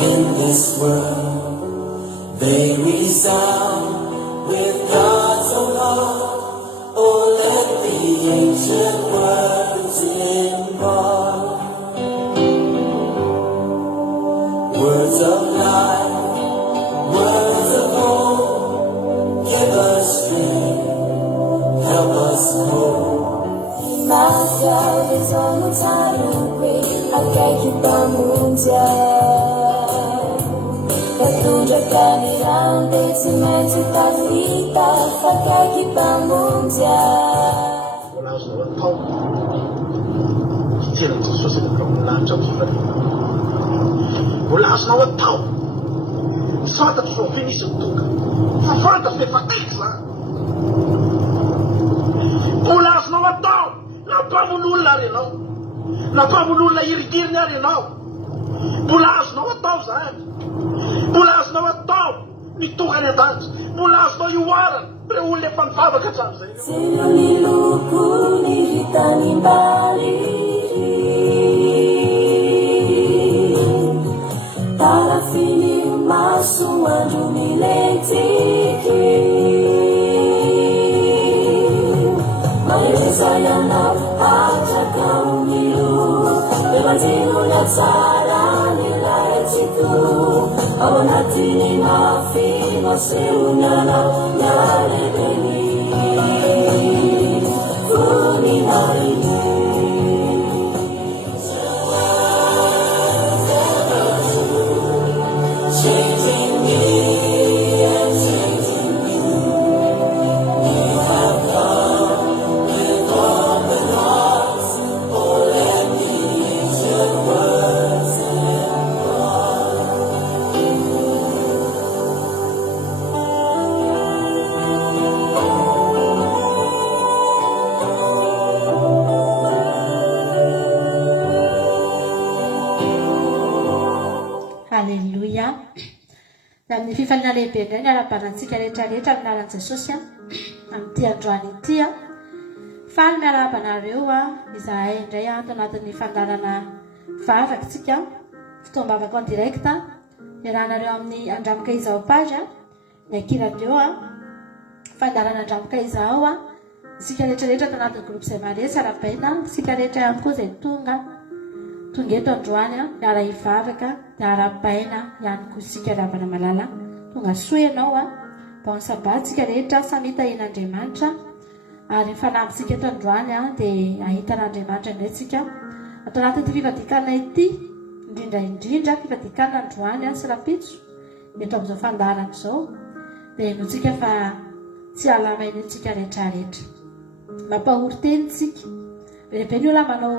in this world. They resound with God's own heart. Oh, let the ancient words impart words of life, words of hope. Give us strength, help us cope. My God is on the time way. I can't keep on moving. Kani ande tsimaitsy tafita fakaiky mpamonjy mbola azonao atao fitianan Jesosy anatrao amin'ny lanitra amin'ny fifaliana mbola azonao atao fantatro fa ovy nisy mitonga fa fantatro fa efa taiky zany mbola azonao atao na mpamonolona ary ianao na mpamonolona irigiriny ary ianao mbola azonao atao zany mbola azonao atao mitonga any an-danitra mbola azonao ioarana ireo olona efa mivavaka hatramin'izay selo ny loko ny vitany mbaly parafiny maso andro milentiky mahereza ianao hatraka omilo evanjely tsara nilaitsiko ao anatiny mafina seonanao miarebeny voninariny changing me and changing you. You have come with open hearts. Oh, let the ancient words Halleluja. Amin'ny fifaliana lehibe indray ny ara-banantsika rehetrarehetra amin'ny anaran'i Jesosy amin'ity androany ity faly miara-banareo izahay indray ato anatin'ny fandarana vavaka tsika fitoam-bavaka en direct iarahanareo amin'ny andramaka izao page ny akiran'ireo fandarana andramaka izao isika rehetrarehetra ato anatin'ny groupe izay maresy arabaina isika rehetra ihany koa izay tonga eto androany miara hivavaka dia arabaina ihany koa isika ravana malala tonga soa ianao mba ny sabatsika rehetra samy hitahin'Andriamanitra ary fanampitsika eto androany dia ahitan'Andriamanitra indray tsika ato anatin'ity fivadikana ity indrindra fivadikana androany sy rapitso eto amin'izao fandarana izao dia inotsika fa tsy alamaina itsika rehetrarehetra mampahory teny tsika lehibe ny olona manao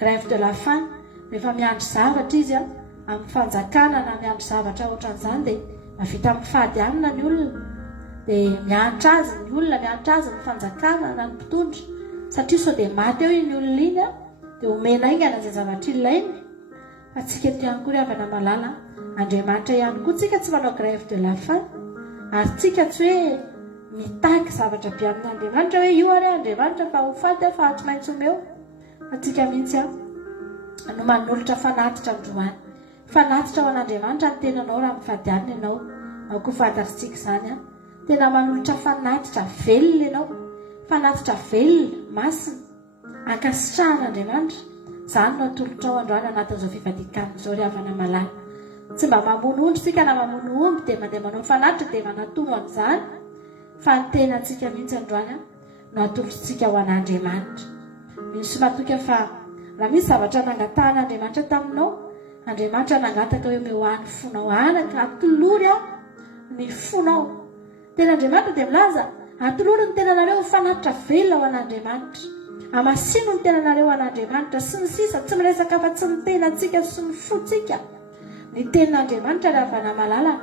grève de la faim rehefa miandry zavatra izy amin'ny fanjakana na miandry zavatra ohatran'izany dia mavita amin'ny fady anina ny olona dia miantra azy ny olona miantra azy ny fanjakana na ny mpitondra satria sao dia maty eo iny olona iny dia omena aingana izay zavatra ilainy fa tsika eto ihany koa ry havana malala Andriamanitra ihany koa tsika tsy manao grève de la faim ary tsika tsy hoe mitaky zavatra be amin'Andriamanitra hoe io ary Andriamanitra fa ho fady fa tsy maintsy omeo fa tsika mihitsy no manolotra fanatitra androany fanatitra ho an'Andriamanitra ny tenanao raha mifady anina ianao ao koa fantatritsika izany tena manolotra fanatitra velona ianao fanatitra velona masina ankasitrahan'Andriamanitra izany no atolotrao androany anatin'izao fivadikana izao ry havana malala tsy mba mamono ondry sika na mamono omby dia mandeha manao fanatitra dia manatono an'izany fa ny tenantsika mihitsy androany no atolotritsika ho an'Andriamanitra misy matoka fa raha misy zavatra nangatan'Andriamanitra taminao Andriamanitra nangataka hoe mehoany fonao anaka atolory ny fonao ten'Andriamanitra dia milaza atolory ny tenanareo ho fanatitra velona ho an'Andriamanitra amasino ny tenanareo ho an'Andriamanitra sy ny sisa tsy miresaka fa tsy ny tenantsika sy ny fotsika ny tenin'Andriamanitra raha havana malala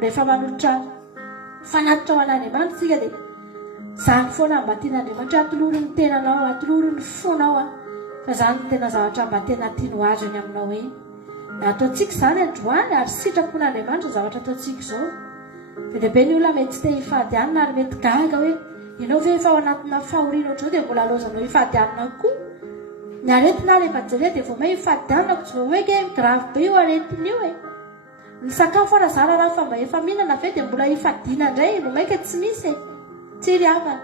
rehefa manolotra fanatitra ho an'Andriamanitra sika dia izany foana mba tian'Andriamanitra atolory ny tenanao atolory ny fonao fa izany ny tena zavatra mba tena tiano azy eny aminao eny ataontsika izany androany ary sitrapon'Andriamanitra zavatra ataontsika izao dia lehibe ny olona mety tsy te hifady anina ary mety gaga hoe ianao ve efa ao anatina fahoriana ohatrao dia mbola lozanao hifady anina koa ny aretina rehefa jereo dia vao may hifady anina ko tsy vao hoe grave be io aretina io ny sakafo ara zara raha fa mba efa mihinana ve dia mbola ifadiana indray no maika tsy misy tsy ry havana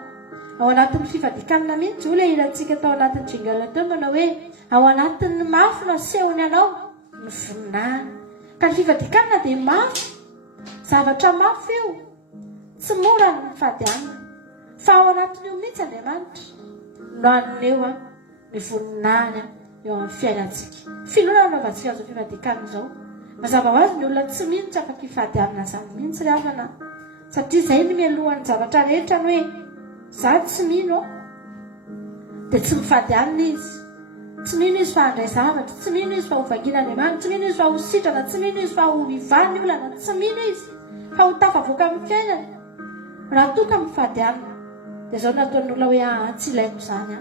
ao anatin'ny fifadikanana mihitsy o le ilantsika tao anatin'ny jingle teo manao hoe ao anatin'ny mafy no asehony anao ny voninahiny ka ny fifadikanana dia mafy zavatra mafy io tsy mora ny mifadianana fa ao anatin'io mihitsy Andriamanitra no anona eo ny voninahiny eo amin'ny fiainantsika filona anaovantsika azo fifadikanana izao mazava ho azy ny olona tsy mihitsy afaka hifadianana zany mihitsy ry havana satria izay no mialohan'ny zavatra rehetra ny hoe za tsy mino dia tsy mifadianana izy tsy mino izy fa handray zavatra tsy mino izy fa ho vangina Andriamanitra tsy mino izy fa ho sitrana tsy mino izy fa ho ivany olana tsy mino izy fa ho tafavoaka amin'ny fiainana raha toka mifadianana dia izao nataon'ny olona hoe tsy ilaiko izany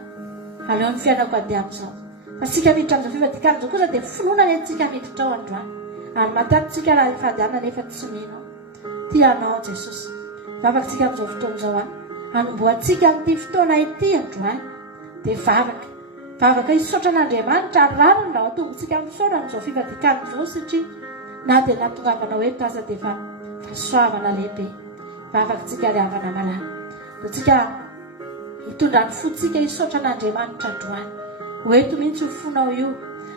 aleo ny fiainako andeha amin'izao fa sika miditra amin'izao fifadikanana izao kosa dia finoana ny antsika miditra ao androany ary matetika raha ifadianana nefa tsy mino tianao Jesosy vavakantsika amin'izao fotoana izao anomboantsika n'ity fotoana ity androany dia vavaka hisaotra an'Andriamanitra ary rariny raha atongontsika misaora amin'izao fifadikanana izao satria na dia natongavana hoe taza dia fahasoavana lehibe vavakantsika ry havana malala tsika hitondra ny fotsika hisaotra an'Andriamanitra androany hoeto mihitsy ho fonao io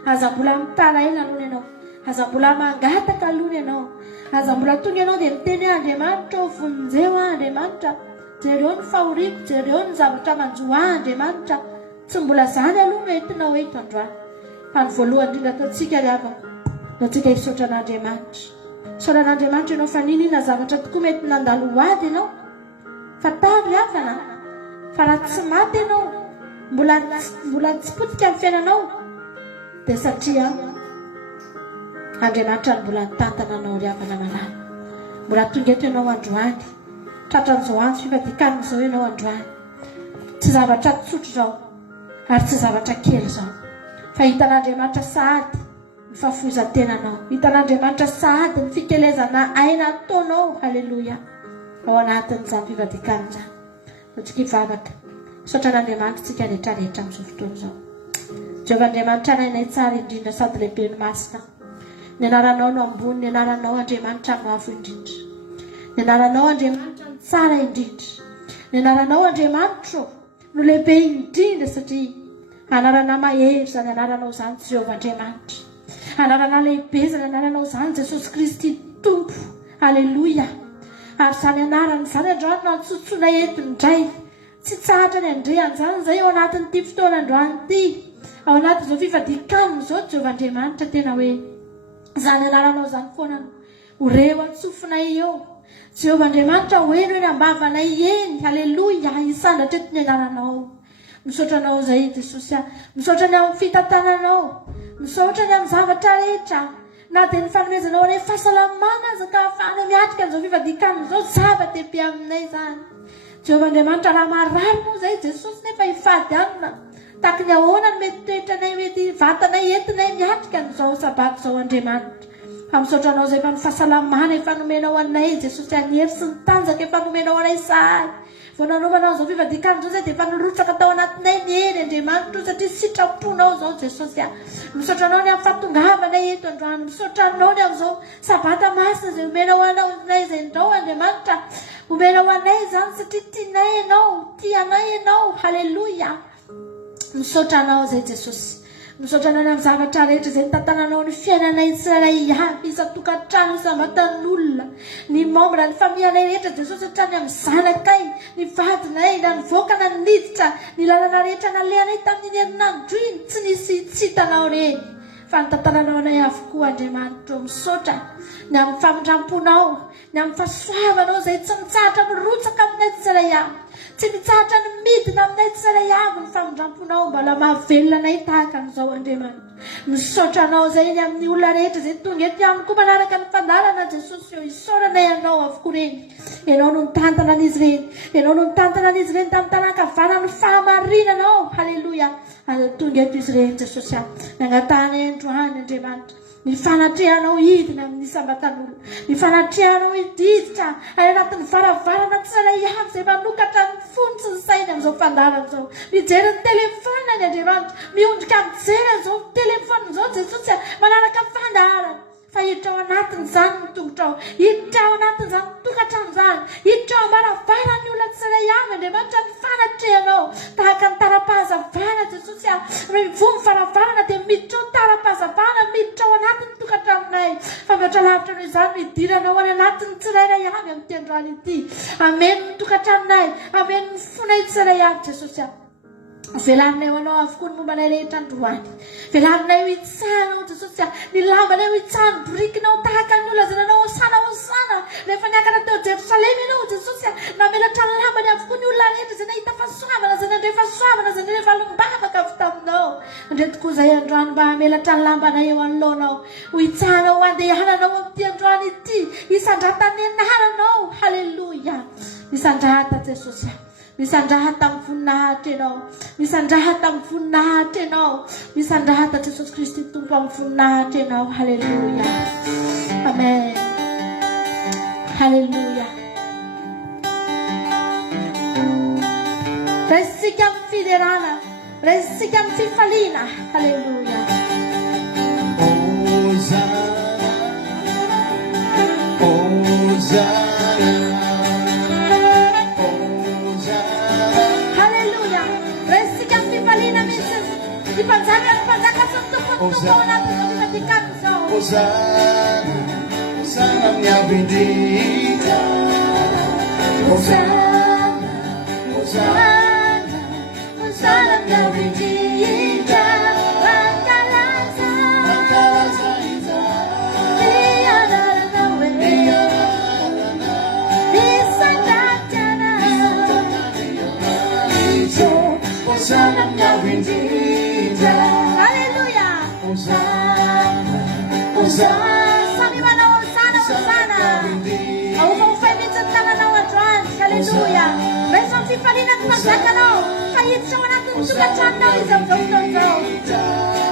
aza mbola mitara ela aloha ianao aza mbola mangataka aloha ianao aza mbola tonga ianao dia miteny hoe Andriamanitra ho voninjeo Andriamanitra jereo ny fahoriako jereo ny zavatra manjoa Andriamanitra tsy mbola zany aloha no entinao eto androany fa ny voalohany indrindra ataontsika ry havana ataontsika hisaotra an'Andriamanitra saotra an'Andriamanitra ianao fa ninona zavatra tokoa mety nandalo ho ady ianao fa tavy havana fa raha tsy maty ianao mbola tsy potika amin'ny fiainanao dia satria Andriamanitra ny mbola nitantana anao ry havana malala mbola tonga eto ianao androany tratran'izao andro fifadikanana izao ianao androany tsy zavatra tsotro izao ary tsy zavatra kely izao fa hitan'Andriamanitra sahady ny fahafohizan-tenanao hitan'Andriamanitra sahady ny fikelezana aina ataonao halleloia ao anatin'izany fifadikanana izany atsika hivavaka saotra an'Andriamanitra tsika rehetrarehetra amin'izao fotoana izao Jehovah Andriamanitra anainay tsara indrindra sady lehibe ny masina ny anaranao no ambony ny anaranao Andriamanitra mavo indrindra ny anaranao Andriamanitra ny tsara indrindra ny anaranao Andriamanitra no lehibe indrindra satria anarana mahery izany anaranao izany Jehovah Andriamanitra anarana lehibe izany anaranao izany Jesosy Kristy tompo halleloia ary izany anarana izany androany no antsotsona entiny indray tsy tsahatra ny andrean'izany izay ao anatin'ity fotoana androany ity ao anatin'izao fifadikanana izao Jehovah Andriamanitra tena hoe izany anaranao izany foana horeo antsofinay eo Jehovah Andriamanitra hoeno eny ambavanay eny halleloia hisandatra eto ny anaranao misaotra anao izay Jesosy misaotra ny amin'ny fitantananao misaotra ny amin'ny zavatra rehetra na dia ny fanomezanao anay fahasalamana aza ka ahafahana miatrika an'izao fifadikanana izao zava-dehibe aminay izany Jehovah Andriamanitra raha marary moa izay Jesosy nefa hifadianana tahaka ny ahoana ny mety toetranay mety vatanay entinay miatrika an'izao sabata izao Andriamanitra fa misaotra anao izay fa ny fahasalamana efa nomenao anay Jesosy aniery sy ny tanjaka efa nomenao anay sahady vao nanaovanao izao fifadikanana izao zay dia efa nirotsaka tao anatinay ny hery Andriamanitra satria sitraponao izao Jesosy misaotra anao ny amin'ny fahatongavanay eto androany misaotra anao ny amin'izao sabata masina izay omenao anay izay indao Andriamanitra omenao anay izany satria tianay ianao halleloia misaotra anao izay Jesosy misaotra anao ny amin'ny zavatra rehetra izay nitantananao ny fiainanay tsirairay avy isan-tokantrano isan-batan'olona ny membre ny famianay rehetra Jesosy hatrany amin'ny zanakay ny vadinay na ny voakana ny niditra ny lalana rehetra nalehanay tamin'ny herinandro iny tsy nisy hitanao reny fa nitantananao anay avokoa Andriamanitra misaotra ny amin'ny famindramponao ny amin'ny fahasoavanao izay tsy mitsahatra mirotsaka aminay tsirairay avy tsy mitsahatra ny midina aminay tsirairay avy ny famindramponao mbola mahavelona anay tahaka an'izao Andriamanitra misaotra anao izay ny amin'ny olona rehetra izay tonga eto ihany koa manaraka ny fandarana Jesosy eo hisaoranay anao avokoa reny ianao no nitantana an'izy reny ianao no nitantana an'izy reny tamin'ny tanànkavana ny fahamarinanao halleloia ary tonga eto izy reny Jesosy nangatanay androany Andriamanitra ny fanatrehanao hidina amin'ny sambatan'olona ny fanatrehanao hididitra any anatin'ny varavarana tsirairay avy izay manokatra ny fony sy ny saina amin'izao fandarana izao mijery ny telefona ny Andriamanitra miondrika mijery an'izao telefona izao Jesosy manaraka fandarana fa hiditra ao anatin'izany ny tongotra ao, hiditra ao anatin'izany tokantrano izany, hiditra ao ambaravarana ny olona tsirairay avy Andriamanitra ny fanatrehanao tahaka ny tara-pahazavana Jesosy mivoha varavarana dia miditra ao tara-pahazavana, miditra ao anatin'ny tokantranonay fa mihoatra lavitra noho izany no hidiranao any anatin'ny tsirairay avy amin'ity androany ity. Amen ny tokantranonay, amen ny fonay tsirairay avy Jesosy. Velarinay ho anao avokoa ny mombanay rehetra androany. Velarinay ho itsahanao Jesosy, ny lambanay ho itsahan'ny birikinao tahaka ny olazananao hosana hosana. Rehefa niakatra teo Jerosalema ianao Jesosy, namelatra ny lambany avokoa ny olona rehetra izay nahita fahasoavana, izay nandray fahasoavana, izay nandray valombavaka avy taminao. Andreto koa izay androany mba hamelatra ny lambanay eo anoloanao, ho itsahanao andehananao amin'ity androany ity, hisandrata ny anaranao. Halleluja. Misandrata Jesosy. Misandrahata amin'ny voninahitra ianao, misandrahata amin'ny voninahitra ianao, misandrahata Jesosy Kristy Tompo amin'ny voninahitra ianao. Halleluja. Amen. Halleluja. Raisitsika amin'ny fiderana, raisitsika amin'ny fifaliana. Halleluja. Hosanna. Hosanna minha bendita. Hosanna, Hosanna, Hosanna minha bendita. Mancalaza, Mancalaza Isa. Lianaranawe, Lianarana. Isandatiana, Isandatiana. Hosanna minha bendita. Aleluia. Hosanna, Hosanna. Sabi mana Hosanna, Hosanna. Au kau faham tentang nawa Tuhan. Haleluya. Besok si Falina tunasaka nau. Kayit sama nak tunjukkan canda izam jauh.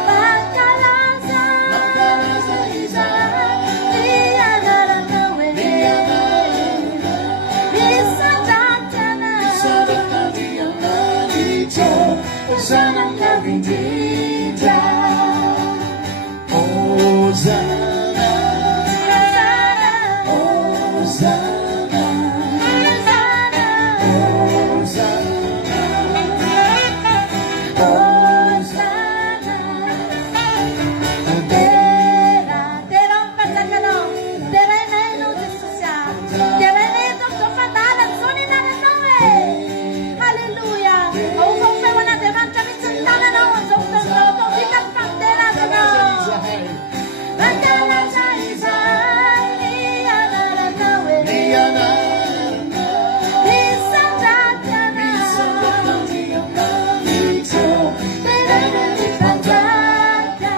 Mancalaza, Mancalaza Isa. Lianaranawe, Lianarana. Isandatiana, Isandatiana. Hosanna minha bendita. Hosanna, Hosanna, Hosanna, Hosanna. Terá pasakano, terá neno Jesusia, terá neno sofadala, soni na nawe. Haleluya. Au kau fewana demanta mitentana na sofadala, kau ikat pantera na. Mancalaza Isa, Lianaranawe, Lianarana. Isandatiana, Isandatiana. Terana di pantaka,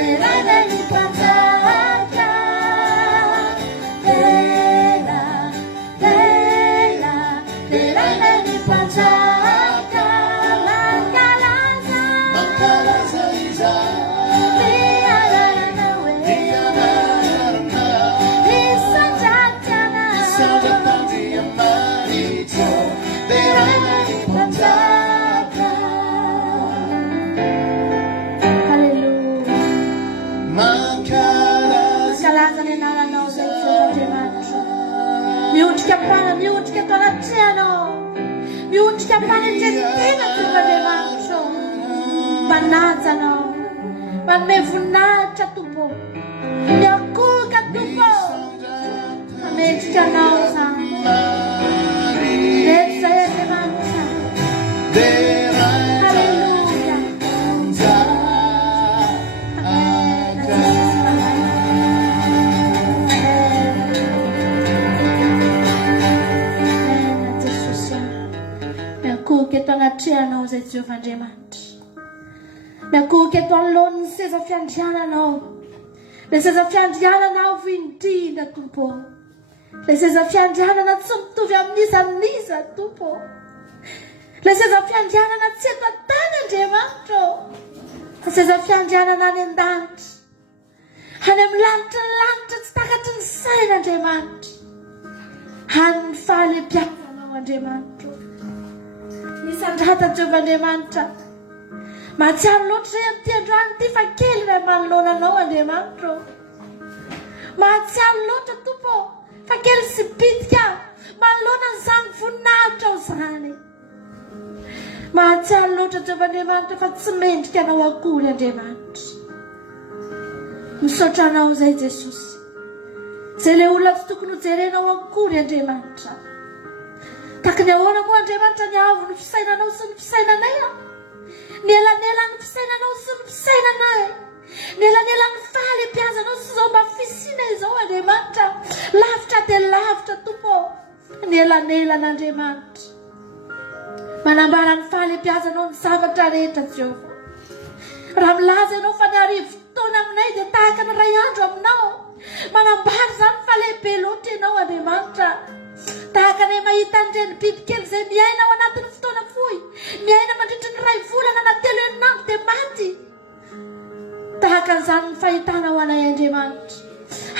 terana di pantaka, terana di pantaka. Mancalaza, Mancalaza Isa. Lianaranawe, Lianarana. Isandatiana, Isandatiana. Terana di pantaka. Haleluya. Mancalaza ni naranao zay Andriamanitra. Miondrika pana, miondrika tao anatrehana. Miondrika pana an-tena Andriamanitra. Manatsanao, manome voninahitra Tompo, miakoka Tompo, amendrika anao izany. Mety izay Andriamanitra. Haleluja. Jesosy, miakoka eto anatrehanao izay Jehovah Andriamanitra. Miakoka eto anoloan'ny seza fiandriananao. Le seza fiandrianana ho indrindra Tompo. Le seza fiandrianana tsy mitovy amin'izaniza Tompo. Le seza fiandrianana tsy eto an-tany Andriamanitra. Le seza fiandrianana any an-danitra. Any amin'ny lanitra ny lanitra tsy takatry ny saina Andriamanitra. Any ny fahalembiazanao Andriamanitra. Misandrata Jehovah Andriamanitra. Mahatsiaro loatra izay amin'ity androany ity fa kely iray manoloana anao Andriamanitra. Mahatsiaro loatra Tompo fa kely sy bitika manoloana an'izany voninahitra ao izany. Mahatsiaro loatra Jehovah Andriamanitra fa tsy mendrika anao akory Andriamanitra. Misaotra anao izay Jesosy. Izay ilay olona tsy tokony ho jerenao akory Andriamanitra. Tahaka ny ahoana moa Andriamanitra ny avo ny fisainanao sy ny fisainanay. Ny elanela ny fisainanao sy ny fisainanay. Ny elanela ny fahalebiazanao sy izao mba fisiana izao Andriamanitra. Lavitra dia lavitra Tompo. Ny elan'Andriamanitra. Manambara ny fahalebiazanao ny zavatra rehetra Jehova. Raha milaza ianao fa ny arivo fotoana aminay dia tahaka ny ray andro aminao. Manambara izany fa lehibe loatra ianao Andriamanitra. Tahaka ny mahita an'ireny bibikely izay miaina ao anatin'ny fotoana fohy, miaina mandritra ny 2 volana na 3 herinandro dia maty. Tahaka an'izany ny fahitana ao anay Andriamanitra.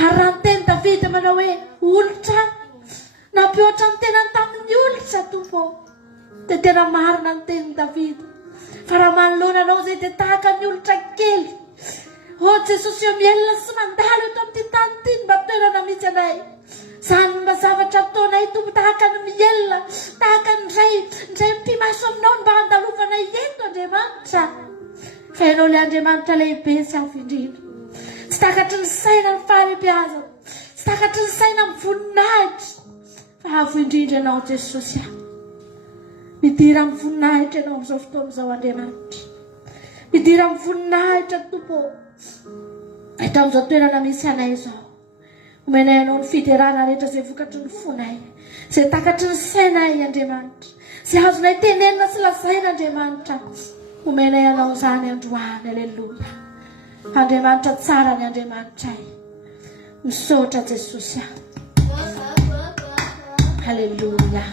Ary raha ny teny Davida manao hoe olitra nampihoatra ny tenany tamin'ny olitra Tompo, dia tena marina ny tenin'i Davida. Fa raha manoloana anao izay dia tahaka ny olitra kely. O Jesosy eo mielona sy mandalo eto amin'ity tany ity mba toerana misy anay. Izany mba zavatra ataonay Tompo tahaka ny mielona, tahaka ny ndray mpimaso aminao mba handalovanay eto Andriamanitra. Fa ianao ilay Andriamanitra lehibe sy avo indrindra. Tsy takatry ny saina ny fahalebiazana, tsy takatry ny saina ny voninahitra. Fa avo indrindra ianao Jesosy. Midira amin'ny voninahitra ianao amin'izao fotoana izao Andriamanitra. Midira amin'ny voninahitra Tompo. Eto amin'izao toerana misy anay izao. Omenay ianao ny fiderana rehetra izay vokatry ny fonay, izay takatry ny sainay Andriamanitra, izay azonay tenenina sy lazaina Andriamanitra. Omenay ianao izany androany. Aleluia. Andriamanitra tsara ny Andriamanitra. Misaotra Jesosy. Aleluia.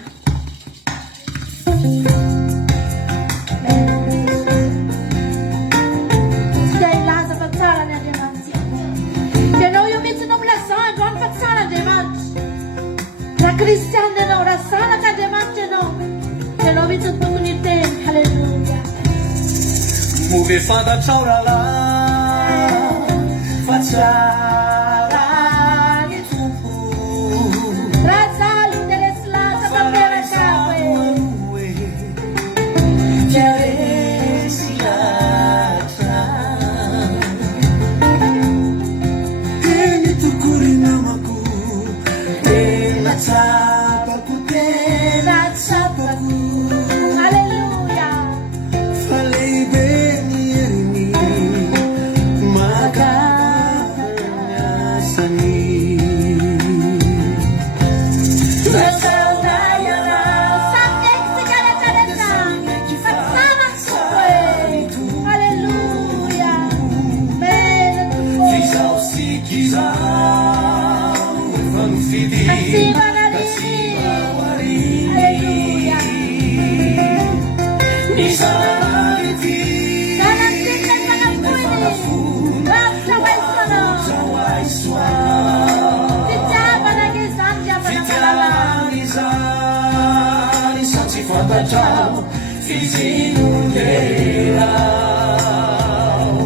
Dia ilaza fa tsara ny Andriamanitra. Ianao io mihitsy no milaza androany fa tsara Andriamanitra. Raha kristiana ianao, raha zanaka Andriamanitra ianao mihitsy no tokony hiteny. Aleluia. Move fantatrao rahalahy fa tsara ny Tompo. Raha zalo dia resy laza fa miaraka hoe dia resy latra. Teny tokory namako, tena tsapako, tena tsapako. Aleluia. Fa lehibe ny heriny mahakatana asany. Nasaonay ianao Sameky rehetrarehetra fa tsara ny Tompo. Aleluia. Mena Tompo. Izao sikizao efa mifidy Aleluia. ny zanan'ity Fanafody. Rafitra hoaisoanao. Fitiavana izany diavana izany sa tsy fantatrao fizinonderao.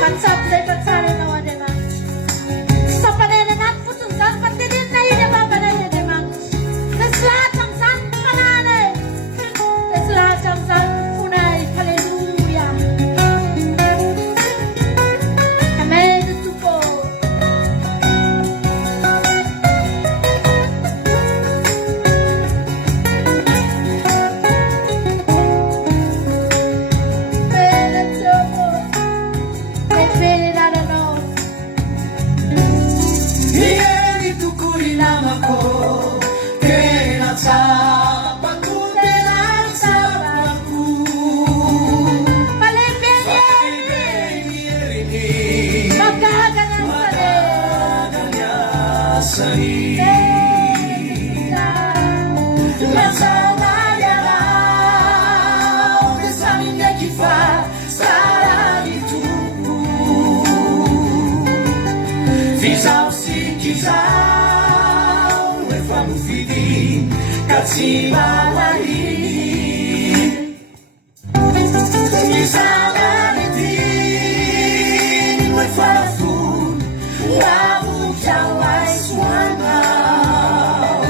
Matsapy izay fa tsara ianao Andriamanitra. Sampanay anaty fotsiny izany fa tenenina iny ababanay Andriamanitra. Resy lahatra amin'izany ny fananay. Resy lahatra amin'izany ny fonay. Aleluia. Amen Tompo. tsy manahiny ny zavany tiany hoe farafony avotrao aisoanao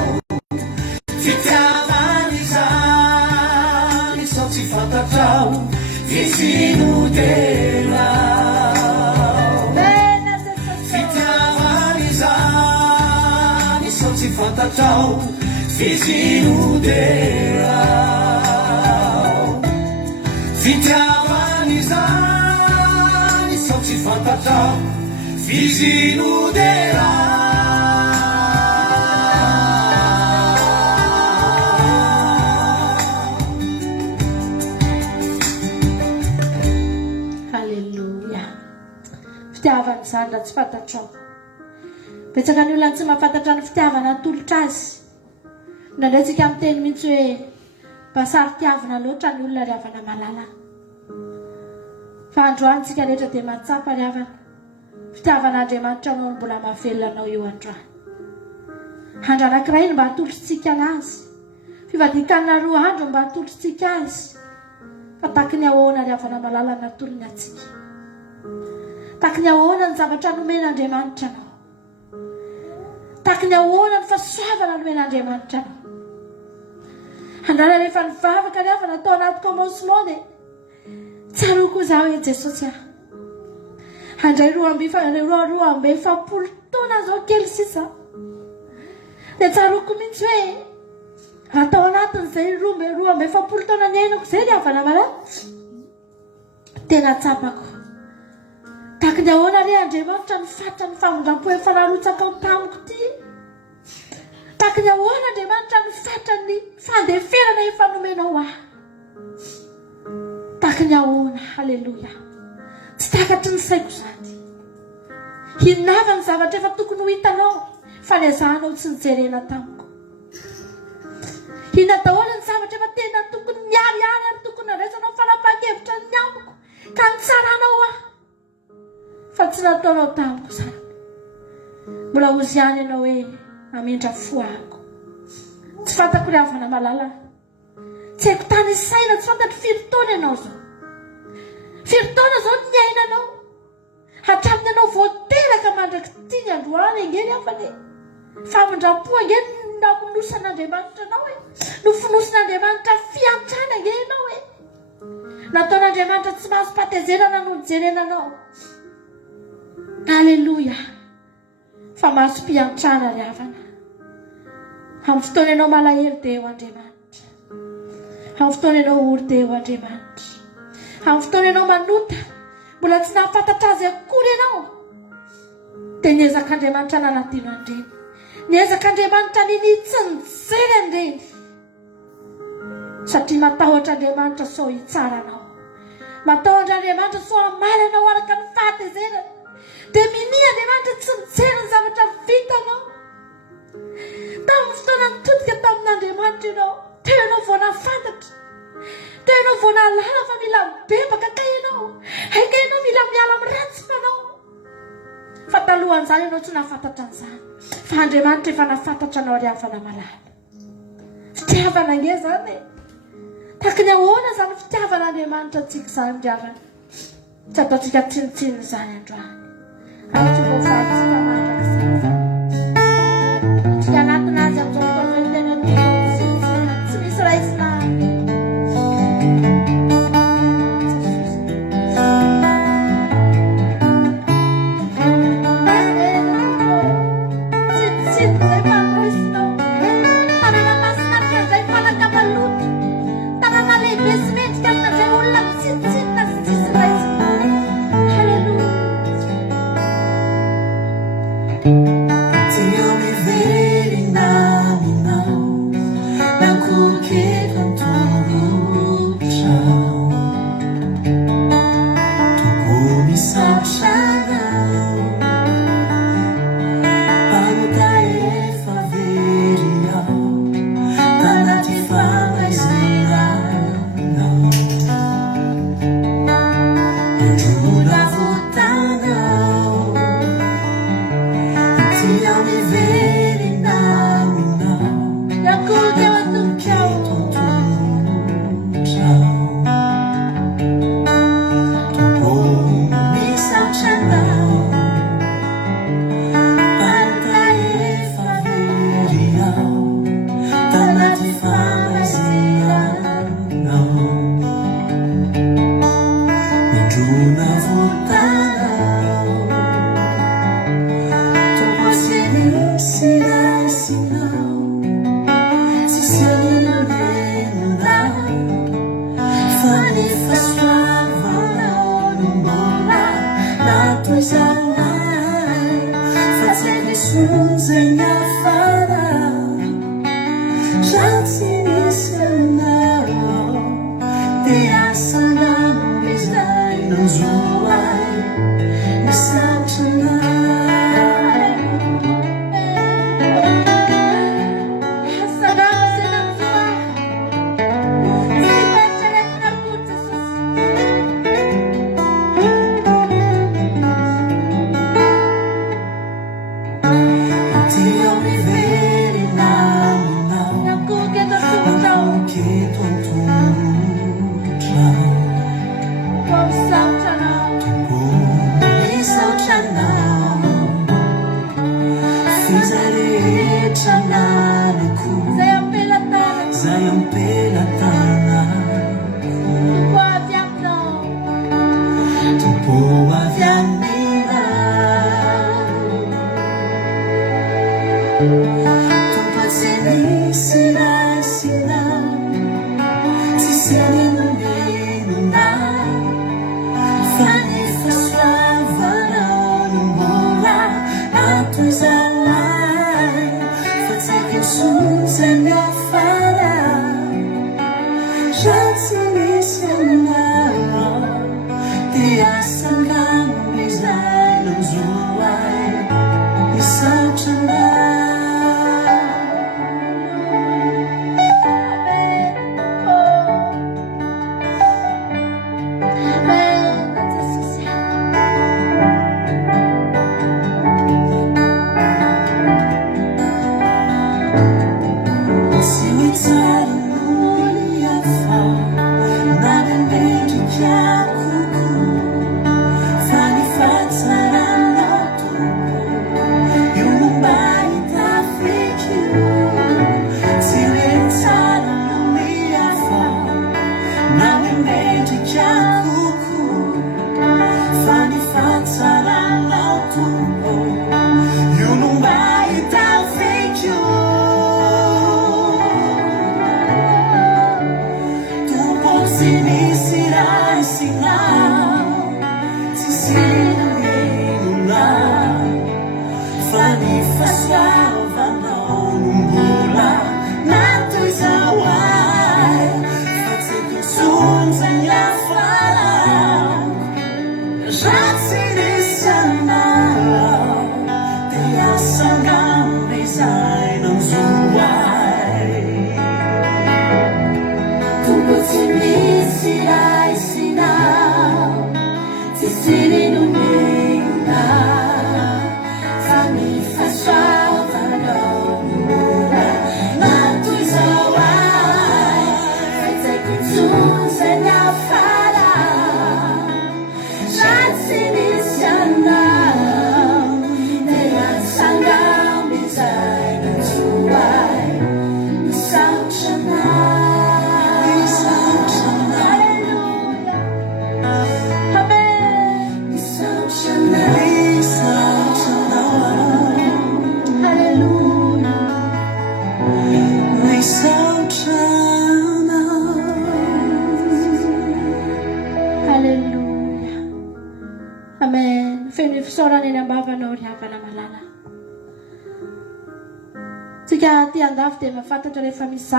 fitiavany zany sao tsy fantatrao fizinodernao fitiavany zany sao tsy fantatrao fizinodernao fitiavany zany sao tsy fantatrao fizinodernao. Fitiavany zany raha tsy fantatrao. Betsaka ny olona tsy mahafantatra ny fitiavana atolotra azy. Nandray tsika amin'ny teny mihitsy hoe basary tiavana loatra ny olona ry havana malala. Fa androany tsika rehetra dia mahatsapa ry havana. Fitiavan'Andriamanitra anao mbola mahavelona anao eo androany. Andro anankiray no mba hatolotritsika azy. Fivadikanina 2 andro mba hatolotritsika azy. Fa taky ny ahoana ry havana malala natolony atsika. Taky ny ahoana ny zavatra nomen'Andriamanitra anao. Taky ny ahoana ny fahasoavana nomen'Andriamanitra anao. Andrana rehefa nivavaka ry havana tao anaty commencement dia tsaroako zaho e Jesosy aho. Handray 2 amby 7 taona zao kely sisa. Dia tsaroako mihitsy hoe raha tao anatin'izay 2 amby 7 taona ny ainako izay ry havana malala tena tsapako. Taky ny ahoana ry Andriamanitra ny fatra ny famondram-po e fanarotsaka ao tamiko ty. Taky ny ahoana Andriamanitra ny fatra ny fandeferana efa nomenao ahy. Taky ny ahoana, halleloja. Tsy takatry ny saiko zany. Hinava ny zavatra efa tokony ho hitanao fa ny azahanao tsy nijerena tamiko. Hina daholo ny zavatra efa tena tokony miary ary tokony niraisanao fanapahan-kevitra ny amiko ka nitsaranao ahy. Fa tsy nataonao tamiko zany. Mbola ozy ihany ianao hoe amindra foako. Tsy fantako ry havana malala. Tsy haiko tany saina, tsy fantatro firy taona ianao zao. Firy taona zao ny ainanao. Hatramin'ny ianao vao teraka mandraky ty ny androany ange ry havana. Famondram-po ange namonosan'Andriamanitra anao e. Nofinosin'Andriamanitra fiantrana ange ianao e. Nataon'Andriamanitra tsy mahazo patezerana no nijerena anao. Halleluja. Fa mahazo mpiantrana ry havana. Amin'ny fotoana ianao malahelo dia eo Andriamanitra. Amin'ny fotoana ianao ory dia eo Andriamanitra. Amin'ny fotoana ianao manota mbola tsy nahafantatra azy akory ianao dia niezak'Andriamanitra nanadino andreny. Niezak'Andriamanitra ninitsy nijery andreny. Satria matahotra Andriamanitra sao hitsara anao. Matahotra Andriamanitra sao hamaly anao araka ny fahatezerana. Dia mini Andriamanitra tsy mijery ny zavatra vitanao. Tamin'ny fotoana nitodika tamin'Andriamanitra ianao, teo ianao vao nahafantatra. Teo ianao vao nahalala fa mila mibebaka kay ianao. Haika ianao mila miala amin'ny ratsy fanao. Fa talohan'izany ianao tsy nahafantatra an'izany. Fa Andriamanitra efa nahafantatra anao ry havana malala. Fitiavana ange zany e. Taky ny ahoana zany fitiavan'Andriamanitra antsika izany ry havana. Tsy ataontsika tsinitsiny izany androany. Antsika vao fahatsika mandrakizay. Tsika anatiny azy amin'izao fotoana izao tena tsy misy raisina. Dia mafantatra rehefa misy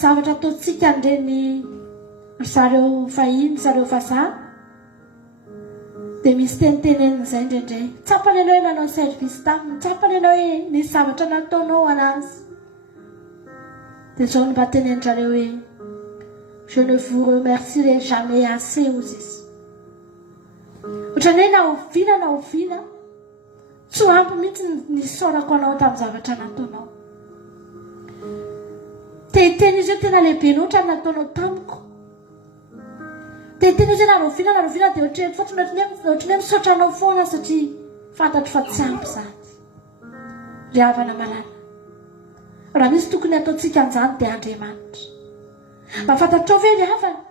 zavatra ataontsika andreny zareo fahiny zareo vazaha dia misy tenitenen'izay indraindray tsapany ianao hoe nanao service taminy tsapany ianao hoe nisy zavatra nataonao anazy dia zao no mba tenen'zareo hoe je ne vous remercierai jamais assez ozy izy ohatran'ny hoe na oviana tsy ampy mihitsy ny saorako anao tamin'ny zavatra nataonao teteny izy io tena lehibe loatra ny nataonao tamiko teteny izy io na roviana dia ohatrany fotsiny ohatrany hoe misaotra anao foana satria fantatro fa tsy ampy zany ry havana malala raha misy tokony ataontsika an'izany dia Andriamanitra mba fantatrao ve ry havana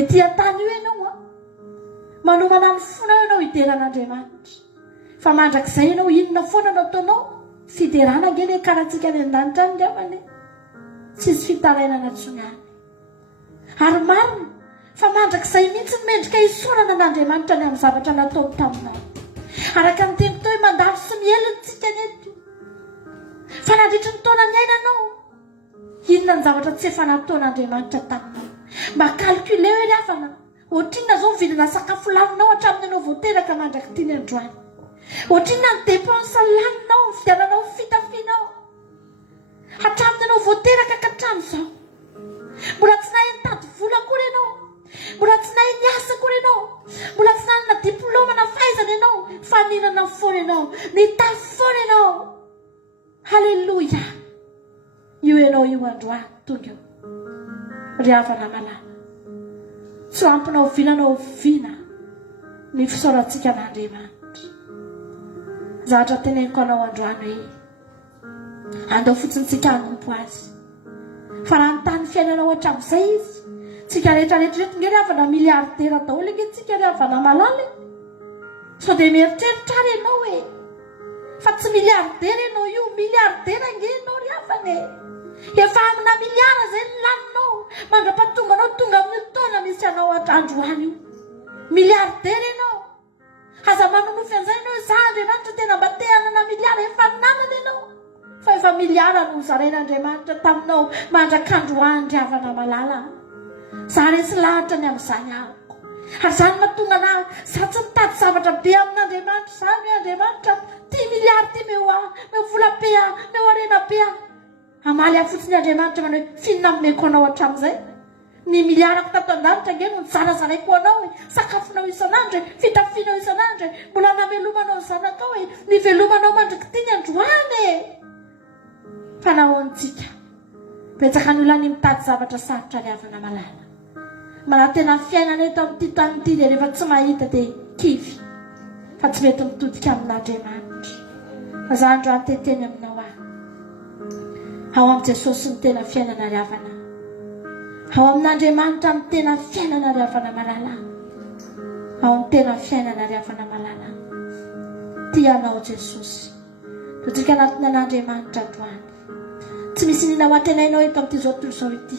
ety an-tany io ianao manomana ny fona ianao hideran'Andriamanitra fa mandrakizay ianao inona foana nataonao fiderana angeny karantsika any an-danitra any havana tsisy fitarainana tsonyany ary marina fa mandrakizay mihitsy ny mendrika hisorana n'Andriamanitra ny amin'ny zavatra nataony taminao araka ny teny tao hoe mandalo sy mielintsika neto fa nandritry ny taona ny ainanao inona ny zavatra tsy efa nataon'Andriamanitra taminao mba calcule hoe ry havana ohatrinona zao mividina sakafo laninao hatramin'ny ianao voateraka mandraky tiany androany ohatrinona ny dépense laninao ny fidiananao fitafianao hatramin'ny ianao voateraka ka hatramin'izao mbola tsy nahay nitady vola kory ianao mbola tsy nahay niasa kory ianao mbola tsy nanana diplôma na fahaizana ianao fa ninana foana ianao nitafy foana ianao halleloja io ianao io androany tonga eo ry havana malala tsy ampinao vinanao vina ny fisaorantsika n'Andriamanitra zavatra teneniko anao androany hoe andao fotsiny tsika hanompo azy fa raha nytany fiainanao hatramin'izay izy tsika rehetrarehetra reto nge ry havana miliardera daholo nge tsika ry havana malala sao dia mieritreritra ary ianao hoe fa tsy miliardera ianao io miliardera nge ianao ry havana efa amina miliara zay ny laninao mandra-pahatonga anao tonga amin'ny taona misy anao androany io miliardera ianao aza manonofy an'izay ianao za Andriamanitra tena mba te hanana miliara efa nanana ianao fa efa miliara no zaren'Andriamanitra taminao mandrak'androany avana malala za resy lahatra ny amin'izany ahako ary zany mahatonga anahy za tsy mitady zavatra be amin'Andriamanitra zany hoe Andriamanitra ty miliara ty meo vola be meo arena be amaly ahy fotsiny Andriamanitra manao hoe finona momeko anao hatramin'izay ny miliarako tato an-danitra nge no nizarazaraiko anao hoe sakafonao isan'andro fitafianao isan'andro mbola namelomanao ny zanakao hoe nivelomanao mandriky ty ny androany fa nahoantsika betsaka ny olona ny mitady zavatra sarotra ny havana malala mana tena fiainana eto amin'ity tany ity dia rehefa tsy mahita dia kivy fa tsy mety mitodika amin'Andriamanitra fa za androany teteny aminao aho ao amin'i Jesosy ny tena fiainana ry havana ao amin'Andriamanitra amin'ny tena fiainana ry havana malala ao amin'ny tena fiainana ry havana malala tianao Jesosy totrika anatina an'Andriamanitra androany tsy misy nina ho antenainao eto amin'ity zao tontolo izao ity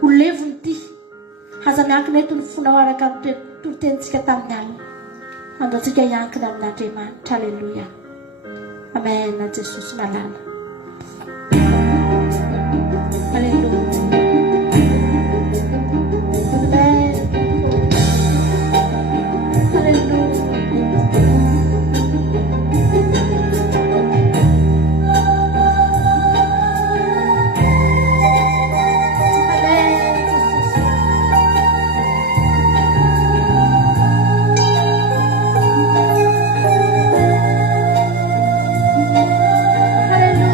ho levony ity aza miankina eto ny fonao araka ny torotenitsika tamin'ny alina andaontsika hiankina amin'Andriamanitra alleluia amen Jesosy malala alleluia amen alleluia Hallelujah.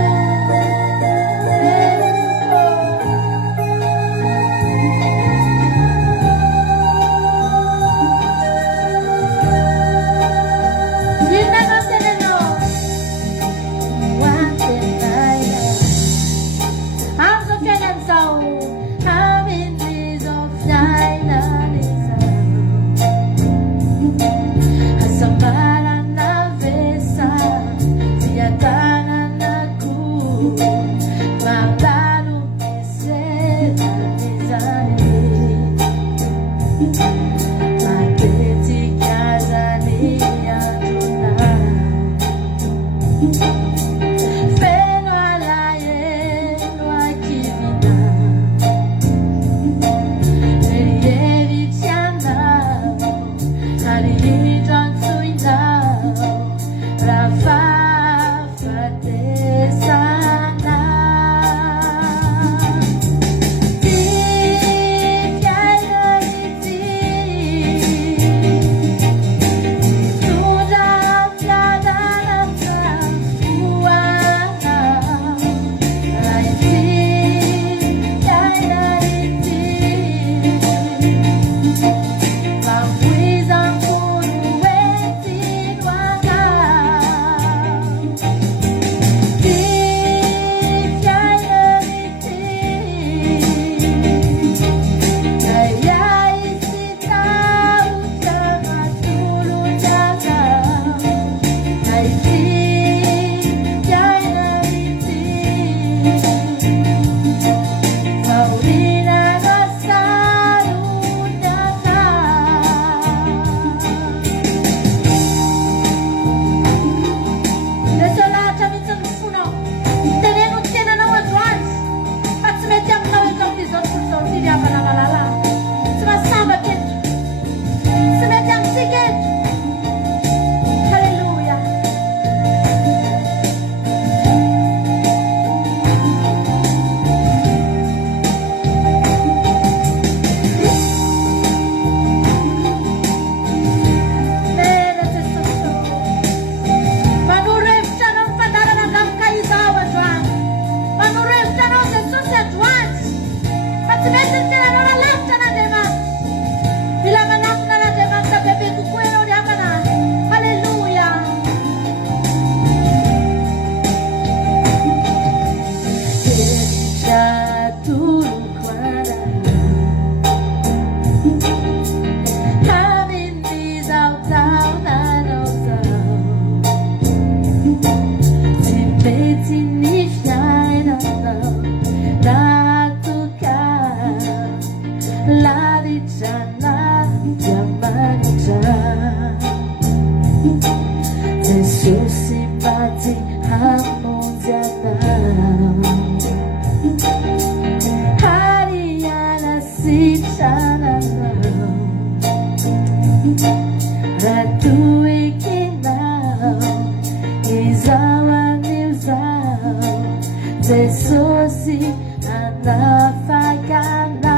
ezi anafakana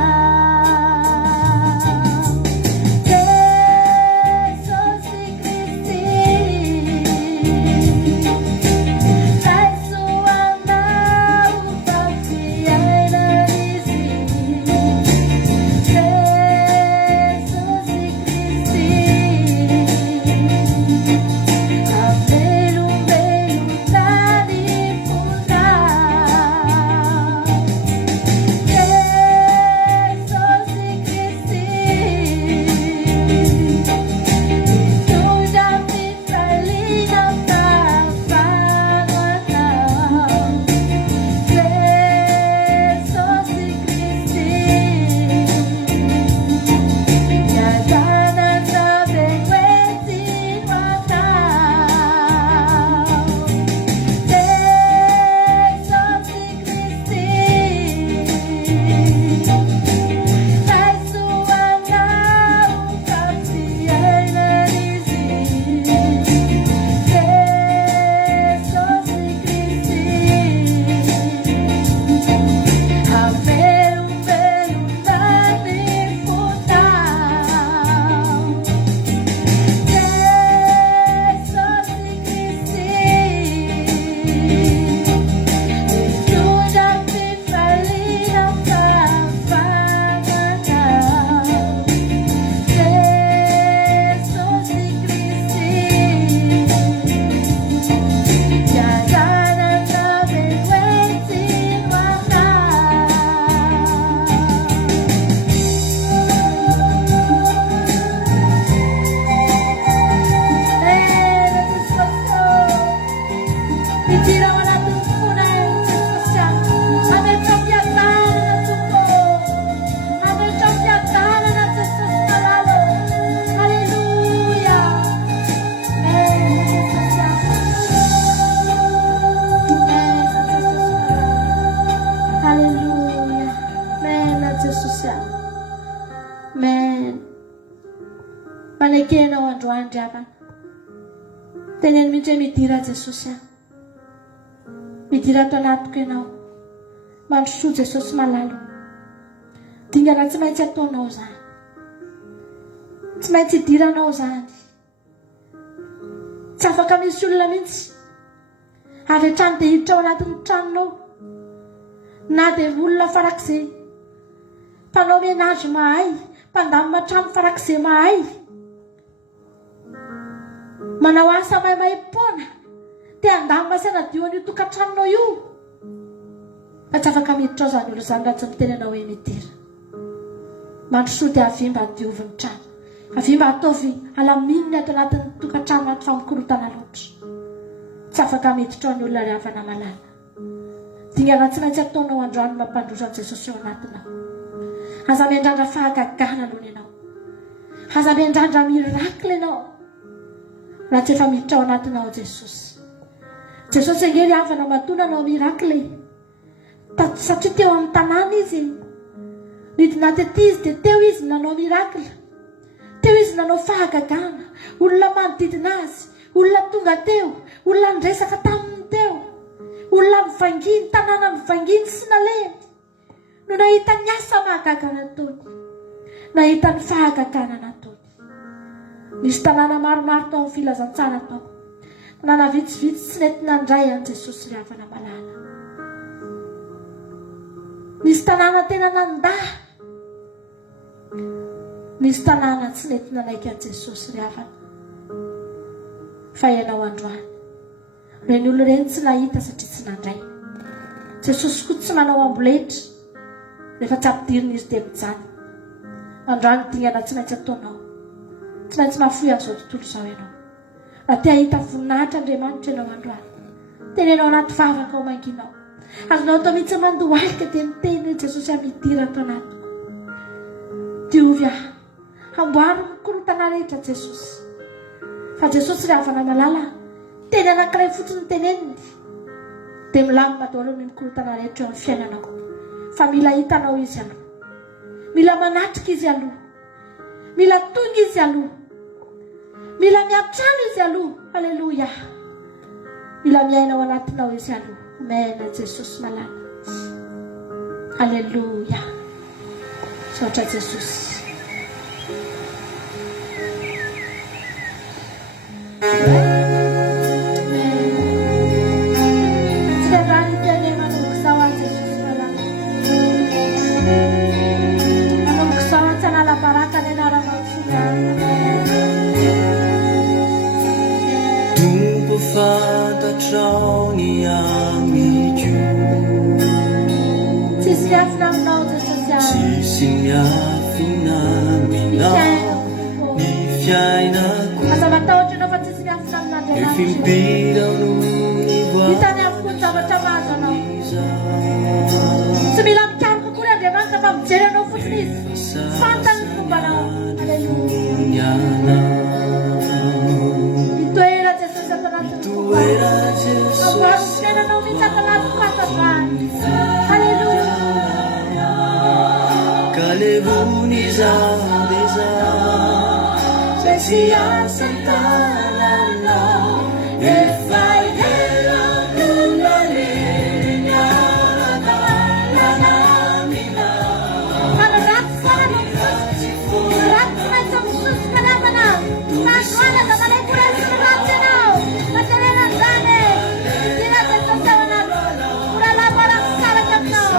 Manekenao androandry avana. Teneny mihitsy hoe midira Jesosy aho. Midira ato anatiko ianao. Mandrosoa Jesosy malalo. Dingana tsy maintsy ataonao zany. Tsy maintsy hidiranao zany. Tsy afaka misy olona mihitsy avy hatrany dia hiditra ao anatin'ny tranonao. Na dia olona farak'izay mpanao menazy mahay, mpandamina trano farak'izay mahay, manao asa maimai-poana, dia andamina saina dio an'io tokantranonao io. Fa tsy afaka miditra ao zany olo zany raha tsy mitenenao hoe midira. Mandrosoa dia avimba dioviny trano. Avimba ataovy alamininy ato anatin'ny tokantrano ato famokorotana loatra. Tsy afaka miditra ao ny olona riavana malala. Dingana tsy maintsy ataonao androany mampandroso Jesosy ao anatinao. Aza miandrandra fahagagana aloha ianao. Aza miandrandra mirakla ianao. Raha tsy efa miditra ao anatinao Jesosy. Jesosy angery avana matonanao mirakla. Satria teo amin'ny tanàna izy. Nidina tety izy dia teo izy nanao mirakla. Teo izy nanao fahagagana. Olona manodidina azy. Olona tonga teo. Olona nresaka taminy teo. Olona mivanginy, tanàna mivanginy sy naleny. No nahita ny asa mahagagana ataony. Nahita ny fahagagana nataony. Misy tanàna maromaro tao amin'ny filazantsara tao. Tanàna vitsivitsy tsy nety nandray an Jesosy riavana malala. Misy tanàna tena nandaha. Misy tanàna tsy nety nanaiky an Jesosy riavana. Fa ianao androany. Reny olo reny tsy nahita satria tsy nandray. Jesosy koa tsy manao amboletra. Rehefa tsy ampidirina izy dia mijany. Androany dingana tsy maintsy ataonao. Tsy maintsy mahafoy an'izao tontolo izao ianao. Raha te hahita voninahitra Andriamanitra ianao androany. Tenenao anaty vavaka ao manginao. Azonao atao mihitsy mandohalika dia miteny hoe Jesosy amidira ato anatiko. Diovy aho. Amboary mikorotana rehetra Jesosy. Fa Jesosy riavana malala. Teny anankiray fotsiny teneniny. Dia milamina daholo ny mikorotana rehetra eo amin'ny fiainanao. Fa mila hitanao izy aloha. Mila manatrika izy aloha. Mila tonga izy aloha. Mila miantrano izy aloha. Halleluja. Mila miainao anatinao izy aloha. Amen. Jesosy malala. Alléluia. Sotra Jesosy. Fantatrao ny amigo Tsisy miafina aminao Jesosy. Tsisy miafina aminao ny fiainako Aza matahotra anao fa tsisy miafina amin'Andriamanitra. Fimpirao no ny hitany avokoa ny zavatra mahazo anao. Tsy mila mikaroko koa ny Andriamanitra fa mijery anao fotsiny izy. Fantany ny fombanao. Aleluia. Itoera Jesosy ato anatiny fomba. Amboarintenanao mihitsy ato anaty fahatabany. Aleluia. Kalevony izaho dia izaho zay tsy asa tananao efa helako maleriny ara-dalànanao. Ratsy foana no misosoka. Ratsy maintsy misosoka namana. Tandroana da malay koresiny ratsy ianao. Materena andrany. Tira Jesosy ao anaty. Ora lava ratsaraka aminao.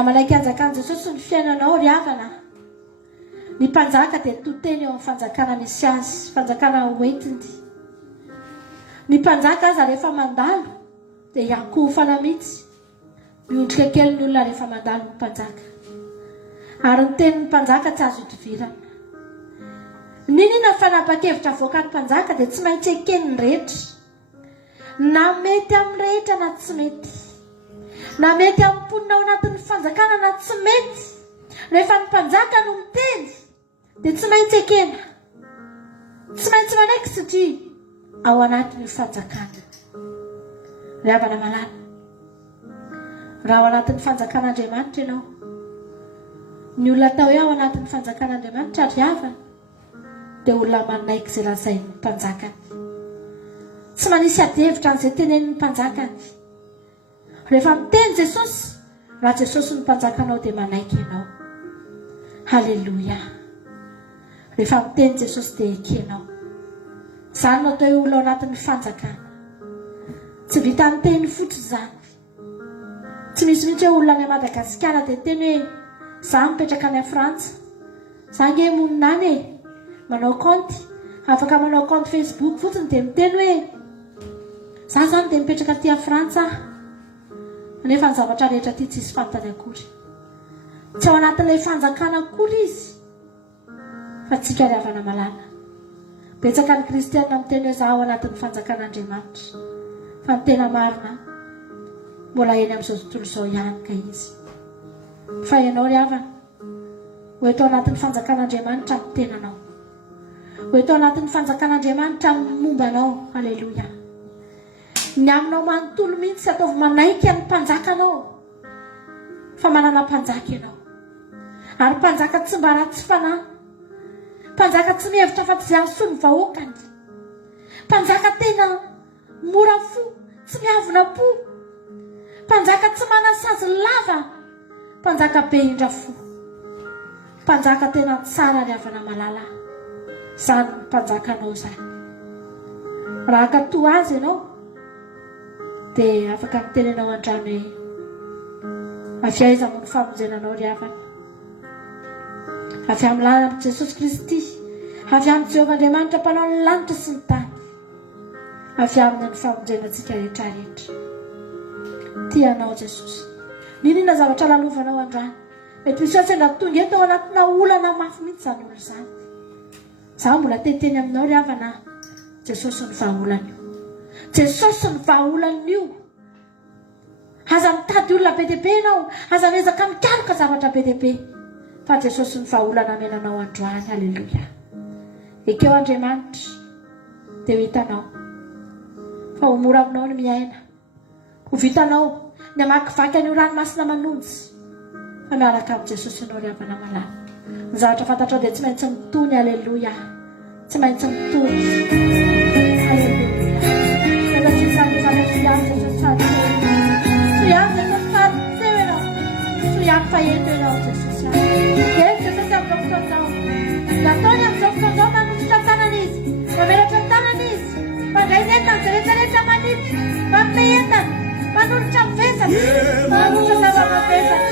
Malaiky anjakan'i Jesosy ny fiainanao ry havana. Ny mpanjaka dia toteny eo amin'ny fanjakana misy azy, fanjakana hoentiny. Ny mpanjaka aza rehefa mandalo dia hiakofana mihitsy. miondrika kely ny olona rehefa mandalo ny mpanjaka. Ary ny tenin'ny mpanjaka tsy azo idivirana. Ninona fanapa-kevitra avoaka ny mpanjaka dia tsy maintsy ekeny ny rehetra. Na mety amin'ny rehetra na tsy mety. Na mety amin'ny mponina ao anatin'ny fanjakana na tsy mety. Rehefa ny mpanjaka no miteny dia tsy maintsy ekena. Tsy maintsy manaiky satria ao anatin'ny fanjakana. Ry havana malala, raha ao anatin'ny fanjakan'Andriamanitra ianao, ny olona atao hoe ao anatin'ny fanjakan'Andriamanitra ry havana dia olona manaiky izay lazain'ny mpanjakany. Tsy manisy ady-hevitra an'izay tenenin'ny mpanjakany. Rehefa miteny Jesosy, raha Jesosy ny mpanjakanao dia manaiky ianao. Halleluja. Rehefa miteny Jesosy dia ekenao. Izany no atao hoe olona ao anatin'ny fanjakana. Tsy vita ny teny fotsy izany. Tsy misy mihitsy hoe olona any Madagasikara dia teny hoe izaho mipetraka any Frantsa, izaho nge monina any manao compte, afaka manao compte Facebook fotsiny dia miteny hoe izaho izany dia mipetraka aty Frantsa nefa ny zavatra rehetra aty tsy isy fantany akory. Tsy ao anatin'ilay fanjakana akory izy. Fa tsika ry havana malala, betsaka ny kristianina miteny hoe izaho ao anatin'ny fanjakan'Andriamanitra. Fa ny tena marina mbola eny amin'izao tontolo izao ihany ka izy. Fa ianao ry havana, ho eto anatin'ny fanjakan'Andriamanitra ny tenanao, ho eto anatin'ny fanjakan'Andriamanitra ny mombanao. Halleluja. Ny aminao manontolo mihitsy sy ataovy manaiky ny mpanjakanao, fa manana mpanjaka ianao. Ary mpanjaka tsy mba ratsy fanahy, mpanjaka tsy mihevitra fa tsy azo ny vahoakany, mpanjaka tena mora fo, tsy miavona po, mpanjaka tsy manasazy lava, mpanjaka be indra fo, mpanjaka tena tsara ry havana malala. Izany ny mpanjakanao izany. Raha katoa azy ianao dia afaka mitenenao an-drano hoe avy aiza moa ny famonjenanao ry havana. Avy amin'ny lalana Jesosy Kristy, avy amin'ny Jehovah Andriamanitra mpanao ny lanitra sy ny tany, avy amina ny famonjenantsika rehetra rehetra. Tianao Jesosy. Ninona zavatra lalovanao androany? Mety misy sendra tonga eto ao anatina olana mafy mihitsy izany olo izany. Izaho mbola teteny aminao ry havana, Jesosy ny vahaolana io. Jesosy ny vahaolana io. Aza mitady olona be dia be ianao, aza miezaka mikaroka zavatra be dia be, fa Jesosy ny vahaolana menanao androany. Halleluja. Ekeo Andriamanitra dia ho hitanao fa ho mora aminao ny miaina, ho vitanao ny hamakivaky an'io ranomasina manonjy, fa miaraka amin'ny Jesosy ianao ry havana malala. Ny zavatra fantatrao dia tsy maintsy mitony. Halleluja. Tsy maintsy mitony. Halleluja. Saka tsy izany zavatra ihany Jesosy sady so ihany Jesosy sady teo ianao, so ihany fa eto ianao Jesosy ihany. Eny Jesosy amin'izao fotoan'izao, nataony amin'izao fotoan'izao manositra tanana izy, mamelatra ny tanana izy, mandray ny entana izay rehetrarehetra maniditra, manome entana, manolotra mivesatra, manolotra zava-mavesatra.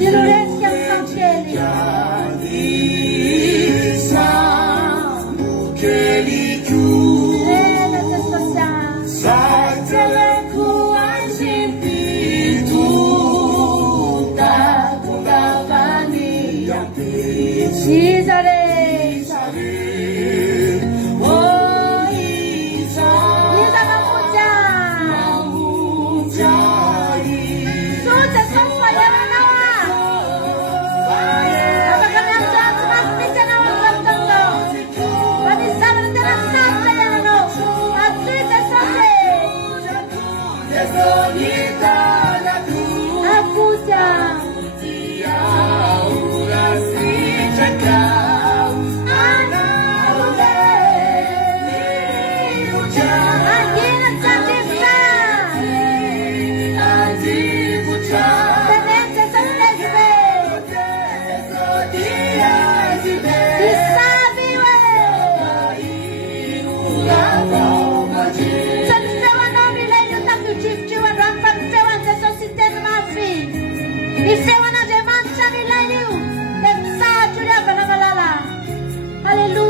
Dilorensika am'sankely Isare oh Isa mamuja sudah sampai ya nawa apa kami akan masih nawa tertentu kami sama dengan saja ya nawa asli sesuatu apuja Hallelujah.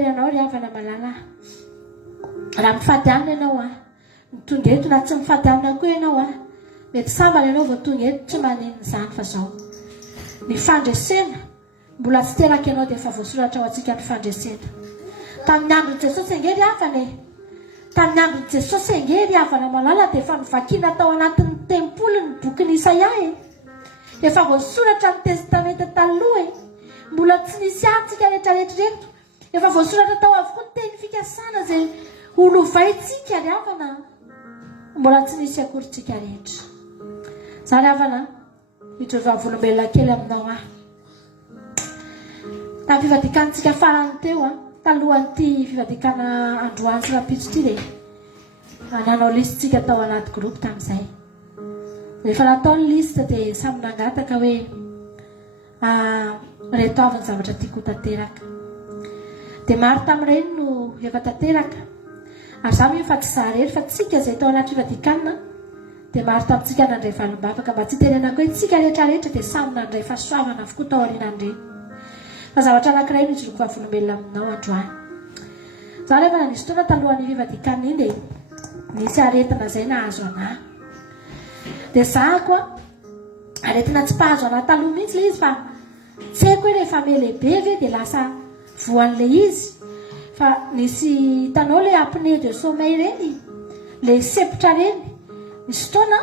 tery anao ry havana malala raha mifady anina ianao tonga eto na tsy mifady anina koa ianao mety sambana ianao vao tonga eto tsy manin'izany fa zao ny fandresena mbola tsy teraka ianao dia efa voasoratra ho antsika ny fandresena tamin'ny andron' Jesosy angery havana tamin'ny andron' Jesosy angery havana malala dia efa nivakiana tao anatin'ny tempoly ny bokin'i Isaia efa voasoratra ny testamenta taloha mbola tsy nisy antsika rehetrarehetra reto efa voasoratra tao avokoa ny teny fikasana izay holovaintsika ry havana mbola tsy nisy akorintsika rehetra zany havana hitrovavolombelona kely aminao tamin'ny fivadikantsika farany teo talohan'ity fivadikana androany sy rapitso ity dia nanao listsika tao anaty groupe tamin'izay rehefa natao ny liste dia samy nangataka hoe reto avy ny zavatra tiako tanteraka dia maro tamin'ireny no efa tanteraka ary za mio fa tsy zaharery fa tsika izay tao anaty fivadikanina dia maro tamintsika nandray valim-bavaka mba tsy tenenako hoe tsika rehetrarehetra dia samy nandray fahasoavana avokoa tao aorianandreny fa zavatra anankiray no ijoroko vavolombelona aminao androany za rehefa nanisy fotoana talohan'ny fivadikanina iny dia nisy aretina izay nahazo anahy dia za koa aretina tsy mpahazo anahy taloha mihitsy le izy fa tsy haiko hoe rehefa melehibe ve dia lasa voan'le izy fa nisy hitanao le apnée de sommeil reny le sepotra reny misy fotoana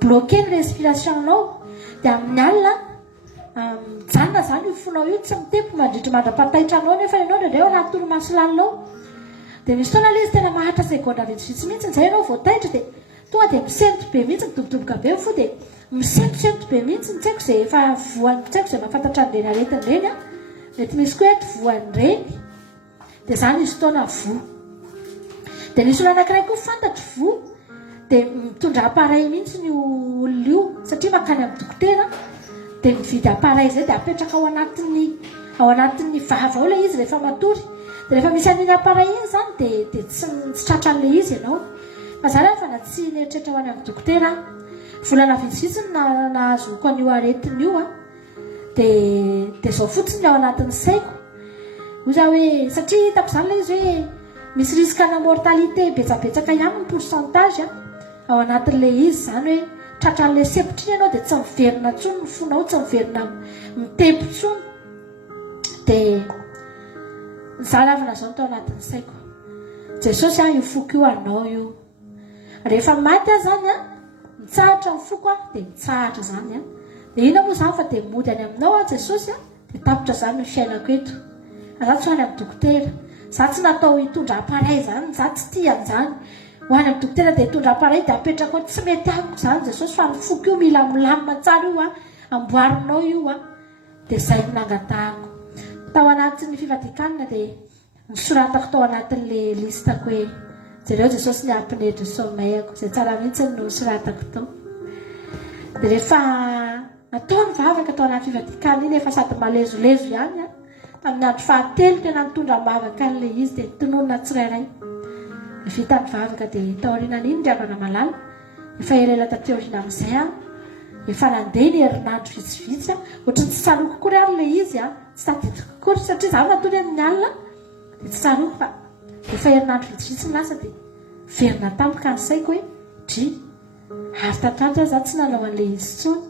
bloqué ny respirationnao dia amin'ny alina mijanona zany io fonao io tsy mitempo mandritra mandra-pataitra anao nefa ianao ndraindray anaty toromaso laninao dia misy fotoana le izy tena mahatra segondra vitsivitsy mihitsy izay ianao voataitra dia tonga dia misenty be mihitsy midobodoboka be fo dia misentosenty be mihitsy tsy haiko izay efa voany tsy haiko izay mahafantatra an'ireny aretin'ireny mety misy koa eto voan'ireny dia zany misy fotoana vo dia nisy olo anankiray koa fantatro vo dia mitondra appareil mihitsy ny olona io satria makany amin'ny dokotera dia mividy appareil izay dia apetraka ao anatin'ny vava ao le izy rehefa matory dia rehefa misy an'iny appareil iny zany dia tsy tratra an'le izy ianao fa zany fa na tsy neritreritra ho any amin'ny dokotera volana vitsivitsy nahazo ko an'io aretiny io dia zao fotsiny ao anatin'ny saiko io za hoe satria hitako zany le izy hoe misy risque-na mortalité betsabetsaka ihany ny pourcentage ao anatin'le izy zany hoe tratra an'le sepotriny ianao dia tsy miverina ntsony ny fonao tsy miverina mitempo ntsony dia zalavana zao tao anatin'ny saiko Jesosy io foko io anao io rehefa maty zany mitsahatra ny foko dia mitsahatra zany dia ina moa zany fa dia mody any aminao Jesosy dia tapitra zany ny fiainako eto za tsy ho any amin'ny dokotera za tsy natao hitondra appareil zany za tsy tia an'izany ho any amin'ny dokotera dia hitondra appareil dia apetrako tsy mety amiko zany Jesosy fa ny foko io mila milamina tsara io amboarinao io dia zay nangatahako tao anatin'ny fivadikanina dia nisoratako tao anatin'le listako hoe jereo Jesosy ny apnée de sommeil-ako izay tsara mihitsy no soratako tao dia rehefa natao ny vavaka tao anaty fivadikanina iny efa sady malezolezo ihany tamin'ny andro fahatelo tena nitondra mavaka an'le izy dia nitononona tsirairay vita ny vavaka dia taorianan'iny ry havana malala efa elela tateoriana amin'izay efa nandeha ny herinandro vitsivitsy ohatry ny tsy tsaloko kory ary le izy tsy tadidiko kory satria za matory amin'ny alina dia tsy tsaloko fa efa herinandro vitsivitsy milasa dia verina tampoka ny saiko hoe dry ary tatratra za tsy nanao an'le izy tsony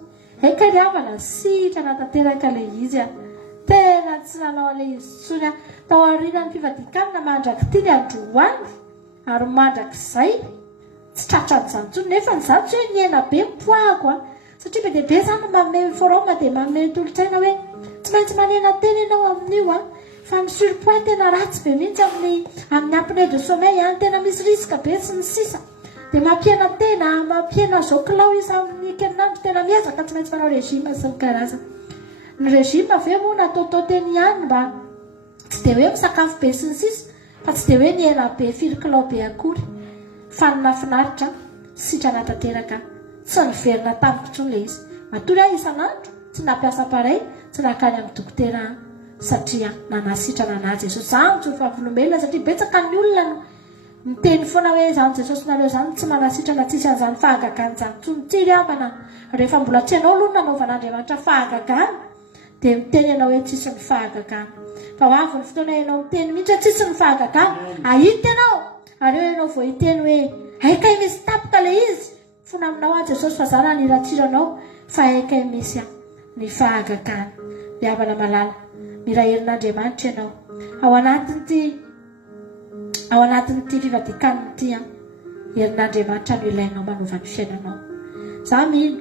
eka ry havana sitra natanteraka le izy tena tsy nanao an'le izy tsony tao aorianany fivadikanina mandraky ty ny androany ary mandrak'izay tsy tratra n'izany tsony nefa nyza tsy hoe niena be mipoahako satria be dia be zany manome foroma dia manome tolotsaina hoe tsy maintsy manena tena ianao amin'io fa ny surpoids tena ratsy be mihitsy amin'ny apnée de sommeil tena misy risque be sy ny sisa dia mampiena tena mampiena zao kilao izy amin'ny kerinandro tena miezaka tsy maintsy manao régime sy ny karazana ny régime ave moa nataotao teny ihany mba tsy dia hoe misakafo be sy ny sisa fa tsy dia hoe niena be firy kilao be akory fa ny nafinaritra sitra natanteraka tsy niverina tamiko ntsony le izy matory isanandro tsy nampiasa appareil tsy nakany amin'ny dokotera satria nanasitra nanahy Jesosy za mitsory vavolombelona satria betsaka ny olona no miteny foana hoe zany Jesosy nareo zany tsy manasitra na tsisy an'izany fahagagana zany tsony tsiry havana rehefa mbola tsy ianao aloha nanaovan'Andriamanitra fahagagana dia miteny ianao hoe tsisy ny fahagagana fa ho avy ny fotoana ianao miteny mihitsy hoe tsisy ny fahagagana ahita ianao ary eo ianao vao hiteny hoe haikay misy tapoka le izy fona aminao a Jesosy fa zana ny ratsiranao fa haikay misy ny fahagagana miavana malala mira herin'Andriamanitra ianao ao anatin'ity fivadikaniny ity herin'Andriamanitra no ilainao manova ny fiainanao za mino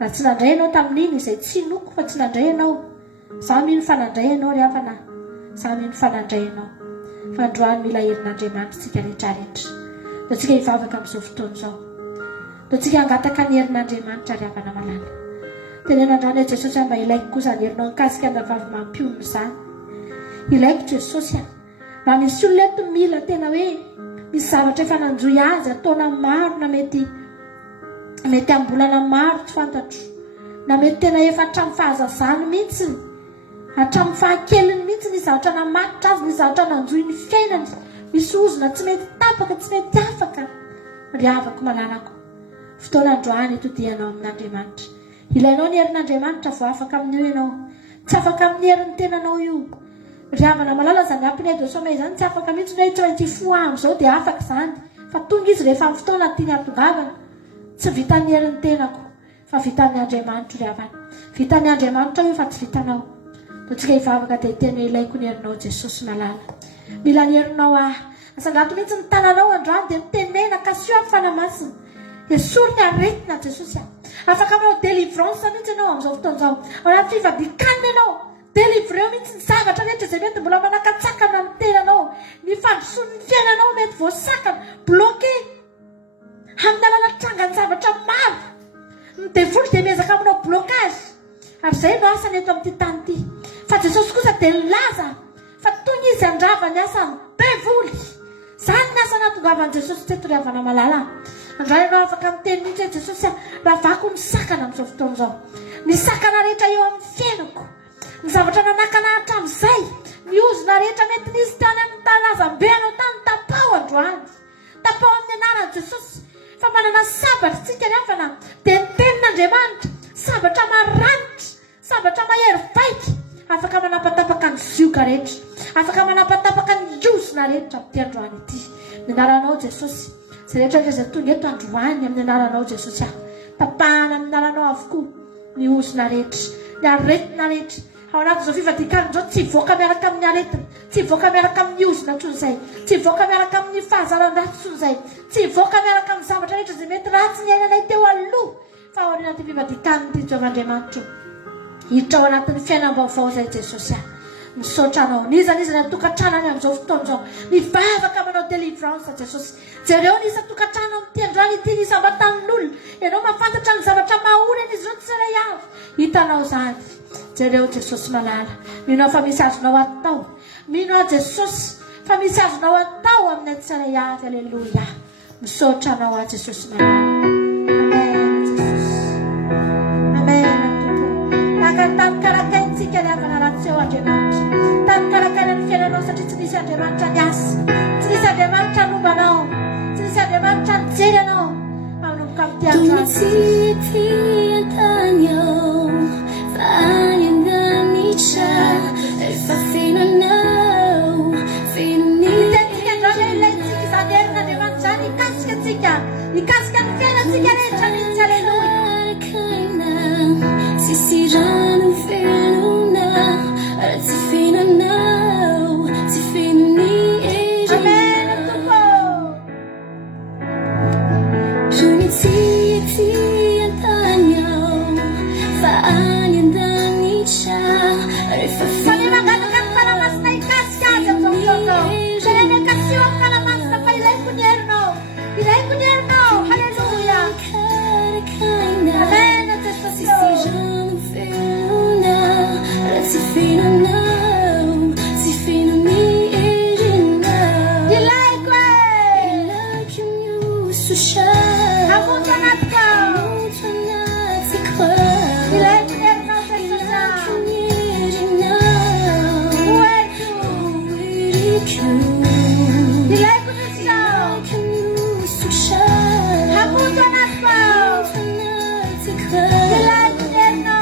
raha tsy nandray ianao tamin'iny izay tsy noko fa tsy nandray ianao za mino fanandray ianao ry havana za mino fanandray ianao fa androany mila herin'Andriamanitra tsika rehetrarehetra dia tsika hivavaka amin'izao fotoana izao dia tsika hangataka ny herin'Andriamanitra ry havana malala tenena androany Jesosy mba ilaiko kosa ny herinao mikasika ny vavy mampionona izany ilaiko Jesosy raha misy olona eto mila tena hoe misy zavatra efa nanjoy azy ataona maro na mety ambolana maro tsy fantatro na mety tena efa hatramin'ny fahazazany mihitsy hatramin'ny fahakeliny mihitsy ny zavatra namatitra azy ny zavatra nanjoy ny fiainany misy ozona tsy mety tapaka tsy mety afaka ry havako malalako fotoana androany itodianao amin'Andriamanitra ilainao ny herin'Andriamanitra vao afaka amin'io ianao tsy afaka amin'ny herin'ny tenanao io ry havana malala zany apnay de sommeil zany tsy afaka mihitsy ny hoe tsy maintsy fo amin'izao dia afaka zany fa tonga izy rehefa amin'ny fotoana tiany hatongavana tsy vitan'ny herin'ny tenako fa vitan'ny Andriamanitra ry havana vitan'ny Andriamanitra io fa tsy vitanao dia tsika hivavaka dia teny ilaiko ny herinao Jesosy malala mila ny herinao asangato mihitsy ny tananao androany dia mitenena kasio amin'ny fanamasina esory ny aretina Jesosy afaka aminao délivrance mihitsy ianao amin'izao fotoana izao ao anaty fivadikanina ianao délivreo mihitsy ny zavatra rehetra izay mety mbola manakatsakana ny tenanao ny fandrosoan'ny fiainanao mety voasakana bloqué amin'ny alala trangany zavatra maro ny devoly dia miezaka aminao blocage ary izay no asany eto amin'ity tany ity fa Jesosy kosa dia nilaza fa tonga izy andrava ny asany bevoly zany ny asana tongavan'i Jesosy teto ry havana malala andray ianao afaka miteny mihitsy hoe Jesosy raha vako ny sakana amin'izao fotoana izao ny sakana rehetra eo amin'ny fiainako ny zavatra nanakana hatramin'izay ny ozona rehetra mety nisy tany amin'ny talazam-be anao tany tapao androany tapao amin'ny anaran'i Jesosy fa manana sabatra tsika ry havana dia ny tenin'Andriamanitra sabatra maranitra sabatra mahery vaika afaka manapatapaka ny zioka rehetra afaka manapatapaka ny ozona rehetra amin'ity androany ity ny anaranao Jesosy izay rehetra rehetra izay tonga eto androany amin'ny anaranao Jesosy tapahana amin'ny anaranao avokoa ny ozona rehetra ny aretina rehetra ao anatin'izao fivadikana izao tsy voaka miaraka amin'ny aretina tsy voaka miaraka amin'ny ozona ntsony izay tsy voaka miaraka amin'ny fahazaran-dratsy ntsony izay tsy voaka miaraka amin'ny zavatra rehetra izay mety ratsy ny ainanay teo aloha fa ao anaty fivadikana ity Jehovahandriamanitra hiditra ao anatin'ny fiainam-baovao izay Jesosy misaotra anao nizany izy ny atokantranany amin'izao fotoana izao mivavaka manao délivrance Jesosy jereo nisy atokantrano amin'ity androany ity nisy ambatan'olona ianao mafantatra ny zavatra mahorana izy ireo tsiray avy hitanao zany jereo Jesosy malala mino aho fa misy azonao atao mino aho Jesosy fa misy azonao atao amin'ny tsiray avy aleloia misaotra anao aho Jesosy malala amen Jesosy amen tany karakaintsika ry havana ratsy eo Andriamanitra tany karakaina ny fiainanao satria tsy nisy Andriamanitra ny asa tsy nisy Andriamanitra nombanao tsy nisy Andriamanitra nijery anao manomboka amin'ity androany itentsika androany ilaitsika izany herin'Andriamanitra zany hikasika antsika hikasika ny fiainantsika rehetra mihitsy aleloia Sisirano feluna, si finanao, si finani amen tupo Junititi antanyo, faani andanicha, kami magkatakan palamas na ikaska sa pagkoko kaya nagkasiwang kalamas na pailay kunyerno hallelujah amen at Jesus Si finanao, si finani Ilai susha Amuntanat ka ilay kunyerno sa ilay kunyerno Amuntanat pa ilay kunyerno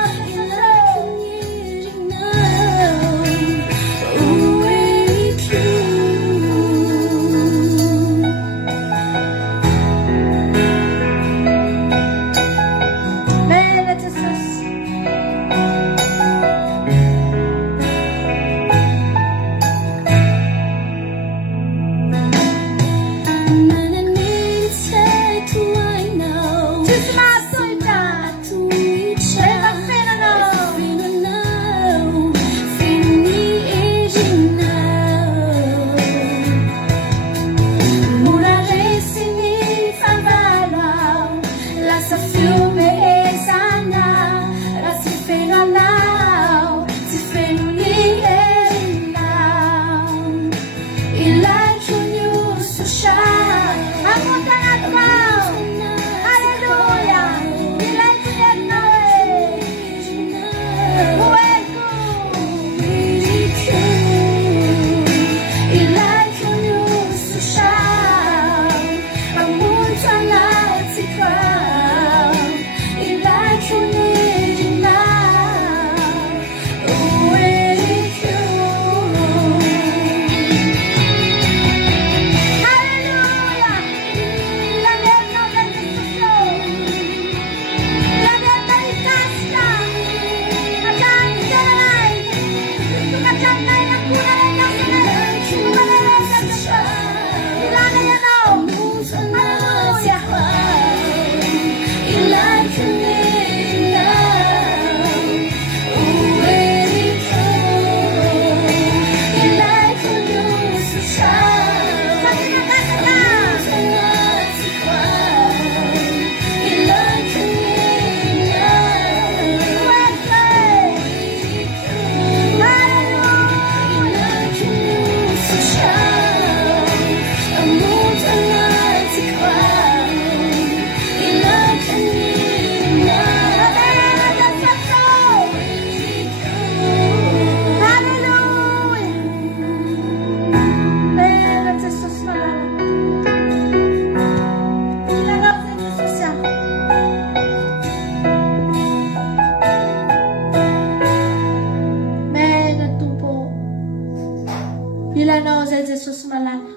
Jesosy malala.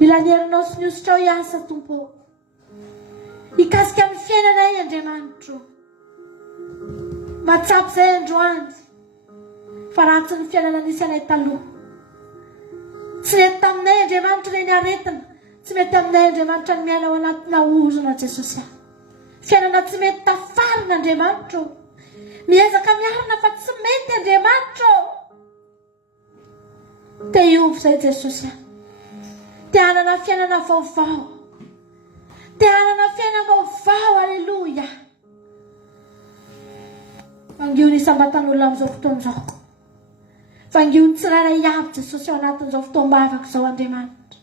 Mila nierinao sy niositra hiasa Tompo. Hikasika amin'ny fiainanay Andriamanitro. Matsapy izay androany. Fa ratsy ny fiainana nisy anay taloha. Tsy mety taminay Andriamanitra ilay ny aretina. Tsy mety aminay Andriamanitra ny miaina ao anatina orona Jesosy. Fiainana tsy mety tafarina Andriamanitro. Miezaka miarina fa tsy mety Andriamanitro. Te hiovy izay Jesosy. Te hanana fiainana vaovao. Te hanana fiainana vaovao. Alleluia. Vangio ny sambatan'olona amin'izao fotoana izao. Vangio ny tsirairay avy Jesosy ao anatin'izao fotoam-bavaka izao Andriamanitra.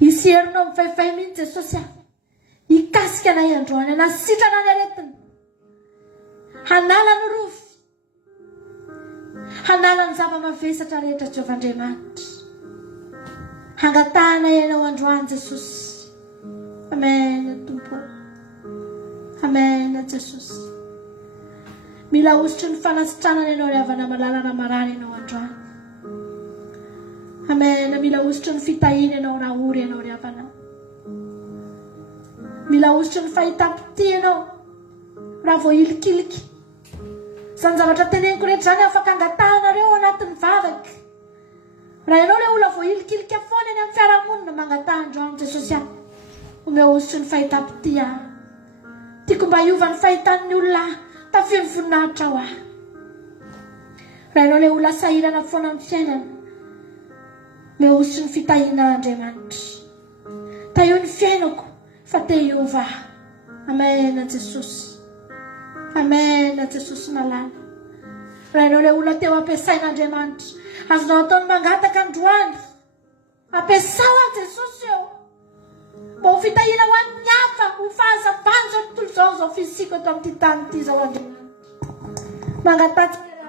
Hisy herinao mifaifay mihitsy Jesosy. Hikasika anay androany. Hanasitrana ny aretina. Hanala ny rofy. Hanala ny zava-mavesatra rehetra Jehovah Andriamanitra. Hangatahana ianao androany Jesosy. Amen Tompo. Amen Jesosy. Mila osotry ny fanasitranana ianao ry havana malalana marany ianao androany. Amen. Mila osotry ny fitahina ianao raha ory ianao ry havana. Mila osotry ny fahita-pity ianao raha vao ilikiliky. Zany zavatra teneniko rehetra zany afaka angatahanareo anatin'ny vavaka. Raha ianao ilay olona vao ilikilika foana any amin'ny fiarahamonina mangatahandroany Jesosy ahy. Omeo osotry ny fahita-pity ahy. Tiako mba hiova ny fahitan'ny olona tafio ny voninahitra ho ahy. Raha ianao ilay olona sahirana foana amin'ny fiainana. Omeo osotry ny fitahiana Andriamanitra. Tahio ny fiainako fa te hiova ahy. Amen Jesosy. Amen Jesosy malala. Raha ianao ilay olona teo ampiasain'Andriamanitra. Azonao ataony mangataka androany. Ampiasao ahy Jesosy eo. Mba ho fitahiana ho an'ny hafa. Ho fahazavany zao tontolo izao zao fisiko eto amin'ity tany ity izao Andriamanitra. Mangatatsika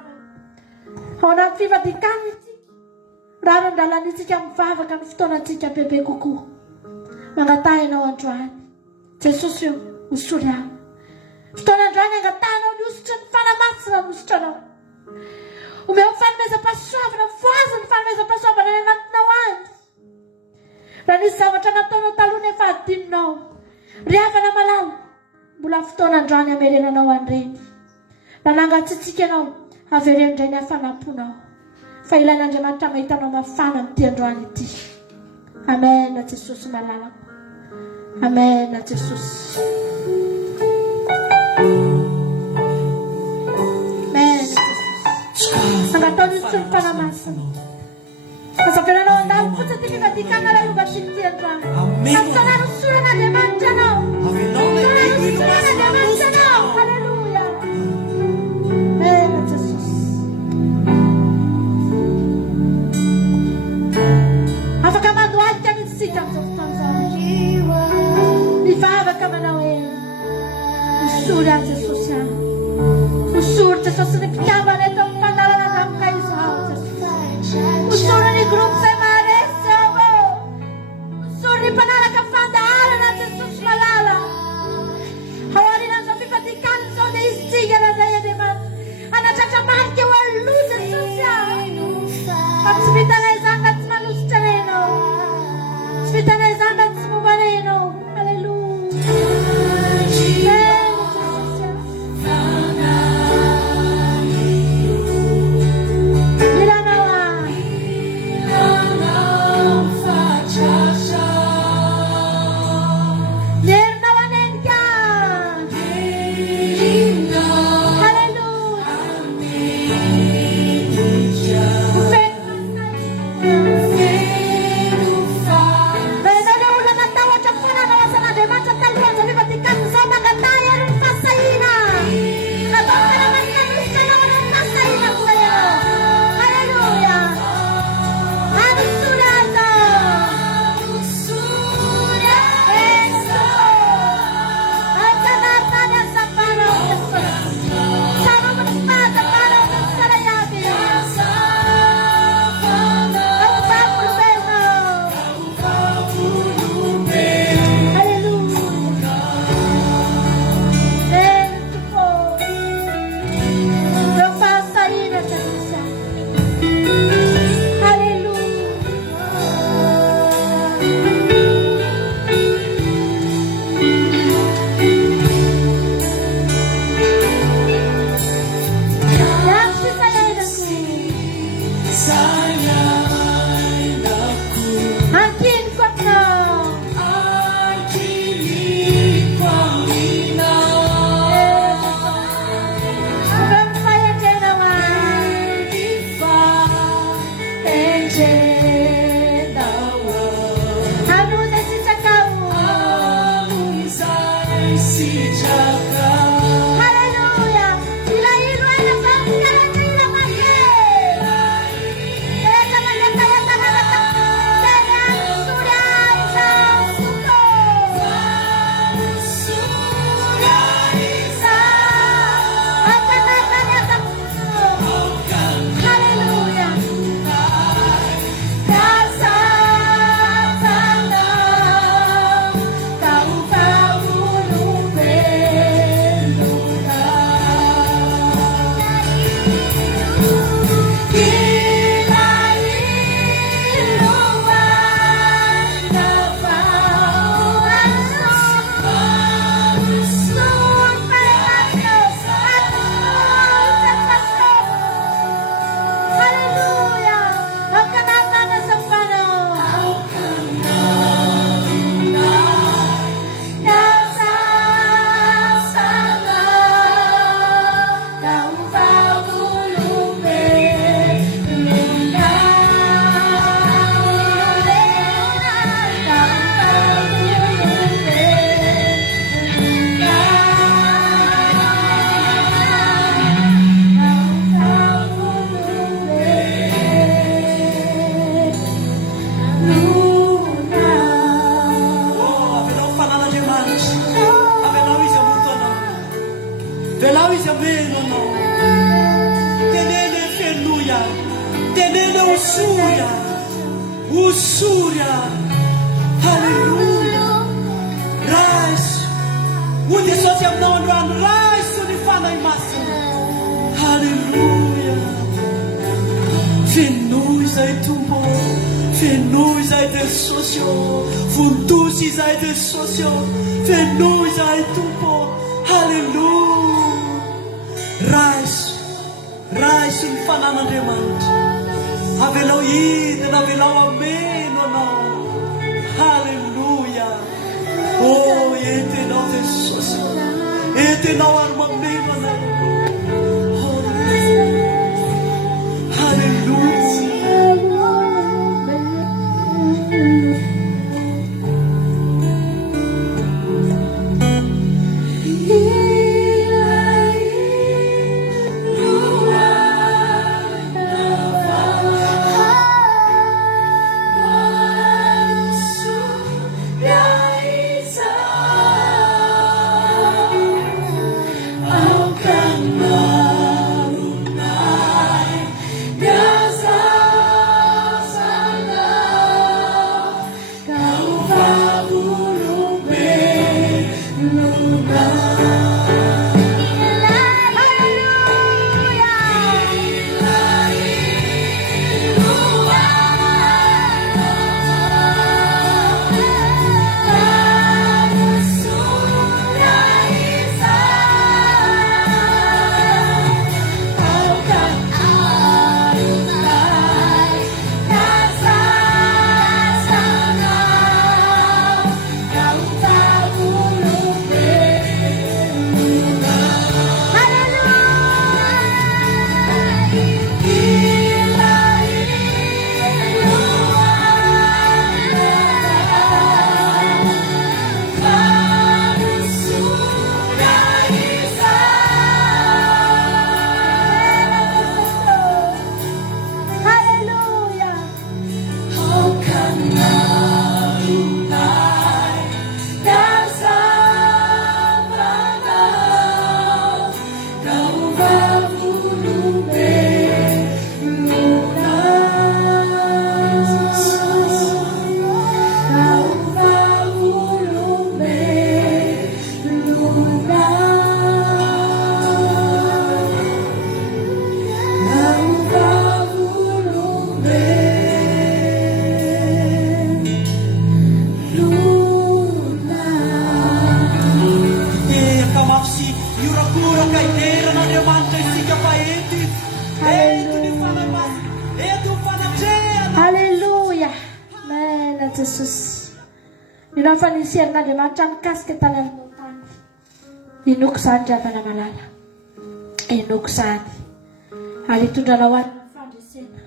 ao anaty fivadikana itsika. Raha nandalanintsika mivavaka ny fotoanantsika bebe kokoa. Mangataha ianao androany. Jesosy eo osory ahy. Fotoana androany angatahanao ny osotry ny fanamasina ny osotranao. Omeo fanomezam-pahasoavana voazy ny fanomezam-pahasoavana any anatinao any. Raha nisy zavatra nataonao taloha nefa adinonao. Ry havana malala. Mbola fotoana androany hamerenanao an'ireny. Raha nangatsitsika ianao avereo indray ny hafanamponao. Fa ilain'Andriamanitra mahitanao mafana amin'ity androany ity. Amen Jesosy malala. Amen Jesosy. Amen Jesosy. Angataony osotry ny fanamasina. Kasafiranao andalo fotsy ty fivadikana raha lovatriny ty androany. Asana rosoran'Andriamanitra anao. Asana rosoran'Andriamanitra anao. Halleluja. Amen Jesosy. Afaka mandohalika nitsika amin'izao fotoana izao. Mivavaka manao eny. Usury ahy Jesosy ahy. Usury Jesosy ny mpikambana eto amin'ny fandalarana tampoka izao Jesosy. Usury ny groupe izay maharesy ao. Usury ny mpanaraka fandaharana Jesosy malala. Aorianan'izao fifadikana izao dia izy tsigana izay Andriamanitra. Anatratra marika eo aloha Jesosy ahy. Fa tsy vitanay izany na tsy manositra anay ianao. Tsy vitanay izany na tsy mombana ianao. Halleluja. Usuria. Hallelujah. Rise. Would you say I'm not run? Rise to the Father in mercy. Hallelujah. Fenuz ai tumbo. Fenuz ai de socio. Fundus ai de socio. Fenuz ai tumbo. Hallelujah. Rise. Rise in Fanana demand. Havelau ida, havelau amen, no. Hallelujah. Oh, ete não te socio. Ete não armamento, no. Hallelujah. N'Andriamanitra mikasika tany amin'ny tany. Inoko izany dravana malala. Inoko izany. Ary hitondra ho any fandresena.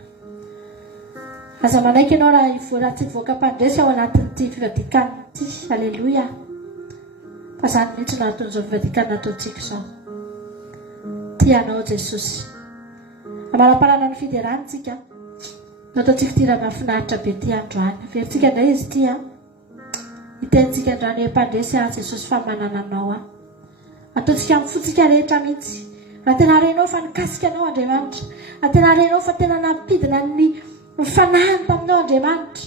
aza manaiky ianao raha raha tsy voaka mpandresy ao anatin'ity fivadikanina ity. Alleloia. Fa zany mihitsy nahaton'izao fivadikanina ataontsika izao. Tianao Jesosy. Amara-parana ny fiderantsika. No ataontsika ty raha mahafinaritra be ty androany. Averintsika indray izy ty itentsika androany hoe mpandresy Jesosy fa manana anao ataontsika amin'ny fotsika rehetra mihitsy. Raha tena renao fa nikasika anao Andriamanitra. Raha tena renao fa tena nampidina ny fanahiny taminao Andriamanitra.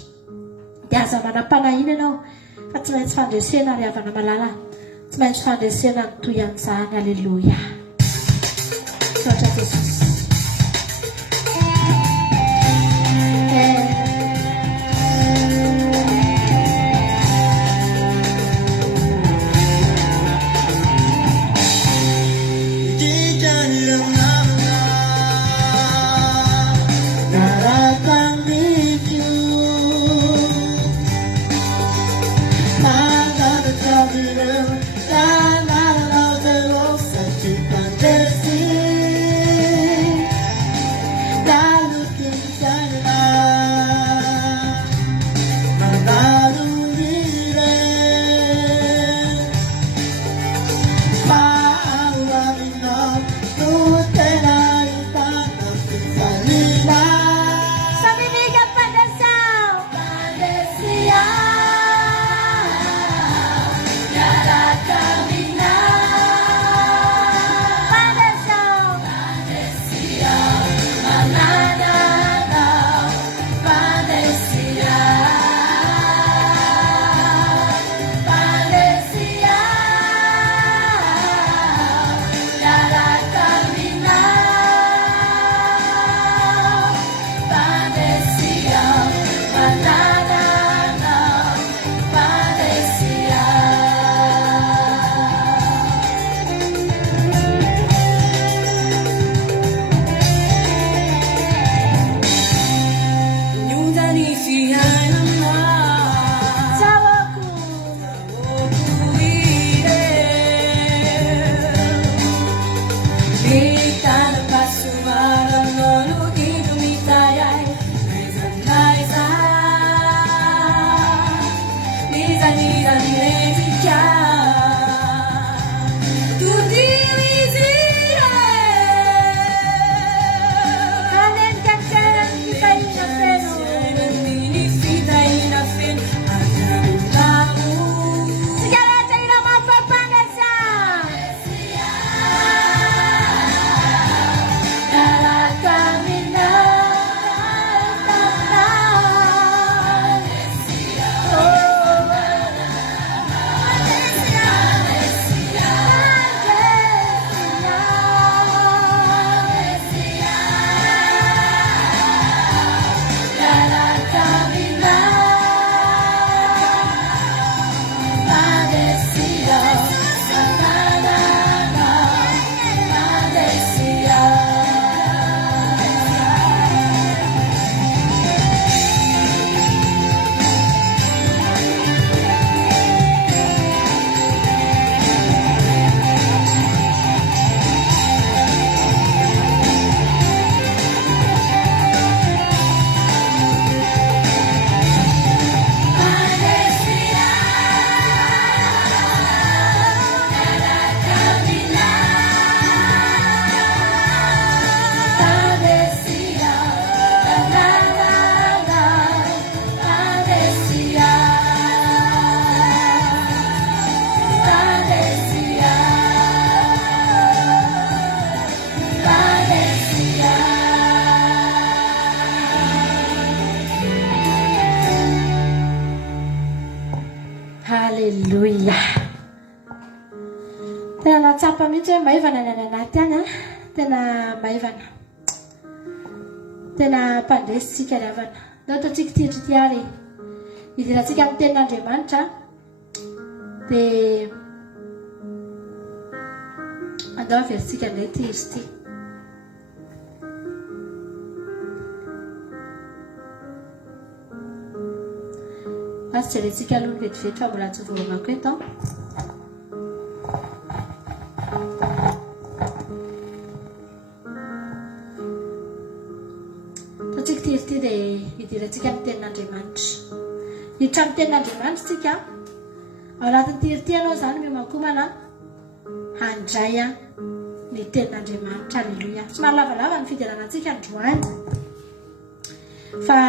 Dia aza manam-panahiny ianao fa tsy maintsy fandresena ry havana malala. Tsy maintsy fandresena ny toy an'izany. Alleloia. Soatra Jesosy. Halleluia. Tena natsapa mihitsy hoe maivana ny any anaty any tena maivana. Tena mpandresitsika ry havana. Ndao ataontsika tiatry ty ary idirantsika amin'ny tenin'Andriamanitra dia andao averintsika indray ty izy ty. Asy jerentsika aloha ny vetivety fa mbola tsy vorovako eto. Ataontsika ty izy ty dia idirantsika antsika ny tenin'Andriamanitra. Hiditra ny tenin'Andriamanitra tsika ao anatin'ny tirity anao zany miomankomana handray ny tenin'Andriamanitra. Alleluia. Somary lavalava ny fidelana antsika androany fa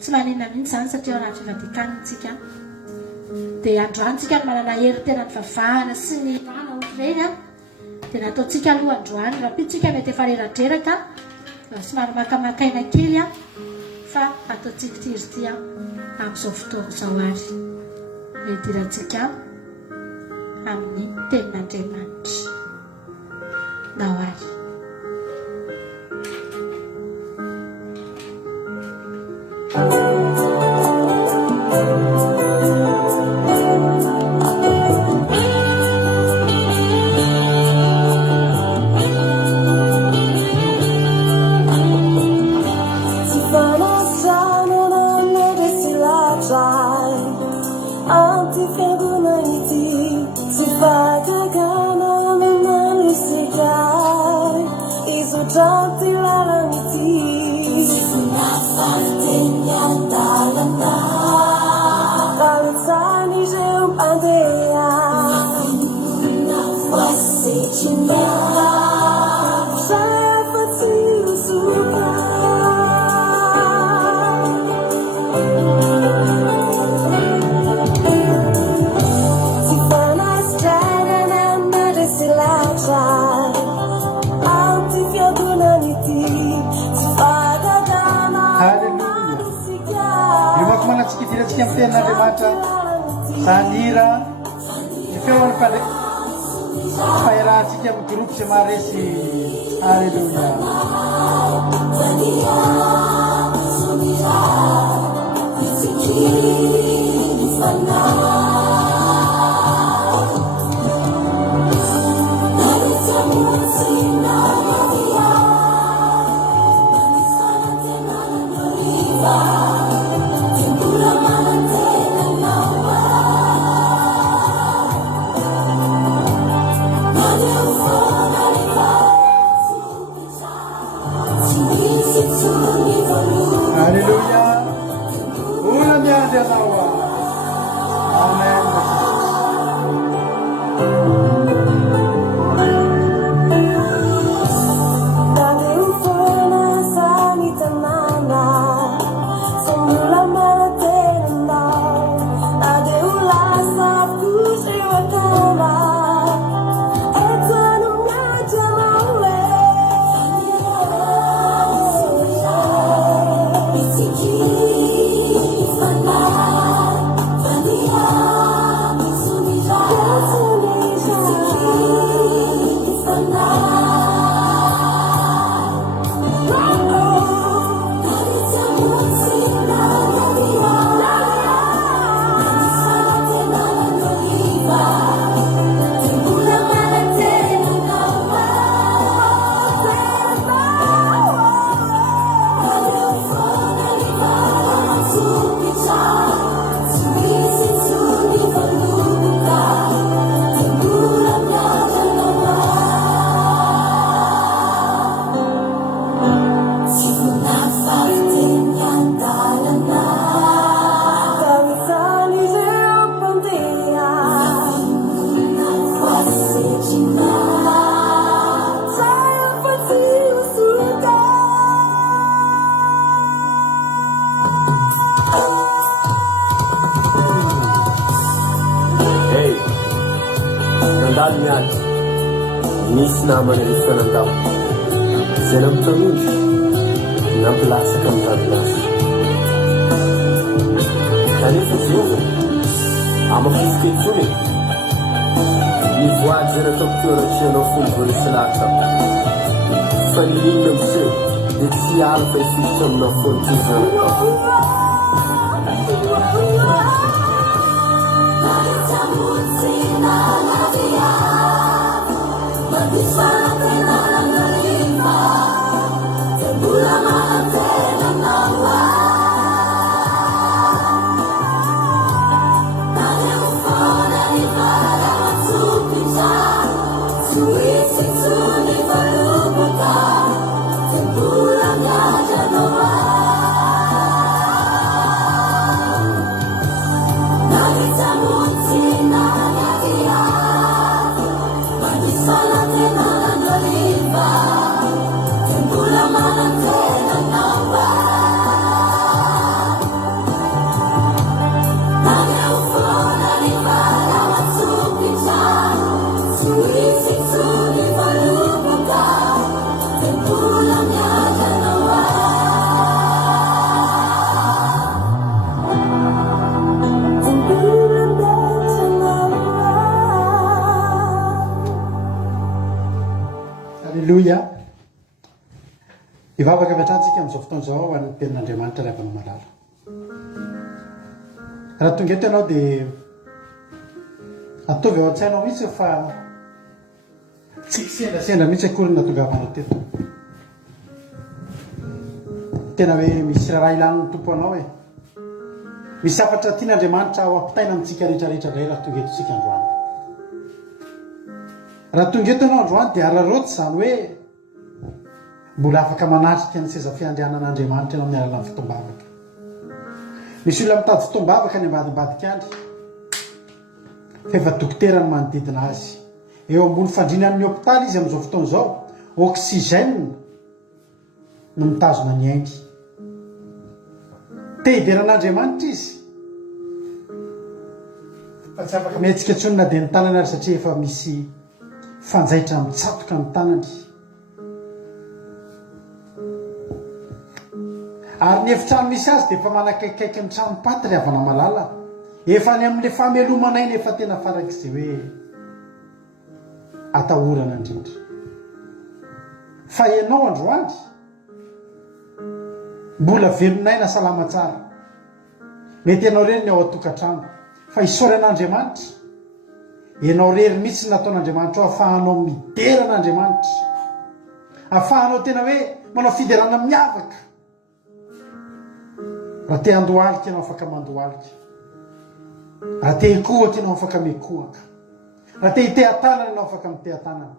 tsy maninona mihitsy zany satria ao anaty fivadikanina tsika dia androany tsika no manana hery tena ny vavahana sy ny mana otreny dia nataontsika aloha androany rapitsika mety efa reratreraka somary makamakaina kely fa ataontsika tirity amin'izao fotoana izao ary hidirantsika amin'ny tenin'Andriamanitra nao ary. Tenin'Andriamanitra sanira ny feony fahirahantsika amin'ny groupe sy maresy. Alleluia. namanya ifanandao zay nampitanondry nampilasaka am'zavilasy kanefa Jehova amafisika itsony nivoady zay natao toeratreanao fomba voanisy lahatra fa nilinona am'seho dia tsy ala fa ifisitra aminao foana ty zanakao Tembulan gajah Noah Alléluia. Ivavaka avy hatratsika amin'izao fotoana izao ho an'ny tenin'Andriamanitra ray avana malala. Raha tonga eto ianao dia ataovy ao an-tsainao mihitsy fa tsy sendrasendra mihitsy akory natongavanao teto. Tena hoe misy raha ilan'ny tompo anao e. Misy afatra tian'Andriamanitra ao ampitaina amintsika rehetrarehetra indray raha tonga eto tsika androany. Raha tonga eto ianao androany dia ararotsy izany hoe mbola afaka manatrika ny seza fiandrianan'Andriamanitra ianao amin'ny alalan'ny fitombavaka. Misy olona mitady fitombavaka ny ambadimbadika andry fa efa dokotera ny manodidina azy. Eo ambony fandrinan'ny hôpitaly izy amin'izao fotoana izao, oksizène no mitazona ny aingy. Te-hiveran'Andriamanitra izy fa tsy afaka mihaitsika intsony na dia ny tanany ary satria efa misy fanjaitra mitsatoka ny tanany. Ary ny efitrano misy azy dia efa manakaikaiky ny tranopaty ry havana malala. Efa any amin'ilay famelomanaina efa tena farak'izay hoe atahorana indrindra. Fa ianao androany mbola velonaina salama tsara. Mety ianao rery ny ao an-tokantrano fa isaoran'Andriamanitra. Ianao rery mihitsy nataon'Andriamanitra ao ahafahanao mideran'Andriamanitra. Ahafahanao tena hoe manao fiderana miavaka. Raha te handohalika ianao afaka mandohalika. Raha te hikohaka ianao afaka mikohaka. Raha te hiteha-tanana ianao afaka miteha-tanana.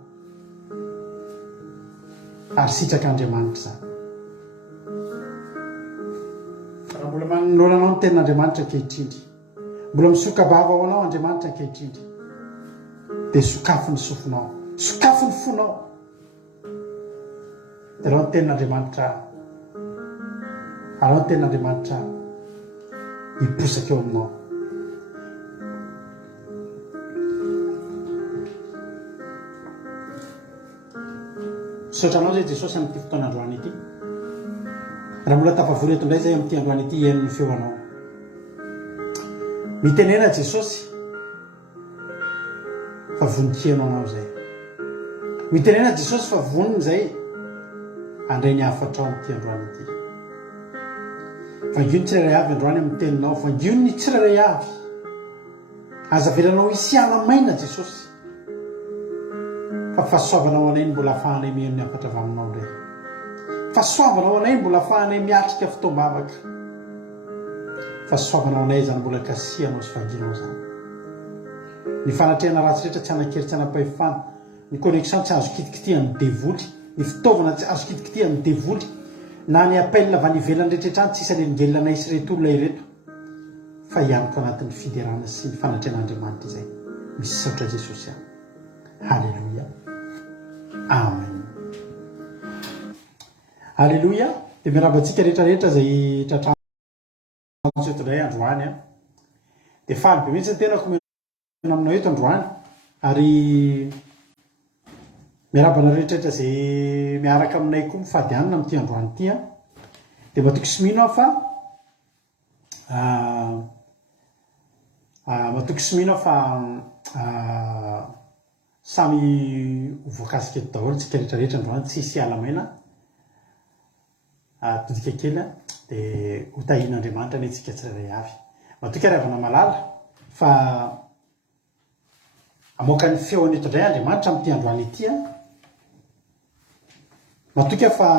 Ary sitrak'Andriamanitra izany. Raha mbola manoloana anao ny tenin'Andriamanitra ankehitrindry, mbola misoka-bava ao anao Andriamanitra ankehitrindry, dia sokafo ny sofinao, sokafo ny fonao. Dia alao ny tenin'Andriamanitra hiposaka eo aminao. Saotranao zay Jesosy amin'ity fotoana androany ity. Raha mbola tafavory eto indray zay amin'ity androany ity henon'ny feonao. Mitenena Jesosy fa voninkianao anao zay. Mitenena Jesosy fa voniny zay andray ny hafatra ao amin'ity androany ity. Vangio ny tsirairay avy androany amin'ny teninao, vangio ny tsirairay avy. Aza velanao isiana maina Jesosy. Fa fahasoavanao anay mbola ahafahanay miheno ny hafatra avy aminao indray. Fahasoavanao anay mbola ahafahanay miatrika fitombavaka. Fahasoavanao anay izany mbola kasianao sy vanginao izany. Ny fanatrehana ratsy rehetra tsy hanakery tsy hanapahefana. Ny connexion tsy azo kitikitihan'ny devoly. Ny fitaovana tsy azo kitikitihan'ny devoly. Na ny appel avy any ivelany rehetrarehetra tsy isa lengelana isy reto olona ireto. Fa ianiko anatin'ny fiderana sy ny fanatrehan'Andriamanitra izay. Misy saotra Jesosy ihany. Alléluia. Amen. Alléluia. Dia miarabantsika rehetrarehetra izay tratrano eto indray androany a. Dia faly be mihitsy tena komena aminao eto androany. Ary miarabana rehetrarehetra izay miaraka aminay koa mifady anina amin'ity androany ity a. Dia matoky sy mino aho fa samy voakasika eto daholo tsika rehetrarehetra androany tsy hisy alamaina. Todika kely dia ho tahin'Andriamanitra ny tsika tsirairay avy. Matoka ry havana malala fa amoaka ny feony eto indray Andriamanitra amin'ity androany ity a. Matoka fa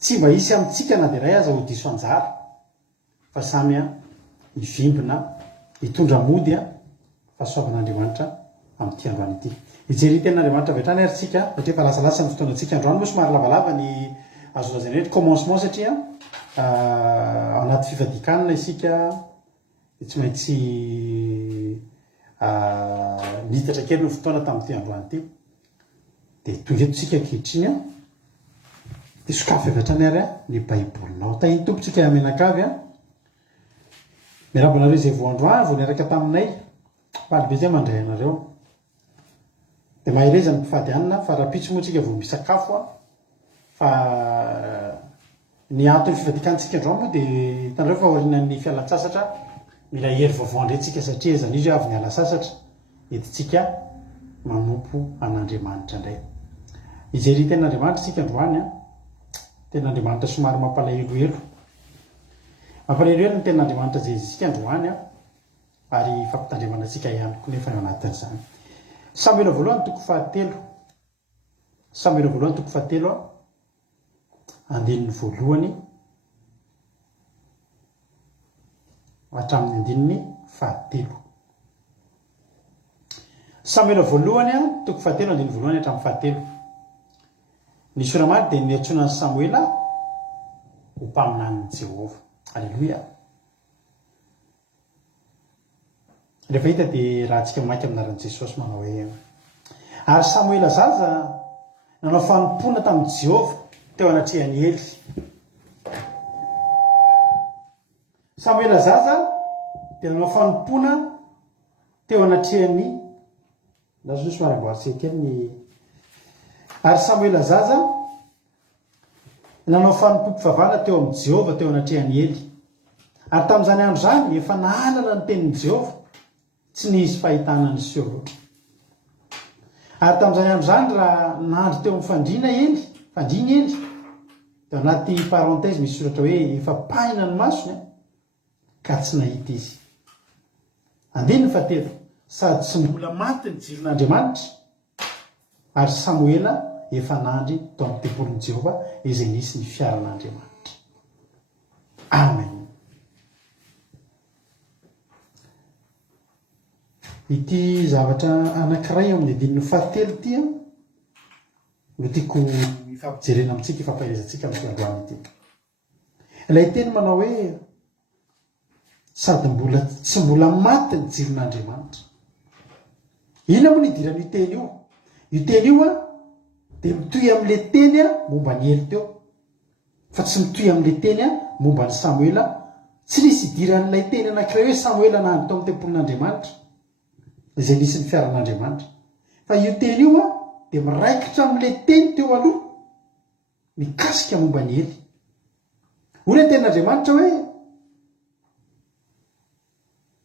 tsy mba hisy amintsika na dia iray aza ho diso anjara fa samy hivimbina hitondra mody fahasoavan'Andriamanitra amin'ity androany ity. Hijery tenin'Andriamanitra avy hatrany ary tsika satria fa lasalasa ny fotoanantsika androany moa somary lavalava ny azo lazana hoe commencement satria ao anaty fifadikanana isika dia tsy maintsy nihitatra kely no fotoana tamin'ity androany ity. Dia tonga eto tsika ankehitriny a. Dia sokafo avy hatrany ary ny baibolinao. Tahiny tompontsika amenakavy a. Miarabanareo izay voandroany vao niaraka taminay. Faly be zay mandray anareo. Dia mahereza ny mpifady anina fa rapitso moa tsika vao misakafo a. Fa ny antony fifadikantsika androany moa dia hitanareo fa aorianan'ny fialan-tsasatra mila hery vaovao ndretsika satria zany izy avy niala sasatra entintsika manompo an'Andriamanitra indray. ijery ten'Andriamanitra tsika androany a ten'Andriamanitra somary mampalaheloelo ny ten'Andriamanitra zay tsika androany a ary fampitandremana atsika ihany koa nefa anatin'izany. Samuela voalohany toko fahatelo andininy voalohany hatramin'ny andininy fahatelo. Samuela voalohany a toko fahatelo andininy voalohany hatramin'ny fahatelo. Ny soramady dia niantsonan'ny Samuela ho mpaminan'ny Jehova. Alleluia. Rehefa hita dia raha antsika maiky aminaran'i Jesosy manao hoe ary Samuela zaza nanao fanompoana tamin'i Jehova teo anatrehan'ny Ely. Samuela zaza dia nanao fanompoana teo anatrehan'ny Jesosy maramboaritsika kely ny ary Samuela zaza nanao fanompo-pivavahana teo amin'ny Jehova teo anatrehan'ny Ely. Ary tamin'izany andro zany efa nahalala ny tenin'i Jehova, tsy nisy fahitana ny seho loatra. Ary tamin'izany andro zany raha nandro teo amin'ny fandriana Ely, dia anaty parenthèse misy soratra hoe efa paina ny masony ka tsy nahita izy. Andininy fahatelo, sady tsy mbola maty ny jiron'Andriamanitra ary Samuela efa nandry tao amin'ny tempolin'i Jehova izay nisy ny fiaran'Andriamanitra. Amen. Ity zavatra anankiray amin'ny andininy fahatelo ity no tiako ifampijerena amintsika, ifampahelezantsika amin'ny fiandohana ity. Ilay teny manao hoe sady tsy mbola maty ny jiron'Andriamanitra. Ina moa ny idiran'io teny io? Io teny io dia mitohy amin'ilay teny momba ny Ely teo, fa tsy mitohy amin'ilay teny momba ny Samuela. Tsy nisy idiran'ilay teny anankiray hoe Samuela nandro tao amin'ny tempolin'Andriamanitra izay nisy ny fiaran'Andriamanitra. Fa io teny io dia miraikitra amin'ilay teny teo aloha mikasika momba ny Ely. Hoy ny ten'Andriamanitra hoe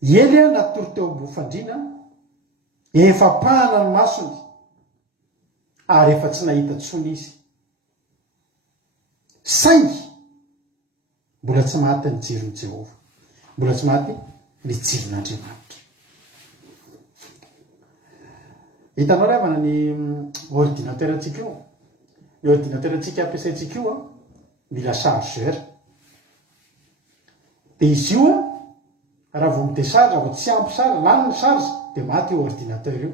Ely natory teo ambony fandriana, efa pahana ny masony ary efa tsy nahita tsony izy. Saingy mbola tsy maty ny jiron'i Jehova, mbola tsy maty ny jiron'Andriamanitra. Hitanao ry havana ny ordinateur antsika io. Ny ordinateur antsika ampiasaintsika io mila chargeur. Dia izy io raha vao midecharge, raha vao tsy ampy charge, lany ny charge, dia maty io ordinateur io.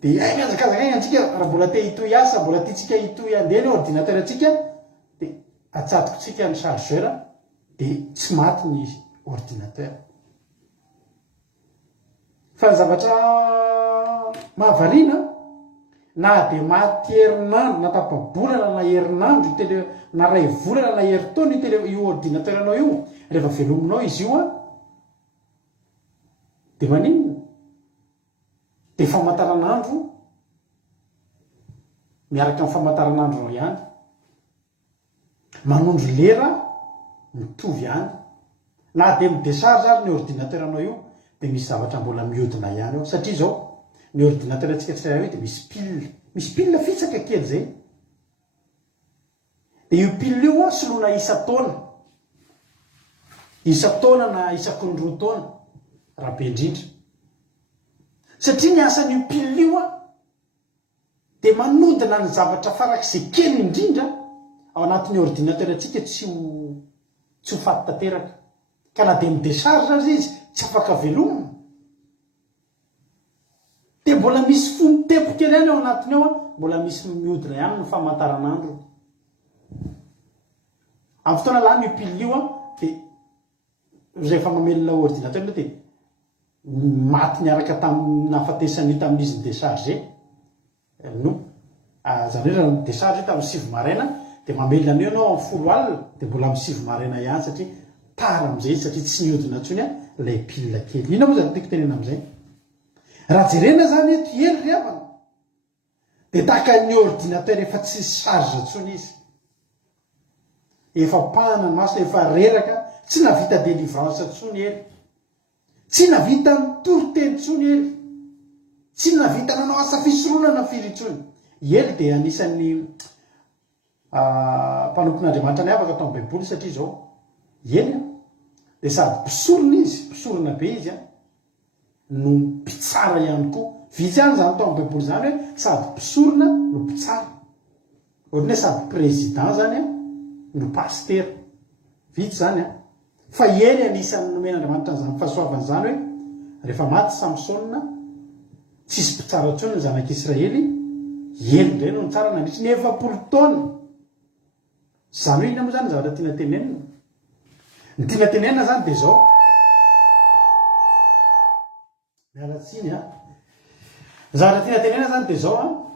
Dia miazakazaka aina antsika raha mbola te hitohy asa, mbola tiantsika hitohy andeha ny ordinateur antsika, dia atsatokontsika ny chargeur dia tsy maty ny ordinateur. Fa ny zavatra mahavariana, na dia maty herinandro, na tapa-bolana na herinandro, na ray volana na herintaona io ordinateur anao io, rehefa velominao izy io dia maninona? Dia famantaranandro miaraka amin'ny famantaranandro ihany, manondro lera mitovy ihany. Na dia midecharge ary ny ordinateur anao io dia misy zavatra mbola mihodina ihany eo. Satria izao ny ordinateur antsika tsirairay dia misy pile fitsaka kely zay. Dia io pile io soloina isa taona na isaky ny 2 taona raha be indrindra. Satria ny asan'io pile io dia manodina ny zavatra farak'izay kely indrindra ao anatin'ny ordinateur antsika tsy ho faty tanteraka. Ka na dia midecharge azy izy tsy afaka velomina. Dia mbola misy fony tempo kely ihany ao anatiny ao, mbola misy mihodina ihany ny famantaranandro. Amin'ny fotoana lany io pile io dia rehefa mamelona ordinateur dia maty niaraka tamin'ny nahafatesany tamin'izy ny décharge. No zany hoe raha ny décharge tamin'ny 7 maraina dia mamelona an'io ianao amin'ny 10 alina dia mbola amin'ny 7 maraina ihany satria tara amin'izay, satria tsy nihodina intsony ilay pile kely. Ina moa zany tiako tenena amin'izay? Raha jerena zany eto Ely ry havana dia tahaka ny ordinateur efa tsy charge intsony izy, efa pahana ny masona, efa reraka, tsy navita délivrance intsony Ely, tsy navita nitory teny intsony Ely. tsy navita nanao asa fisoroana firy-tsony ely dia anisan'ny mpanompon'andriamanitra ny afaka atao amin'ny baiboly satria zao ely dia sady mpisorona izy mpisorona be izy no mpitsara ihany koa vitsy any zany atao amin'ny baiboly zany hoe sady mpisorona no mpitsara ohatrany hoe sady président zany no paster vitsy zany fa ely anisan'ny nomen'andriamanitra n'izany fahasoavany zany hoe rehefa maty Samsona tsisy mpitsara ntsony ny zanak'Israely ely ndray no nitsara nandritry ny 900 taona zany hoe ina moa zany zavatra tiana tenenina ny tiana tenenina zany dia zao mialatsiny zavatra tiana tenenina zany dia zao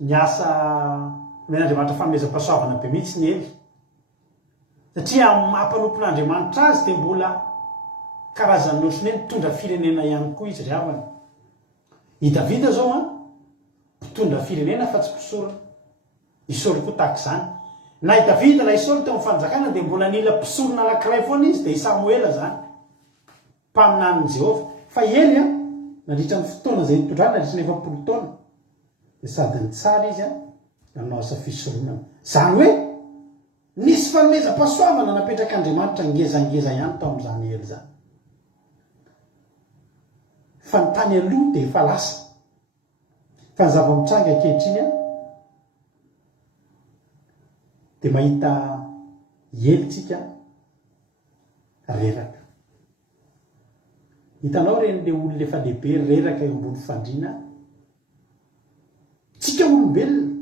ny asa men'andriamanitra fanomezam-pahasoavana be mihitsy ny ely satria mampanompon'andriamanitra azy dia mbola karazany notriny hoe mitondra firenena ihany koa izy ry havana i Davida zao mpitondra firenena fa tsy mpisorona Isaoly koa tahaka izany na i Davida na Isaoly teo amin'ny fanjakana dia mbola nila mpisorona anankiray foana izy dia i Samuela zany mpaminan'ny Jehova fa ely nandritra ny fotoana izay nitondrany nandritra ny 900 taona dia sady nitsara izy nanao asa fisoronana zany hoe nisy fanomezam-pahasoavana napetrak'Andriamanitra ngezangeza ihany tao amin'izany ely zany fa ny tany aloha dia efa lasa fa ny zava-mitranga ankehitriny dia mahita elitsika reraka hitanao ren'le olona efa lehibe reraka eo ambony fandriana tsika olombelona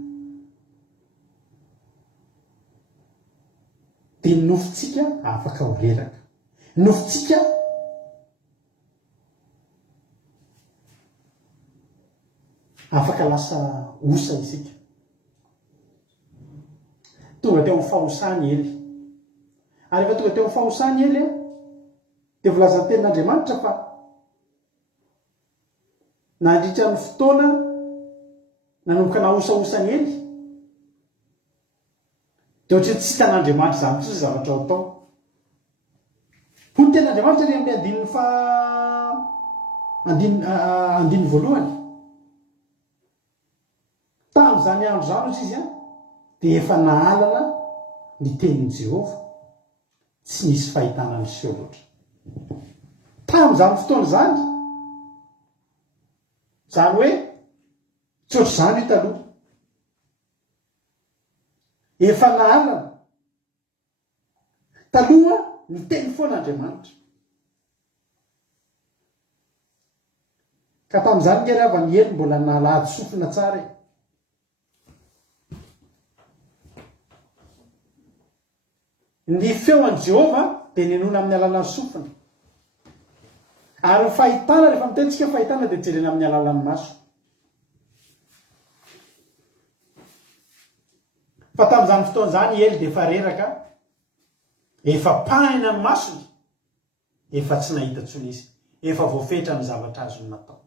dia nofotsika afaka ho reraka nofotsika afaka lasa osa isika tonga teo amin'ny fahosany ely ary efa tonga teo amin'ny fahosany ely dia volazan'ny tenin'Andriamanitra fa nandritra ny fotoana nanomboka nahosaosany ely dia ohatry tsy hitan'Andriamanitra zany koa zavatra ao atao ho ny tenin'Andriamanitra ry amin'ny andininy voalohany tamin'izany andro zany ozy izy dia efa nahalana ny tenin'i Jehova tsy nisy fahitana miseho loatra tamin'izany fotoana zany zany hoe tsy ohatry zany io taloha efa nahalana taloha ny teny foan'Andriamanitra ka tamin'izany ngery avy ny ely mbola nalady sofina tsara ny feon'i Jehova dia nenona amin'ny alalan'ny sofina ary ny fahitana rehefa mitentsika fahitana dia jerena amin'ny alalan'ny maso fa tamin'izany fotoana zany ely dia efa reraka efa pahina ny masony efa tsy nahita ntsony izy efa voafetra ny zavatra azony natao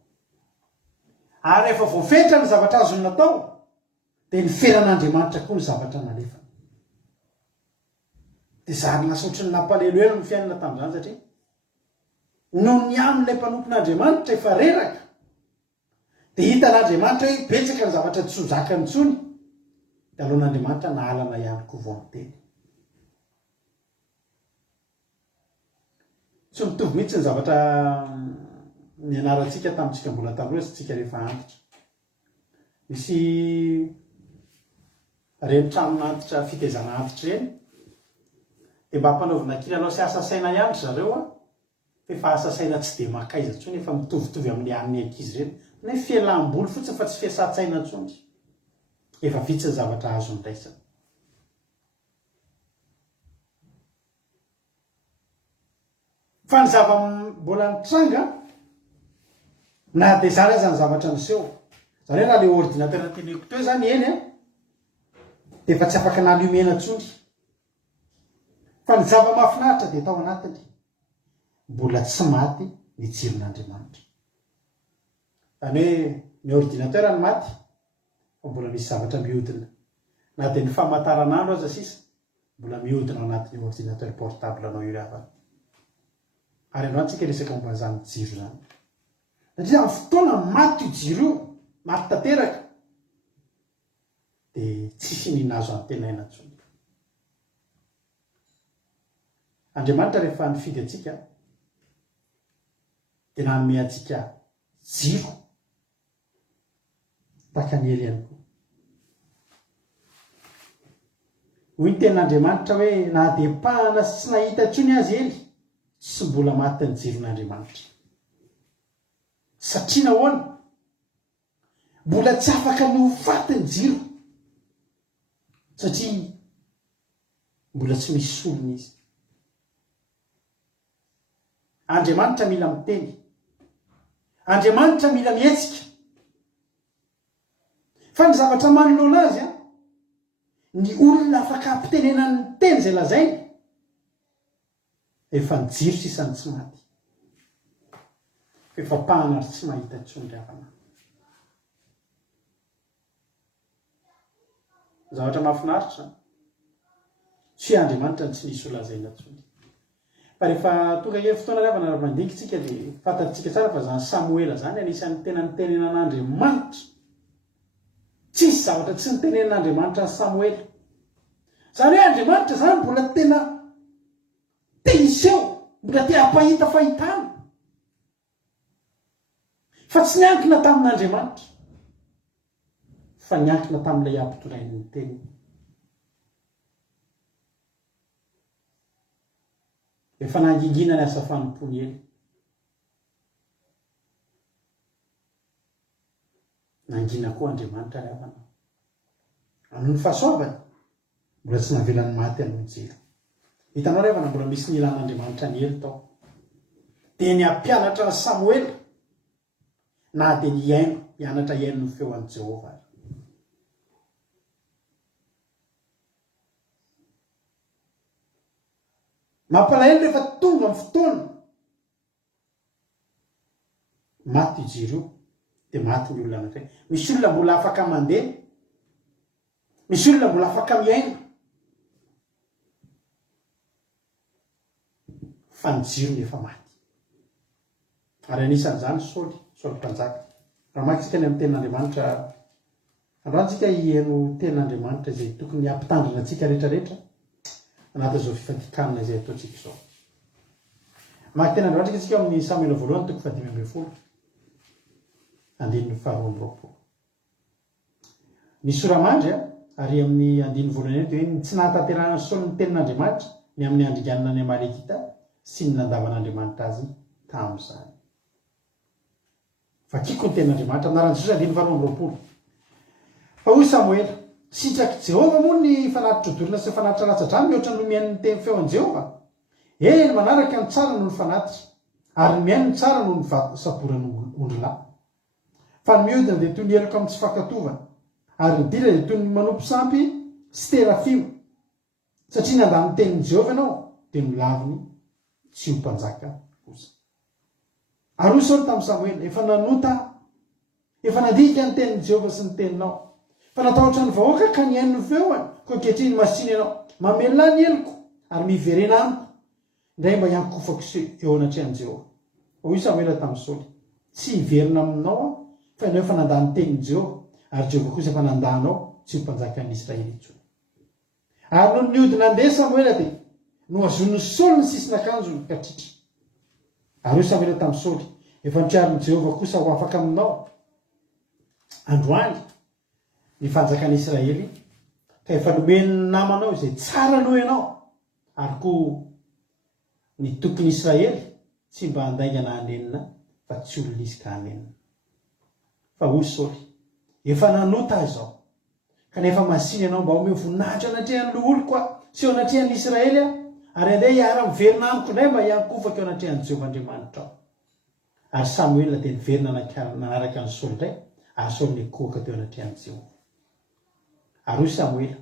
ary efa voafetra ny zavatra azony natao dia ny feran'Andriamanitra koa ny zavatra nalefa dia zany lasa ohatry ny nampaleloelo ny fiainana tamin'izany satria no ny amin'ilay mpanompon'Andriamanitra efa reraka dia hitan'Andriamanitra hoe betsaka ny zavatra tsy ho zakany ntsony dia alohan'Andriamanitra nahalana ihany koa vao miteny tsy mitovy mihitsy ny zavatra nianarantsika tamintsika mbola taloha sy tsika rehefa antitra misy reny tranona antitra fitezana antitra reny dia mba hampanaovina kilalao sy asa saina ihany zareo efa asa saina tsy dia makaiza ntsony efa mitovitovy amin'ny an'ny ankizy reny ny fialam-boly fotsiny fa tsy fiasan-tsaina ntsony efa vitsy ny zavatra azo ndraisana fa ny zava-mbola nitranga na dia zany aza ny zavatra niseho zany hoe na le ordinateur teneko teo zany eny dia efa tsy afaka nalumena ntsony fa ny zava-mahafinaritra dia tao anatiny mbola tsy maty ny jiron'Andriamanitra zany hoe ny ordinateur ny maty fa mbola misy zavatra mihodina na dia ny famataran'andro aza sisa mbola mihodina ao anatin'ny ordinateur portable anao io havana ary andro antsika resaka momba an'izany jiro zany satria amin'ny fotoana maty io jiro io maty tanteraka dia tsisy ninazo amin'ny tenaina ntsony. Andriamanitra rehefa nifidy atsika dia nanome atsika jiro tahaka ny ely ihany koa. Hoy ny tenin'Andriamanitra hoe na dia pahana sy tsy nahita ntsony azy ely tsy mbola maty ny jiron'Andriamanitra. Satria nahoana? Mbola tsy afaka ny ho faty ny jiro satria mbola tsy misy solony izy. Andriamanitra mila miteny, Andriamanitra mila mihetsika, fa ny zavatra manoloana azy ny olona afaka ampitenenany teny izay lazainy efa ny jiro sisany tsy maty, efa pahana ary tsy mahita ntsony ry havana. Zavatra mahafinaritra tsy Andriamanitra ny tsy nisy ho lazaina ntsony. Fa rehefa tonga hoe fotoana ry havana mandingitsika dia fantatsika tsara fa zany Samoela zany anisan'ny tena nitenenan'Andriamanitra. Tsisy zavatra tsy nitenenan'Andriamanitra ny Samoela. Zany hoe Andriamanitra zany mbola tena te hiseho, mbola te hampahita fahitana. Fa tsy niankina tamin'Andriamanitra, fa niankina tamin'ilay ampitorainy ny teny. Efa nangingina ny asa fanompony ely. Nangina koa Andriamanitra ry havana. Amin'ny fahasoavany mbola tsy navelany maty amin'ny jiro. Hitanao ry havana mbola misy nilan'Andriamanitra ny ely tao. Dia ny ampianatra ny Samoela na dia ny iaino, hianatra iaino ny feon'i Jehova. Mampalahelo rehefa tonga amin'ny fotoana maty io jiro io dia maty ny olona anankiray. Misy olona mbola afaka mandeha, misy olona mbola afaka miaina, fa ny jiro efa maty. Ary anisan'izany Saoly mpanjaka. Raha makitsika ny amin'ny tenin'Andriamanitra, androantsika hihaino tenin'Andriamanitra izay tokony hampitandrina antsika rehetrarehetra anatin'izao fifatikanana izay ataontsika izao. Maky tenin'Andriamanitra isika amin'ny Samuela voalohany 5:12. Andininy 2:20. Ny soramandry ary amin'ny andininy voalohany dia hoe tsy nahatanterahana Saoly ny tenin'Andriamanitra ny amin'ny andringanana ny Amalekita sy ny nandavan'Andriamanitra azy tamin'izany. Vakiko ny tenin'Andriamanitra anaran'i Jesosy andininy 2:20. Fa hoy Samoela, sitraky Jehova moa ny fanatitra sy fanatitra latsa-drano mihoatra ny mihaino ny teny feon'i Jehova. Ny manaraka ny tsara no ny fanatitra, ary ny mihaino ny tsara no ny saporany ondrilahy. Fa ny mihodina dia toy ny eloka amin'ny tsy fankatova, ary ny dila dia toy ny manompo sampy sy terafimo. Satria nandany ny tenin'i Jehova ianao dia milaviny tsy ho mpanjaka kosa. Ary hoy Saoly tamin'ny Samoela, efa nanota, efa nandika ny tenin'i Jehova sy ny teninao. Fa natahotra ny vahoaka ka ny haino ny feoany, koa ankehitriny masiny ianao. Mamelona ny eloko ary miverena amiko, indray mba hiankofako eo anatrehan'i Jehova. Hoy Samoela tamin'ny Saoly, tsy hiverina aminao fa ianao efa nandany ny tenin'i Jehova, ary Jehova kosa efa nandanao tsy ho mpanjaka ny Israely intsony. Ary noho nihodina andeha Samoela dia nohazon'ny Saoly ny sisin'akanjony ka tritra. Ary hoy Samoela tamin'ny Saoly, efa nitriarin'i Jehova kosa ho afaka aminao androany ny fanjakan'ny Israely, ka efa nomeny namanao izay tsara aloha ianao, ary koa ny tokony Israely tsy mba handaingana hanenina fa tsy olona izy ka hanenina. Fa hoy Saoly, efa nanota ahy izao, kanefa masiny ianao mba omeo voninahitra anatrehan'ny loholoko sy eo anatrehan'ny Israely ary andeha hiara miverina amiko indray mba hiankofako eo anatrehan'i Jehova Andriamanitra ao. Ary Samoela dia niverina nanaraka ny Saoly indray, ary Saoly nikohaka teo anatrehan'i Jehova. Ary hoy Samoela,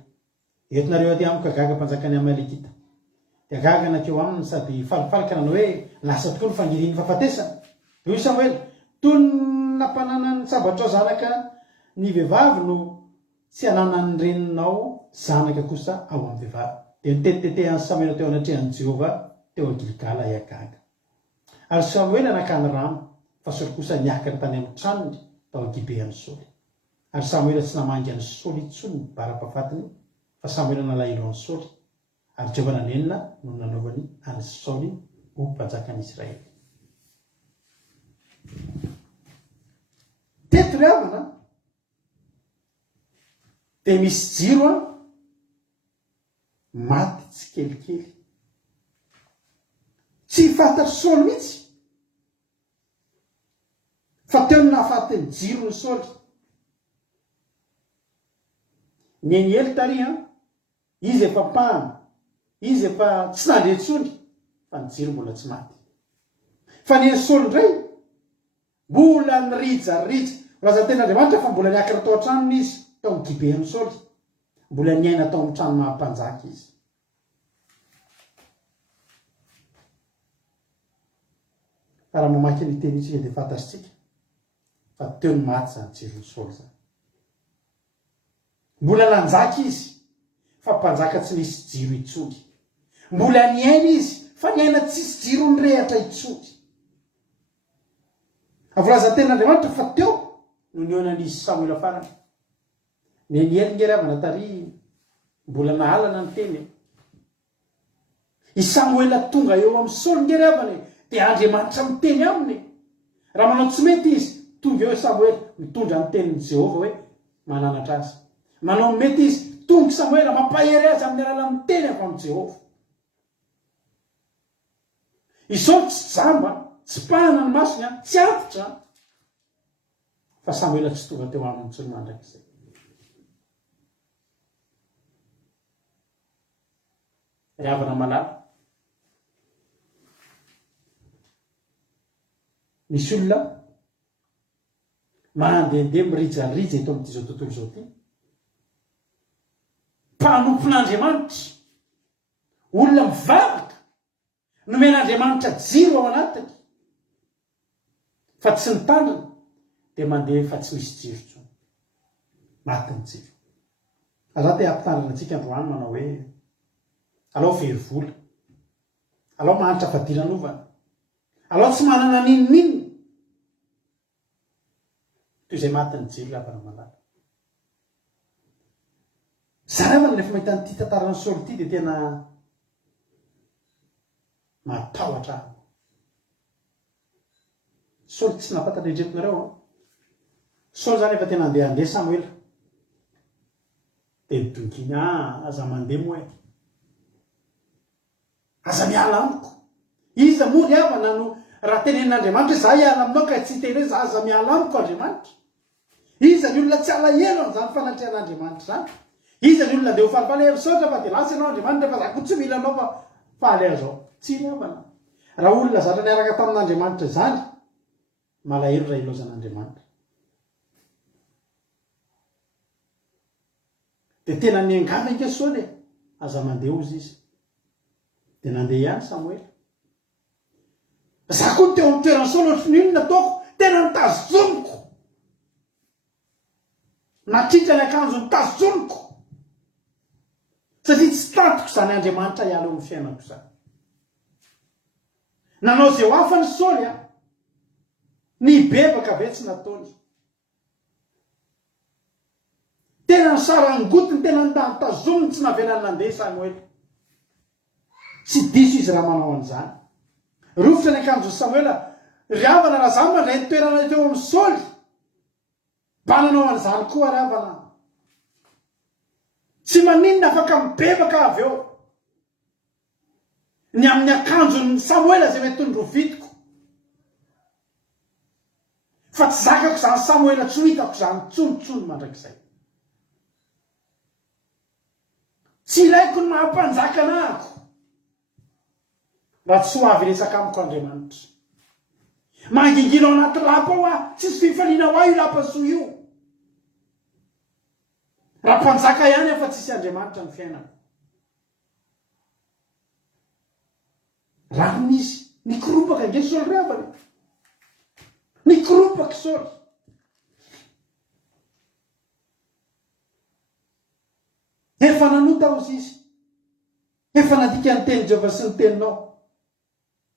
entinareo aty amiko gaga mpanjakany Amalekita. Dia gaga nakeo aminy sady falifalika nanao hoe lasa tokoa ny fangirian'ny fahafatesana. Dia hoy Samoela, toy ny nampanana ny sabatrao zanaka ny vehivavy no tsy hananany reninao zanaka kosa ao amin'ny vehivavy. Dia nitetetehany Samoela teo anatrehan'i Jehova teo Gilgala iagaga. Ary Samoela nakany rano fa Saoly kosa niakatra tany amin'ny tranony tao Gibean'ny Saoly. Ary Samuela tsy namangy an'ny Saoly intsony bara-pahafatiny fa Samuela nalahelo an'ny Saoly ary Jehovah nanenina no nanaovany any Saoly ho mpanjakan'Israely. Teto ry havana dia misy jiro maty tsy kelikely. Tsy fantatry Saoly mihitsy fa teo nahafaty ny jiro ny Saoly. Ny eny tary izy efa pahana, izy efa tsy nandretsony fa ny jiro mbola tsy maty. Fa ny Saoly indray mbola nirijarija. Raza ten'Andriamanitra fa mbola niakatra tao an-tranony izy tao amin'ny Gibean'ny Saoly, mbola niaina tao amin'ny trano mahampanjaka izy. Fa raha mamaky ny tenitsika dia fantasitsika fa teo ny maty zany jiron'ny Saoly zany. Mbola nanjaka izy fa mpanjaka tsy nisy jiro intsony. Mbola niaina izy fa niaina tsisy jiro nyrehatra intsony. Avoraza ten'Andriamanitra fa teo no nionan'izy Samuela farany. Ny eringeravana tary mbola nahalana ny teny. I Samuela tonga eo amin'ny Saoly ngeravana dia Andriamanitra miteny aminy. Raha manao tsy mety izy tonga eo Samuela mitondra ny tenin'i Jehovah hoe mananatra azy. Manao mety izy tonga Samuela mampahery azy amin'ny alalan'ny teny avy amin'ny Jehovah. I Saoly tsy jamba, tsy pahana ny masony, tsy antitra. Fa Samuela tsy tonga teo aminy intsony mandrakizay. Ry havana malala. Misy olona mandehandeha mirijarija eto amin'izao tontolo izao ity. Mpanompon'Andriamanitra, olona mivavaka, nomen'Andriamanitra jiro ao anatiny, fa tsy nitandrina dia mandeha fa tsy misy jiro intsony. Maty ny jiro. Aza te hampitandrina antsika androany manao hoe alao very vola, alao mahantra fadilanovana, alao tsy manana ninonino. Toy izay maty ny jiro lavana malala. Zaravana rehefa mahita an'ity tantaran'ny Saoly ity dia tena matahotra ahy. Saoly tsy nafantatra indretinareo. Saoly zany efa tena andeha Samuela. Dia nidonginy aza mandeha moa. Aza miala amiko. Iza moa ry havana no raha tenenin'Andriamanitra za hiala aminao ka tsy teny hoe za aza miala amiko Andriamanitra. Iza ny olona tsy alahelo an'izany fanatrehan'Andriamanitra zany. Iza ny olona andeha ho falifaly misaotra fa dia lasa ianao Andriamanitra fa za ko tsy mila anao fa faly azao. Tsy ry havana. Raha olona zatra niaraka tamin'Andriamanitra zany, malahelo raha ilozan'Andriamanitra. Dia tena niangana inkesony aza mandeha ozy izy. Dia nandeha ihany Samuela. Za koa teo amin'ny toeran'ny Saoly ohatry ny inona ataoko? Tena nitazomiko. Natritra ny akanjo nitazomiko. Satria tsy tantiko izany Andriamanitra hiala eo amin'ny fiainako izany. Nanao izay ho afany Saoly nibebaka ve tsy nataony. Tena ny sarangotiny, tena nitazominy tsy navenany nandeha Samuela. Tsy diso izy raha manao an'izany. Rofotra ny akanjo Samuela, ry havana raha zany mandray ny toerana teo amin'ny Saoly. Mba nanao an'izany koa ry havana. Tsy maninona afaka mibebaka avy eo. Ny amin'ny akanjon'ny Samuela izay mety ny rovitiko. Fa tsy zakako izany Samuela, tsy ho hitako izany tsontsony mandrakizay. Tsy ilaiko ny mahampanjaka anahako. Raha tsy ho avy resaka amiko Andriamanitra. Mangingina ao anaty lapa ao aho, tsisy fifaliana ho aho io lapa soa io. Raha mpanjaka ihany aho fa tsisy Andriamanitra ny fiainako. Raha nisy nikoropaka nge Saoly ry havana. Nikoropaka Saoly. Efa nanota ozy izy. Efa nadika ny teny Jehovah sy ny teninao.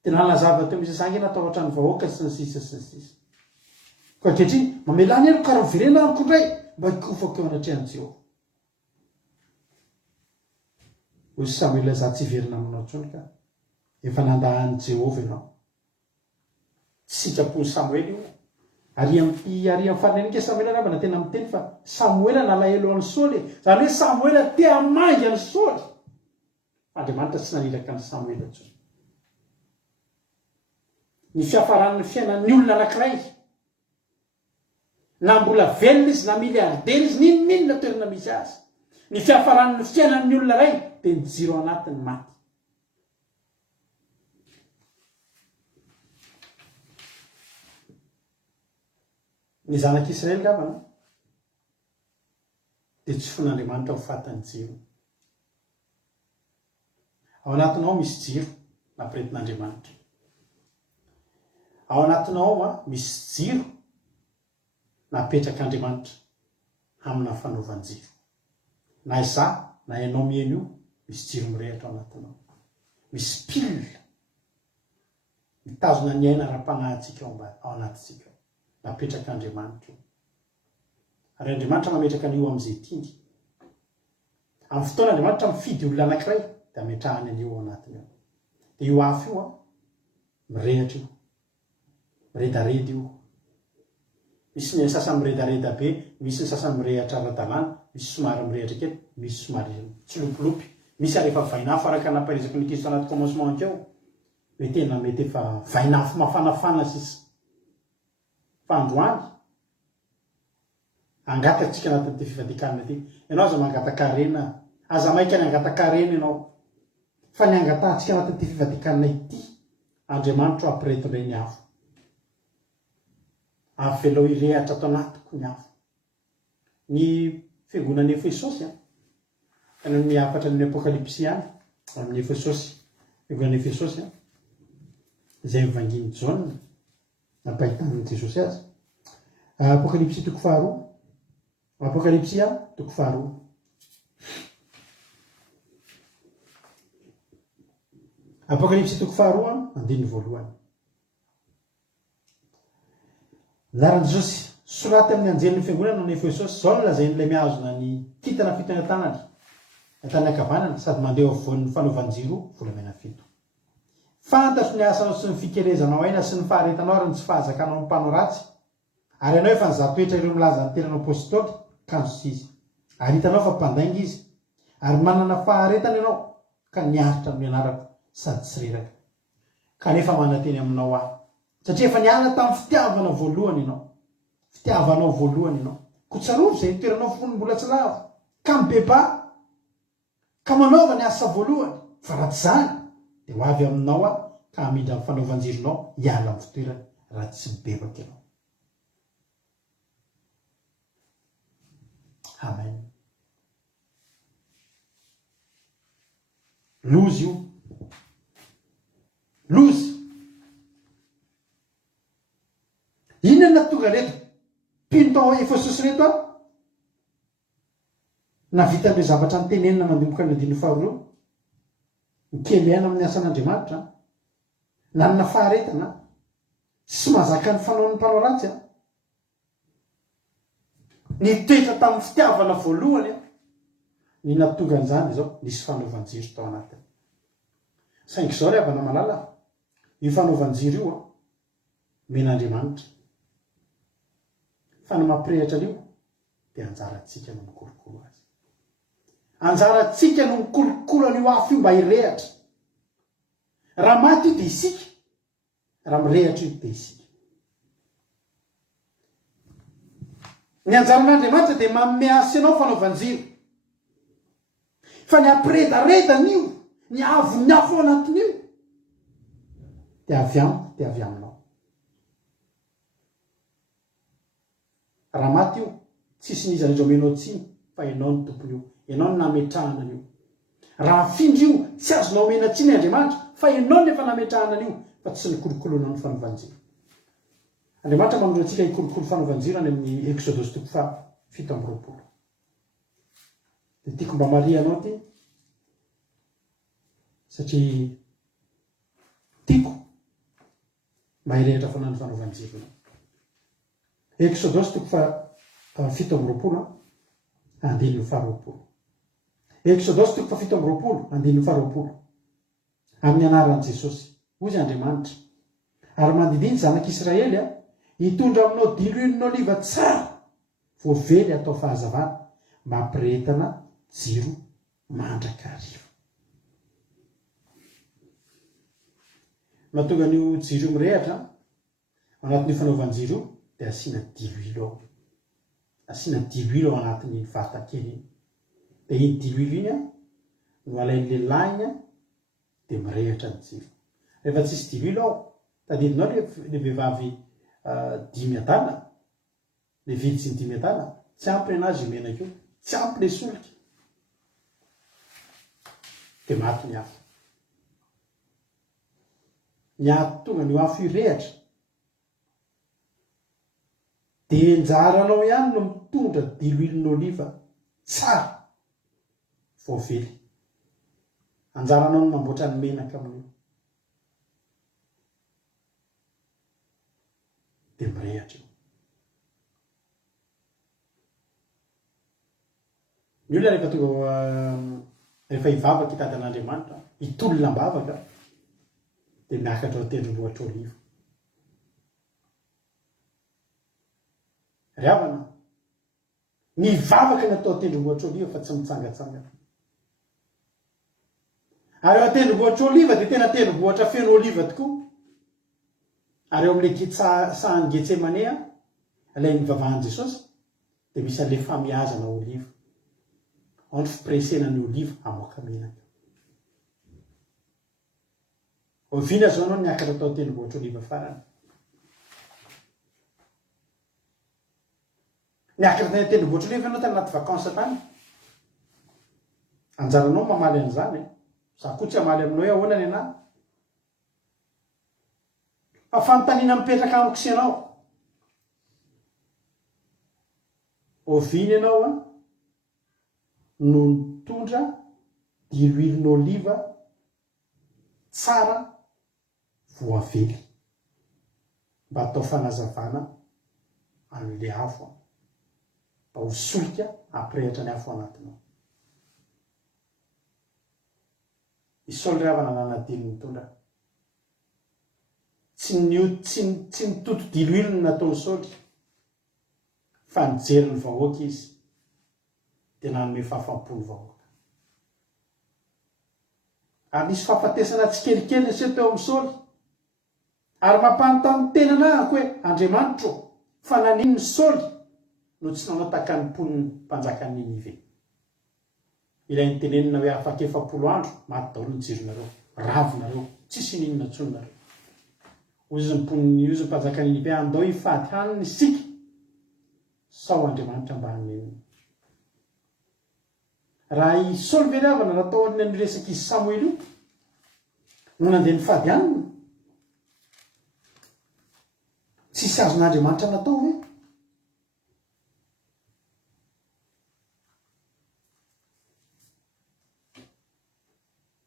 tena lazava teo misy sangy natao hatrany vahoaka sy ny sisa sy ny sisa ko ankehitriny mamelany ero karaha virena amiko indray mba hikofako eo anatrehan'i Jehovah. Hoy Samuel za tsy verina aminao intsony ka efa nandahan'i Jehovah ianao. Tsy sitrapony Samuel io ary amin'ny fanenika Samuel rabana tena miteny fa Samuel nalahelo an'i Saoly, zany hoe Samuel tea mangy an'i Saoly. Andriamanitra tsy nanilaka an'i Samuel intsony. Ny fiafaran'ny fiainan'ny olona anankiray na mbola velona izy na miliardera izy ninona toerana misy azy, ny fiafaran'ny fiainan'ny olona iray dia mijiro anatiny maty. Ny zanak'Israely gavana dia tsy fon'Andriamanitra ho fatany jiro. Ao anatinao misy jiro nampirehetin'Andriamanitra. Ao anatinao misy jiro napetrak'Andriamanitra amina fanaovan-jiro. Na izaho na ianao mihaino io misy jiro mirehatra ao anatinao. Misy pilina mitazona ny aina ara-panahintsika ao anatintsika. Napetrak'Andriamanitra io. Ary Andriamanitra mametraka an'io amin'izay tiany. Amin'ny fotoana Andriamanitra mifidy olona anankiray dia ametrahany an'io ao anatiny ao. Dia io afo io mirehatra io. Miredareda io. Misy ny sasany miredareda be, misy ny sasany mirehatra ara-dalàna, misy somary mirehatra kely, misy somary tsilopilopy. Misy ary efa vainafo araka nampahaizako ny Kristo anaty commencement keo. Hoe tena mety efa vainafo mafanafana sisa. Fa androany angatatsika anatin'ity fivadikanana ity. Ianao aza mangata-karena, aza maika ny angata-karena ianao. Fa ny angatatsika anatin'ity fivadikanana ity, Andriamanitra ampirehetindray ny afo. Avelao irehatra ato anatiko ny afo. Ny fiangonan'ny Efesosy any amin'ny 4 ny Apokalipsy any, amin'ny Efesosy, fiangonan'ny Efesosy izay mivanginy Jaune nampahitany Jesosy azy. Apokalipsy toko 2. Apokalipsy toko 2. Apokalipsy toko 2 andininy voalohany. Laran'i Jesosy soraty amin'ny anjelin'ny fiangonana ny Efesosy, zao no lazain'ilay mihazona ny kintana fito ny tanany, tany ankavanana sady mandeha avovoan'ny fanaovan-jiro volamena 7. Fantatro ny asanao sy ny fikerezanao aina sy ny faharetanao ary ny tsy fahazakanao amin'ny mpanao ratsy. Ary ianao efa nizatoetra ireo milaza ny tenanao apôstôly kanjo sy izy. Ary hitanao fa mpandainga izy. Ary manana faharetana ianao ka niaritra amin'ny anarako sady tsy reraka. Kanefa manateny aminao aho. Satria efa niala tamin'ny fitiavana voalohany ianao. Fitiavanao voalohany ianao. Kotsarovo izay nitoeranao fony mbola tsy lavo. Ka mibeba. Ka manaova ny asa voalohany. Fa raha tsy zany dia ho avy aminao ka hamindra amin'ny fanaovan-jironao hiala amin'ny fitoerany raha tsy mibebaka ianao. Amen. Lozy io. Lozy. Inona no tonga reto? Mpino tao Efesosy reto navita amin'ilay zavatra nitenenina mandimboka ny 12. Nikeliana amin'ny asan'Andriamanitra, nanana faharetana, sy mahazaka ny fanaon'ny mpanao ratsy. Nitoetra tamin'ny fitiavana voalohany. Ny natonga an'izany izao nisy fanaovan-jiro tao anatiny. Saingy izao ry havana malala, io fanaovan-jiro io men'Andriamanitra. Fa ny mampirehatra an'io dia anjarantsika no mikolokolo azy. Anjarantsika no mikolokolo an'io afo io mba hirehatra. Raha maty io dia isika, raha mirehatra io dia isika. Ny anjaran'Andriamanitra dia manome asy ianao fanaovan-jiro. Fa ny ampiredaredan'io, ny avon'ny afo anatin'io dia avy amiko, dia avy aminao. Raha maty io, tsisy n'iza indreo menao tsiny, fa ianao ny tompony io, ianao ny nametrahana an'io. Raha afindry io, tsy azonao mena tsiny Andriamanitra, fa ianao nefa nametrahana an'io, fa tsy nikolokoloana ny fanaovan-jiro. Andriamanitra manoro antsika hikolokolo fanaovan-jiro any amin'ny Exodus toko 7:20. Dia tiako mba maria anao ty, satria tiako mba hirehitra foana ny fanaovanjirona. Exodus toko fa 7 andiny 20. Exodus toko fa 7 andiny 20. Amin'ny anaran'i Jesosy, hozy Andriamanitra, ary mandidiny zanak'Israely hitondra aminao diloilon'oliva tsara voavely atao fahazavana mba hampirehetana jiro mandrakariva. Mahatonga n'io jiro mirehatra anatin'io fanaovanjiro dia asiana diloilo ao. Asiana diloilo ao anatin'ny vatakely iny. Dia iny diloilo iny no alain'ny lehilahy dia mirehatra ny jiro. Rehefa tsisy diloilo ao, tadidinao le vehivavy 5 adala, le vidy 5 adala, tsy ampy anazy menaka io, tsy ampy le solika, dia maty ny afo. Ny tonga ny afo irehatra dia njaranao ihany no mitondra diloilon'oliva tsara voavely. Anjaranao no mamboatra ny menaka amin'io. Dia mirehatra io. Ny olona rehefa tonga rehefa hivavaka hitady an'Andriamanitra, hitolona am-bavaka, dia miakatra ao tendrombohitra oliva. Ry havana, ny vavaka ny atao tendrombohitra oliva fa tsy mitsangatsangana. Ary eo tendrombohitra oliva dia tena tendrombohitra feno oliva tokoa. Ary eo amin'ilay sahan'ny Getsemane, ilay nivavahan'i Jesosy, dia misy an'ilay famiazana oliva. Ao ny fipresena ny oliva amoaka menaka. Oviana zao anao niakatra atao tendrombohitra oliva farany. Niakatra tany tendrombohitra oliva ianao tany anaty vakansa tany. Anjaranao mamaly an'izany. Za koa tsy hamaly aminao hoe ahoana ny anahy. Fa fanontaniana mipetraka amiko sy ianao. Oviana ianao no mitondra diloilon'oliva tsara voavely mba atao fanazavana amin'ilay afo, mba ho solika hampirehitra ny afo anatinao. I Saoly ry havana nanadino mitondra. Tsy nitoto diloilo no nataony Saoly, fa nijery ny vahoaka izy dia nanome fahafaham-po ny vahoaka. Ary nisy fahafatesana tsy kelikely ny teo amin'ny Saoly. Ary mampanontany tenana ahako hoe Andriamanitra fa nanino ny Saoly no tsy nanao tahaka ny mponiny mpanjakan'ny Ninive. Ilay nitenenina hoe afaka 7 andro maty daholo ny jironareo, ravinareo, tsisy ninona tsononareo. Ozy ny mponiny, ozy ny mpanjakan'ny Ninive andao hifady haniny isika, sao Andriamanitra mba hanenina. Raha i Saoly ve ry havana natao ny resaka izy Samuel io no nandeha nifady haniny, tsisy azon'Andriamanitra natao hoe?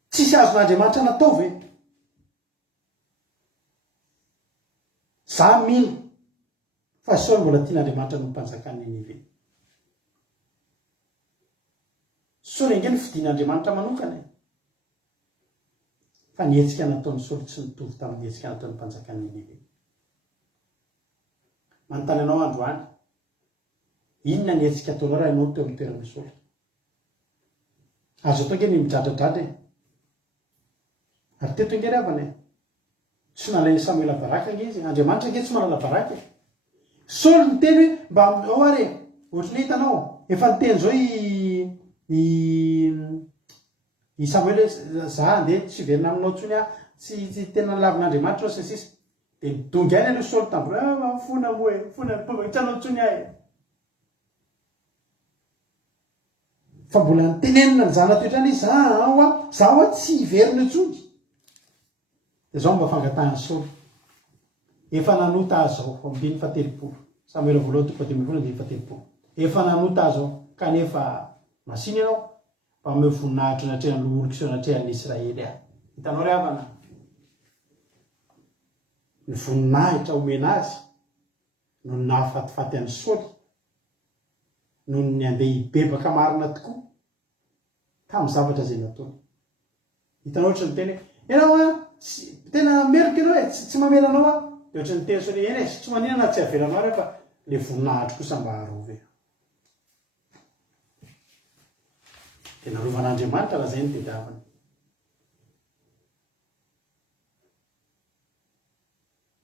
Tsisy azon'Andriamanitra natao ve? Za mino fa Saoly mbola tian'Andriamanitra no mpanjakan'ny Ninive. Saoly ange ny fidian'Andriamanitra manokana, fa ny hetsika nataon'ny Saoly tsy nitovy tamin'ny hetsika nataon'ny mpanjakan'ny Ninive. Manontany anao androany, inona ny hetsika ataonao raha ianao teo amin'ny toeran'ny Saoly? Azo atao ange ny midradradratra e. Ary teto ange ry havana e, tsy nalainy Samuel baraka ange izy, Andriamanitra ange tsy manala baraka e. Saoly niteny hoe mba ao ary ohatry ny hitanao, efa niteny zao i Samuel hoe za andeha tsy verina aminao tsony tsy tena lavin'Andriamanitra ao sisy. Dia nidongy any aloha Saoly tamboho, fona moa e, fona tsy anao tsony ahy. Fa mbola nitenenina ny zanatoetrany izy, zaho tsy hiverina intsony. Dia zao mba fangatahany Saoly. Efa nanota azy zao, 7 Samuel voalohany toko 7. Efa nanota azy zao, kanefa masiny ianao, mba ame voninahitra natrehan'ny loholoky sy natrehan'ny Israely ahy. Hitanao ry havana. ny voninahitra omena azy no ny nahafatifaty any Saoly noho ny andeha hibebaka marina tokoa tamin'ny zavatra zay nataony. Hitanao ohatra ny teny ianao tena meloka ianao tsy mamela anao dia ohatra ny teny Saoly eny tsy maninana tsy avelanao rehefa le voninahitra kosa mba harovy. Dia narovan'Andriamanitra raha zay ny tediavany.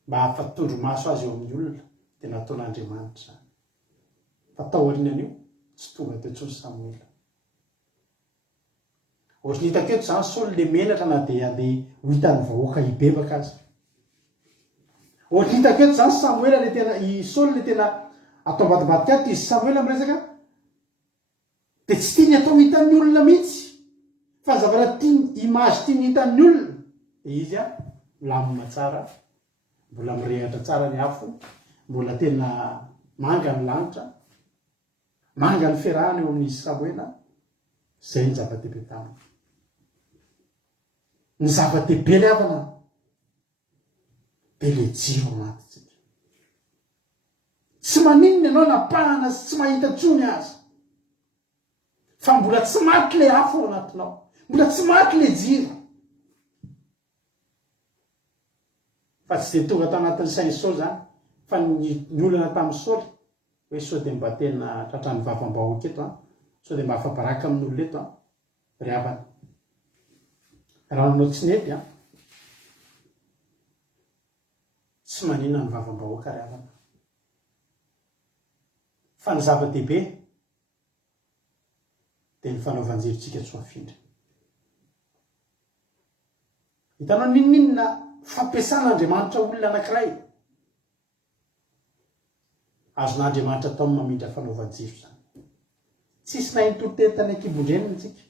Mba hafatondro maso azy eo amin'ny olona dia nataon'Andriamanitra zany. Fa tao aorianan'io tsy tonga teo intsony Samuela. Ohatry ny hitako eto zany Saoly le menatra na dia andeha ho hitan'ny vahoaka hibebaka azy. Ohatry ny hitako eto zany Samuela le tena Saoly le tena atao ambadimbadika ato izy Samuela miresaka dia tsy tiany atao hitan'ny olona mihitsy fa ny zavatra tiany image tiany hitan'ny olona dia izy milamina tsara, mbola mirehatra tsara ny afo, mbola tena manga ny lanitra, manga ny fiarahana eo amin'izy Samuela. Zay ny zava-dehibe taminy. Ny zava-dehibe le havana dia le jiro anatintsika. Tsy maninona ianao napahana sy tsy mahita tsony azy, fa mbola tsy maty le afo ao anatinao, mbola tsy maty le jiro. Fa tsy dia tonga tao anatin'ny sain'ny Saoly zany fa ny olana tamin'ny Saoly hoe sao dia mba tena tratran'ny vavam-bahoaka eto sao dia mba afabaraka amin'olona eto ry havana. Raha nanao tsy nety tsy maninona ny vavam-bahoaka ry havana. Fa ny zava-dehibe dia ny fanaovan-jerontsika tsy ho afindra. Hitanao ninona fampiasan'Andriamanitra olona anankiray, azon'Andriamanitra atao mamindra fanaovan-jiro zany. Tsisy nahintoroteny an-kibondreniny tsika,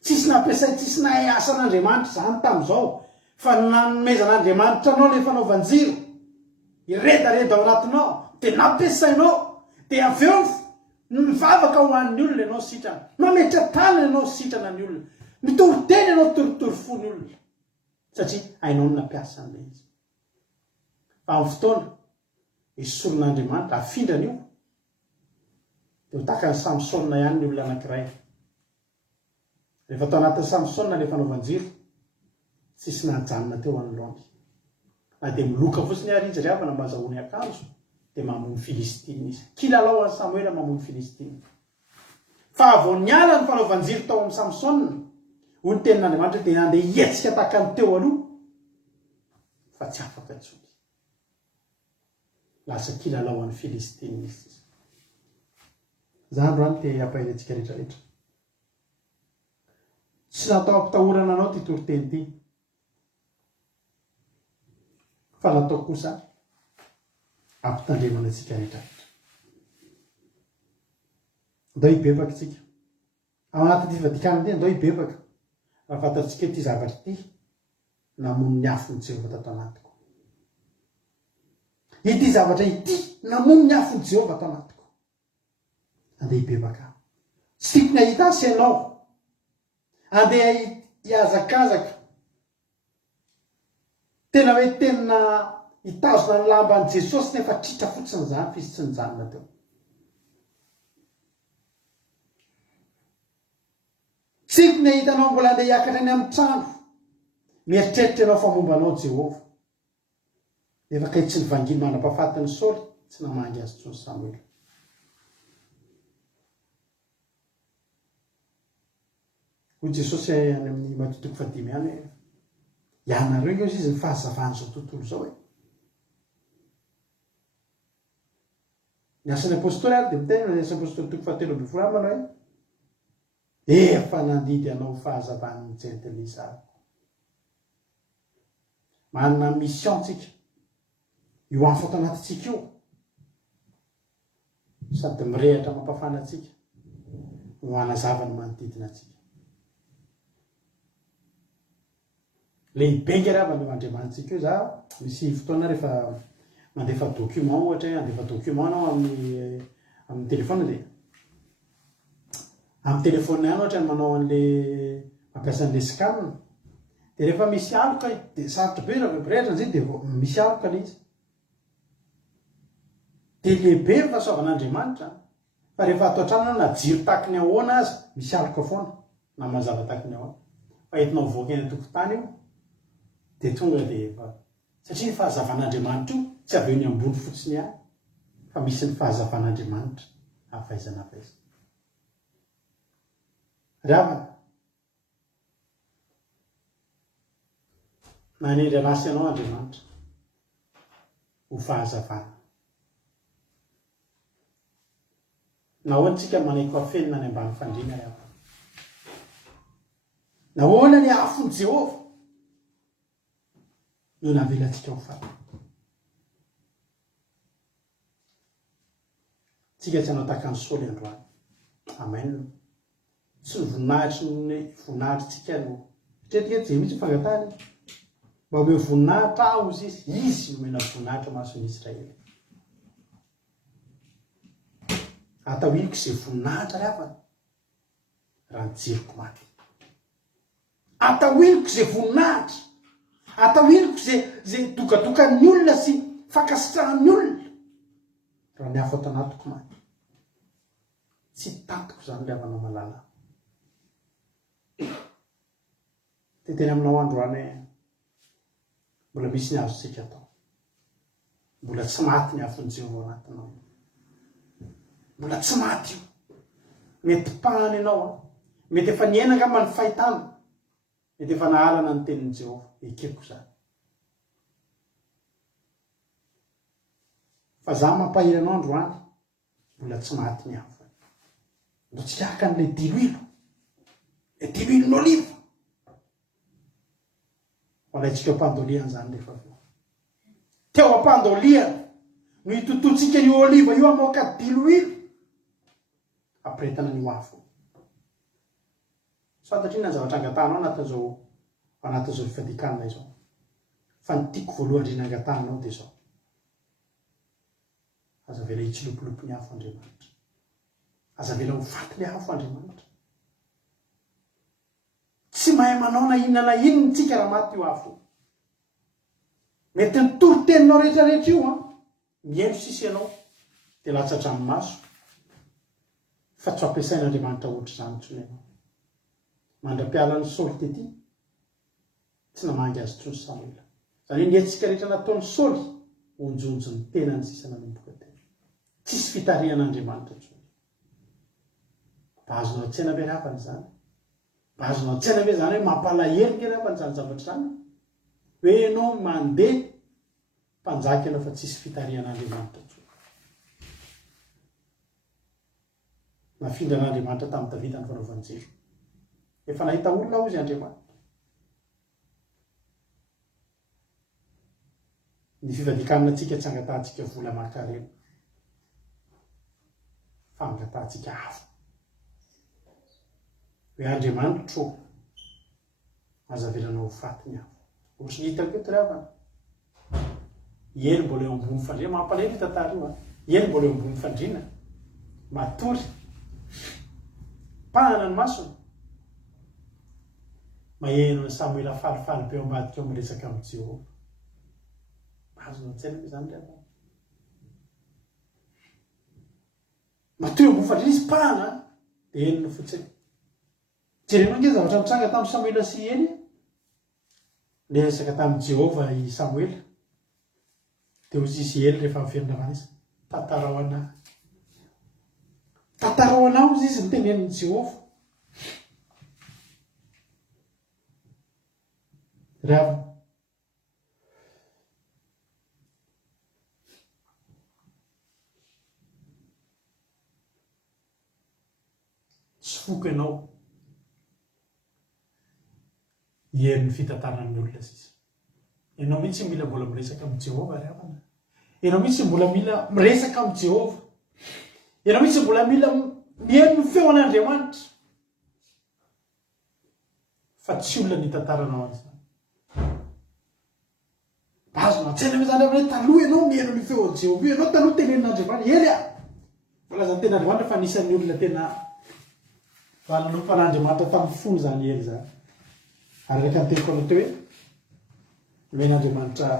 tsisy nampiasay, tsisy nahay asan'Andriamanitra zany tamin'izao, fa nanomezan'Andriamanitra anao le fanaovan-jiro iredareda ao anatinao dia nampiasainao dia avy eo mivavaka ho an'ny olona ianao sitrana, mametra tanana ianao sitrana ny olona, mitory-teny ianao toritory fony olona satria hainao ny nampiasa an'ilay izy. Fa amin'ny fotoana esorin'Andriamanitra afindrana io dia ho tahaka ny Samsona ihany ny olona anankiray. Rehefa tao anatin'ny Samsona le fanaovan-jiro tsisy nahajanona teo anoloany, na dia miloka fotsiny ary izy ry havana mba azahoany akanjo dia mamono Filistina izy. Kilalao an'i Samuela mamono Filistina. Fa vao niala ny fanaovan-jiro tao amin'ny Samsona, hoy ny tenin'Andriamanitra dia andeha hihetsika tahaka ny teo aloha fa tsy afaka intsony. Lasa kilalao an'ny Filistina izy. Zany androany te hampahilatsika rehetrarehetra. Tsy natao ampitahorana anao ty toriteny ty, fa natao kosa ampitandremana antsika rehetrarehetra. Andao hibebaka tsika ao anatin'ity fivadikana ty, andao hibebaka raha fantatsika ty zavatra ty namono ny afo ny Jehovah tato anatiko. Ity zavatra ity namono ny afo ny Jehovah tato anatiko. Andeha hibebaka. Tsy tiako ny ahita azy ianao, andeha hiazakazaka, tena hoe tena hitazona ny lamban'i Jesosy nefa tritra fotsiny zany fa izy tsy nijanona teo. Tsy tiako ny ahitanao mbola andeha hiakatra any amin'ny trano, mieritreritra ianao fa momba anao Jehovah. Efa kay tsy nivangily mandrapahafatiny Saoly, tsy namangy azy tsony Samuela. Hoy Jesosy any amin'ny Mateo 5 any hoe ianareo nge izy ny fahazavany zao tontolo zao e. Ny asan'ny apôstôly ary dia miteny ny asan'ny apôstôly 7:7 manao hoe efa nandidy anao fahazavan'ny jentily izany. Manana mission tsika io afato anatintsika io, sady mirehatra mampafana atsika ho hanazava ny manodidina atsika. Lehibe nge raha ny Andriamanitsika io. Za misy fotoana rehefa mandefa document ohatra, andefa document anao amin'ny telefona dia amin'ny telefona ihany ohatra manao an'le mampiasa an'le scanner dia rehefa misy aloka dia sarotra be raha mirehetra zay dia misy aloka le izy dia lehibe ny fahasoavan'Andriamanitra fa rehefa ato an-trano na jiro takiny ahoana azy misy aloka foana na mazava takiny ahoana fa entinao voaka eny an-tokotany io dia tonga dia efa satria ny fahazavan'Andriamanitra io tsy avy eo ny ambony fotsiny ihany fa misy ny fahazavan'Andriamanitra avaizana avaizana ravana nanendry anasy ianao Andriamanitra ho fahazavana nahoantsika manaiky afenina ny ambany fandriana ravana nahoana ny afony Jehova no navelantsika ho faty tsika tsy hanao tahaka ny Saoly androany amen tsy ny voninahitrytsika no tretika je mitsy fangatany mba hoe voninahitra aho izy nomena voninahitra mason'ny Israely atao iliko izay voninahitra ravana raha nijeriko maty atao iliko izay voninahitra atao iliko zay dokadokan'ny olona sy fankasitrahan'ny olona raha ny hafa tanatoko maty tsy tatiko zany le avana malala teteny aminao androany mbola misy ny azontsika atao mbola tsy maty ny afon'ny Jehova anatinao mbola tsy maty io mety pahany ianao mety efa niaina angamba ny fahitana mety efa nahalana ny tenin'ny Jehova ekeko zany fa za mampahiry anao androany mbola tsy maty ny afo mbo tsy haka n'le diloilo le diloilon'oliva alaitsika ampandoliana zany rehefa aveo teo ampandoliana no hitototsika io oliva io amoaka diloilo apiretana ny afo fantatrina ny zavatra angatanao anatin'izao fifadikanina izao fa ny tiako voalohany indrindra angatananao dia zao aza vela hitsilopolopy ny afo Andriamanitra aza vela ho faty le afo Andriamanitra tsy mahay manao na inona na inony tsika raha maty io afo mety ny toroteninao rehetrarehetra io mieno sisy ianao dia latsatra amin'ny maso fa tsy ampiasain'Andriamanitra ohatra zany tsony ianao mandra-pialan'ny Saoly tety tsy namangy azy tsony Samoela zany ny antsika rehetra nataon'ny Saoly onjonjo ny tena ny sisa nanomboka tena tsisy fitarihan'Andriamanitra tsony mba azonao an-tsaina be ravany zany mba azonao an-tsaina be zany hoe mampalahelo ny ravany zany zavatra zany hoe ianao mandeha mpanjaka ianao fa tsisy fitarihan'Andriamanitra tsony nafindra an'Andriamanitra tamin'ny Davida ny fanaovany jiro efa nahita olona ao izy Andriamanitra ny fivadikanina tsika tsy angatantsika vola mankarena fa angatantsika afo hoe Andriamanitra aza velanao ho faty ny afo ohatry ny hitako eto ravana eny mbola eo ambony fandriana mampalahelo tantara io eny mbola eo ambony fandriana matory pahana ny masony maheno ny Samoela falifaly be ao ambadika ao miresaka amin'ny Jehova azonao an-tsaina be zany ravana matory ambony fandriana izy pahana dia eny no fotsiny jerenao nge zavatra mitranga tamin'ny Samoela sy eny le resaka tamin'ny Jehova i Samoela dia ozy izy ely rehefa miferindravana izy tantarao anao izy izy nitenenin'ny Jehova ravana tsy foko ianao hierin'ny fitantanan'ny olona sisa ianao mihitsy mila mbola miresaka amin'ny Jehova ravana ianao mihitsy mbola mila miresaka amin'ny Jehova ianao mihitsy mbola mila mihaino ny feo an'Andriamanitra fa tsy olona ny tantaranao an'izany azonao an-tsaina hoe zany hoe taloha ianao mihaino ny feo an'i Jehova io ianao taloha tenenin'Andriamanitra ely voalaza ny ten'Andriamanitra fa anisan'ny olona tena valanompan'Andriamanitra tamin'ny fony zany ely zany ary reka nyteny koa teo hoe men'Andriamanitra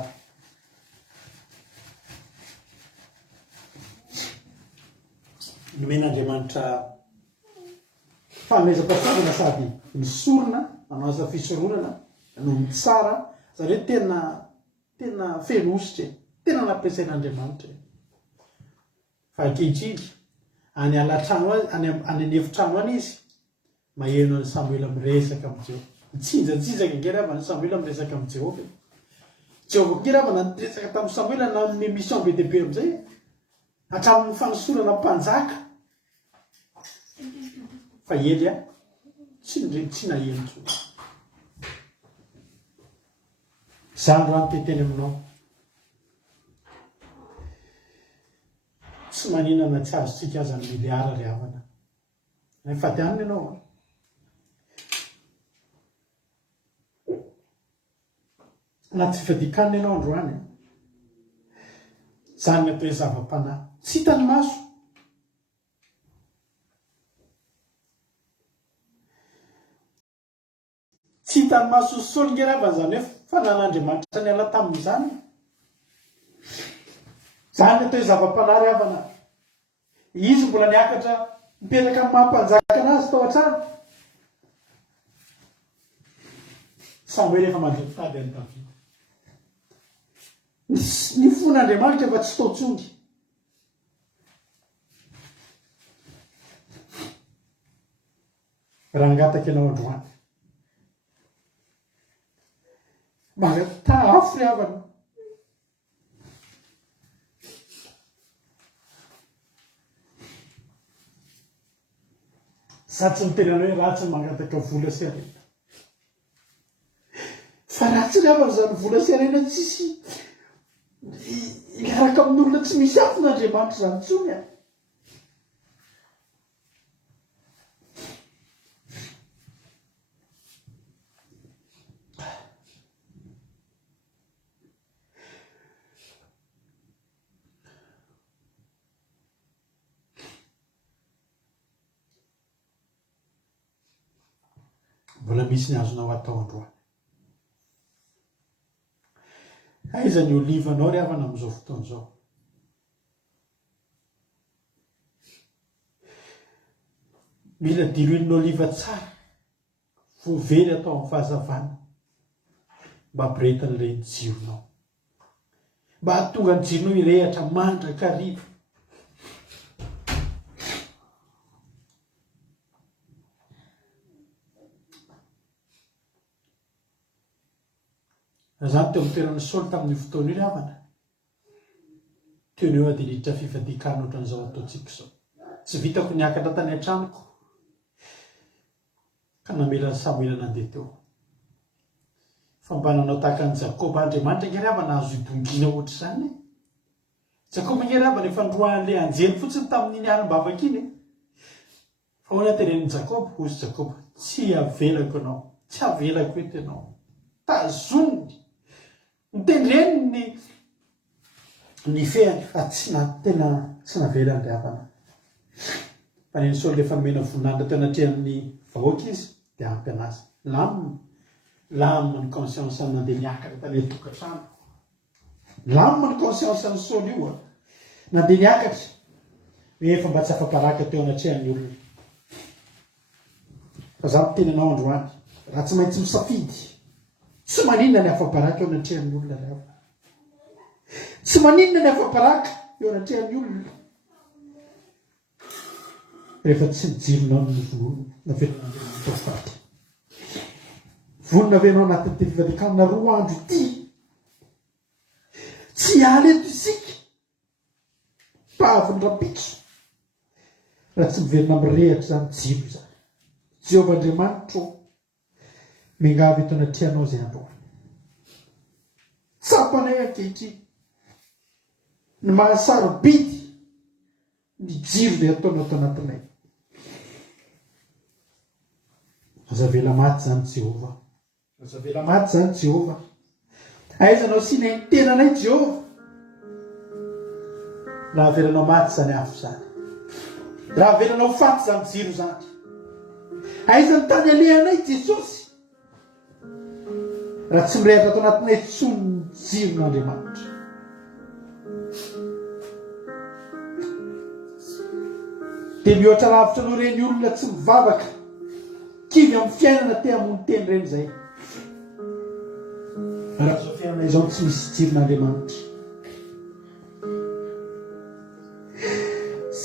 nomen'Andriamanitra fanomezam-pahasarovana sady misorona nanao asa fisoronana no mitsara zareo tena feno ositra tena nampiasain'Andriamanitra fa ankehitriny any alatrano any anefitrano any izy maheno any Samuel miresaka amin'izao mitsinjatsijaka ngeravana Samuel miresaka amin'i Jehovah ngeravana niresaka tamin'ny Samuel nanome mission be dehibe amin'izay hatramin'ny fanosorana mpanjaka fa ely a tsy naheno tso zany rano teteny aminao tsy maninana tsy azotsika aza ny miliara ry havana faty aniny ianao anaty fifadikanina ianao androany zany atao hoe zava-panahy tsy hitany maso tsy hitany maso solingeravana zany hoe fanan'Andriamanitra ny ala tamin'izany zany atao hoe zava-panahy ry havana izy mbola niakatra mipetraka amin'ny mampanjaka anazy tao an-trano Samuel efa mandray tady any Davida ny fon'Andriamanitra efa tsy taotsongy raha angataka ianao androany magatafo ry havana sady tsy mitenana hoe ratsy mangataka vola sy arena fa ratsy ry havana zany vola sy arena tsisy iaraka amin'olona tsy misy afon'Andriamanitra zany tsony a mbola misy ny azonao atao androany aiza ny olivanao ry havana amin'izao fotoana izao mila diloin'ny oliva tsara voavely atao amin'ny fahazavana mba hampirehetan'ilay jironao mba hatonga ny jironao hirehatra mandraka riva zany teo amin'ny toerana Saoly tamin'ny fotoana io ry havana teo ny eo adiliditra fifadikana ohatran'izao ataontsika izao tsy vitako niakatra tany an-tranoko ka namelany Samuel nandeha teo fa mba nanao tahaka ny Jakoba Andriamanitra nge ry havana azo idongina ohatra zany Jakoba nge ry havana efa ndroan'ilay anjely fotsiny tamin'iny arim-bavaka iny fa hoana tenen'i Jakoba ozy Jakoba tsy avelako ianao tsy avelako eto ianao tazominy mitendreny ny feany fa tena tsy navelany ry havana fa neny Saoly rehefa nomena voninahitra teo anatrehan'ny vahoaka izy dia ampy anazy lamina ny conscience any nandeha niakatra tany tokantrano lamina ny conscience any Saoly io a nandeha niakatra efa mba tsy afa-paraka teo anatrehan'ny olona fa za miteny anao androany raha tsy maintsy misafidy tsy maninona ny afa-paraka eo anatrehan'ny olona ry havana tsy maninona ny afa-paraka eo anatrehan'ny olona rehefa tsy mijironao ny vonona navenao faty vonona avenao anatin'ny fifadikanana 2 andro ity tsy aly eto isika mpaviny rapitso raha tsy miverina mirehatra zany jiro zany Jehovah Andriamanitra mingavy eto anatrehanao zay androany tsapanay ankehitriny ny mahasarobidy ny jiro le ataonao ato anatinay azavela maty zany Jehovah azavela maty zany Jehovah aizanao sinay ny tenanay Jehovah raha avelanao maty zany afo zany raha avelanao faty zany jiro zany aiza ny tany alehanay Jesosy raha tsy mirehatra atao anatinay tsony ny jiron'Andriamanitra. dia mihoatra lavitra aloha ireny olona tsy mivavaka kivy amin'ny fiainana te hamono teny ireny izay. raha zao fiainana izao tsy misy jiron'Andriamanitra.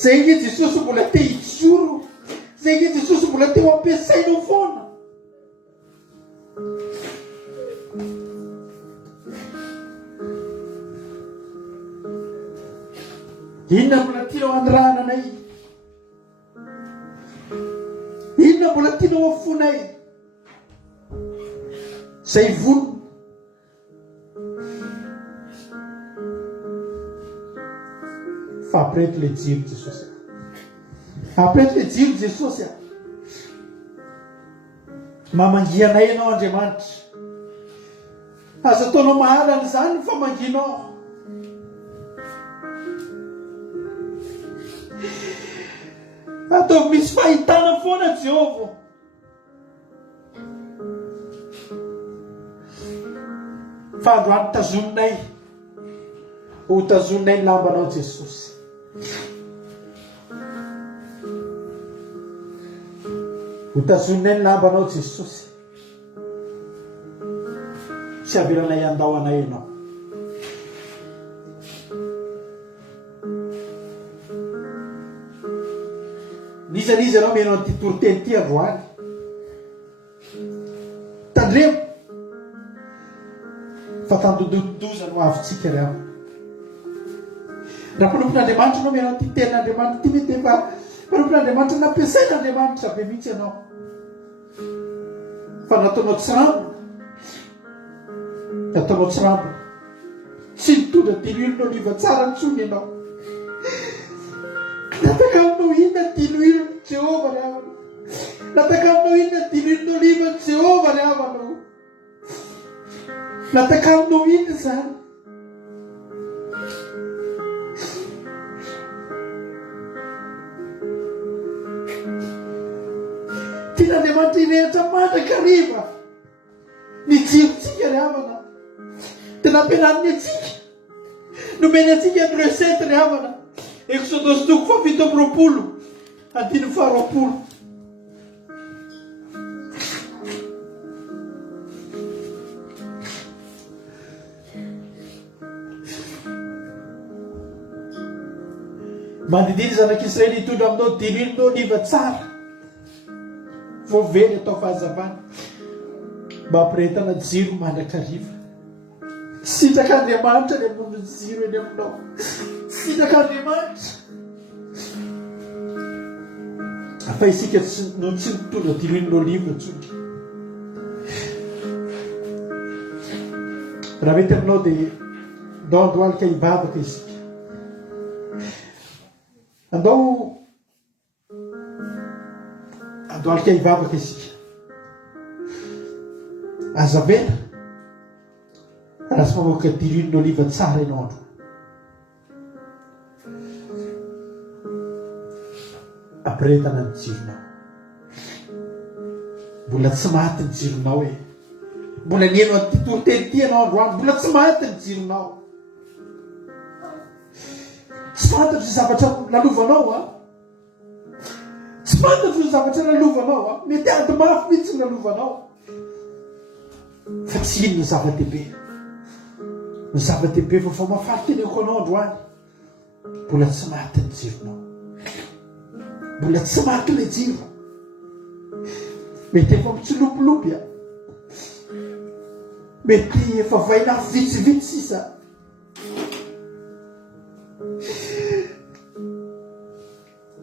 zay nge Jesosy mbola te hijoro, zay nge Jesosy mbola te ho ampiasainao foana. Inona mbola tianao andràna anay? Inona mbola tianao afonay? Zay vonona. Fa apreto le jiro Jesosy. Apreto le jiro Jesosy. Mamangianay ianao Andriamanitra. Azo ataonao mahalana izany ny famanginao. Ataovy misy fahitana foana Jehova. Fa androany tazoninay, ho tazoninay ny lambanao Jesosy. Ho tazoninay ny lambanao Jesosy. Tsy avelanay andao anay ianao. Nizanizy ianao menao ty toriteny ty androany. Tandremo fa tandodondoza no avintsika ry ao. Raha mpanompon'Andriamanitra ianao menao ty tenin'Andriamanitra ty mety efa mpanompon'Andriamanitra nampiasain'Andriamanitra be mihitsy ianao. Fa nataonao tsirambina, nataonao tsirambina, tsy nitondra diloilonao liva tsara ntsony ianao. Natakaminao inona diloilonao Jehova ry avanao. Natakaminao inona diloilonao liva Jehova ry avanao. Natakaminao inona izany. Tian'Andriamanitra irehitra mandraka riva ny jirontsika ry havana. Dia nampianariny atsika, nomeny atsika ny resety ry havana. Exodus 7:20, 20. Mandididy zanak'Israely hitondra aminao diloilonao liva tsara, voavely atao fahazavana, mba hampiretana jiro mandrakariva. Sitrak'Andriamanitra ny amon'ny jiro eny aminao. Sitrak'Andriamanitra. Fa isika no tsy mitondra diloilonao liva intsony. Raha mety aminao dia andao andohalika hivavaka isika. Andao andohalika hivavaka isika. Azavena raha sy mamoaka diloilonao liva tsara ianao andro. Ampiretana ny jironao. Mbola tsy maty ny jironao e. Mbola nienao ty toriteny ty ianao androany, mbola tsy maty ny jironao. Tsy fantatro ny zavatra lalovanao a. Tsy fantatro ny zavatra lalovanao a. Mety ady mafy mihitsy ny lalovanao. Fa tsy ino ny zava-dehibe. Ny zava-dehibe fa mafarika aneko anao androany. Mbola tsy maty ny jironao. Mbola tsy maty le jiro. Mety efa mitsilopolopy a. Mety efa vaina vitsivitsy sisa.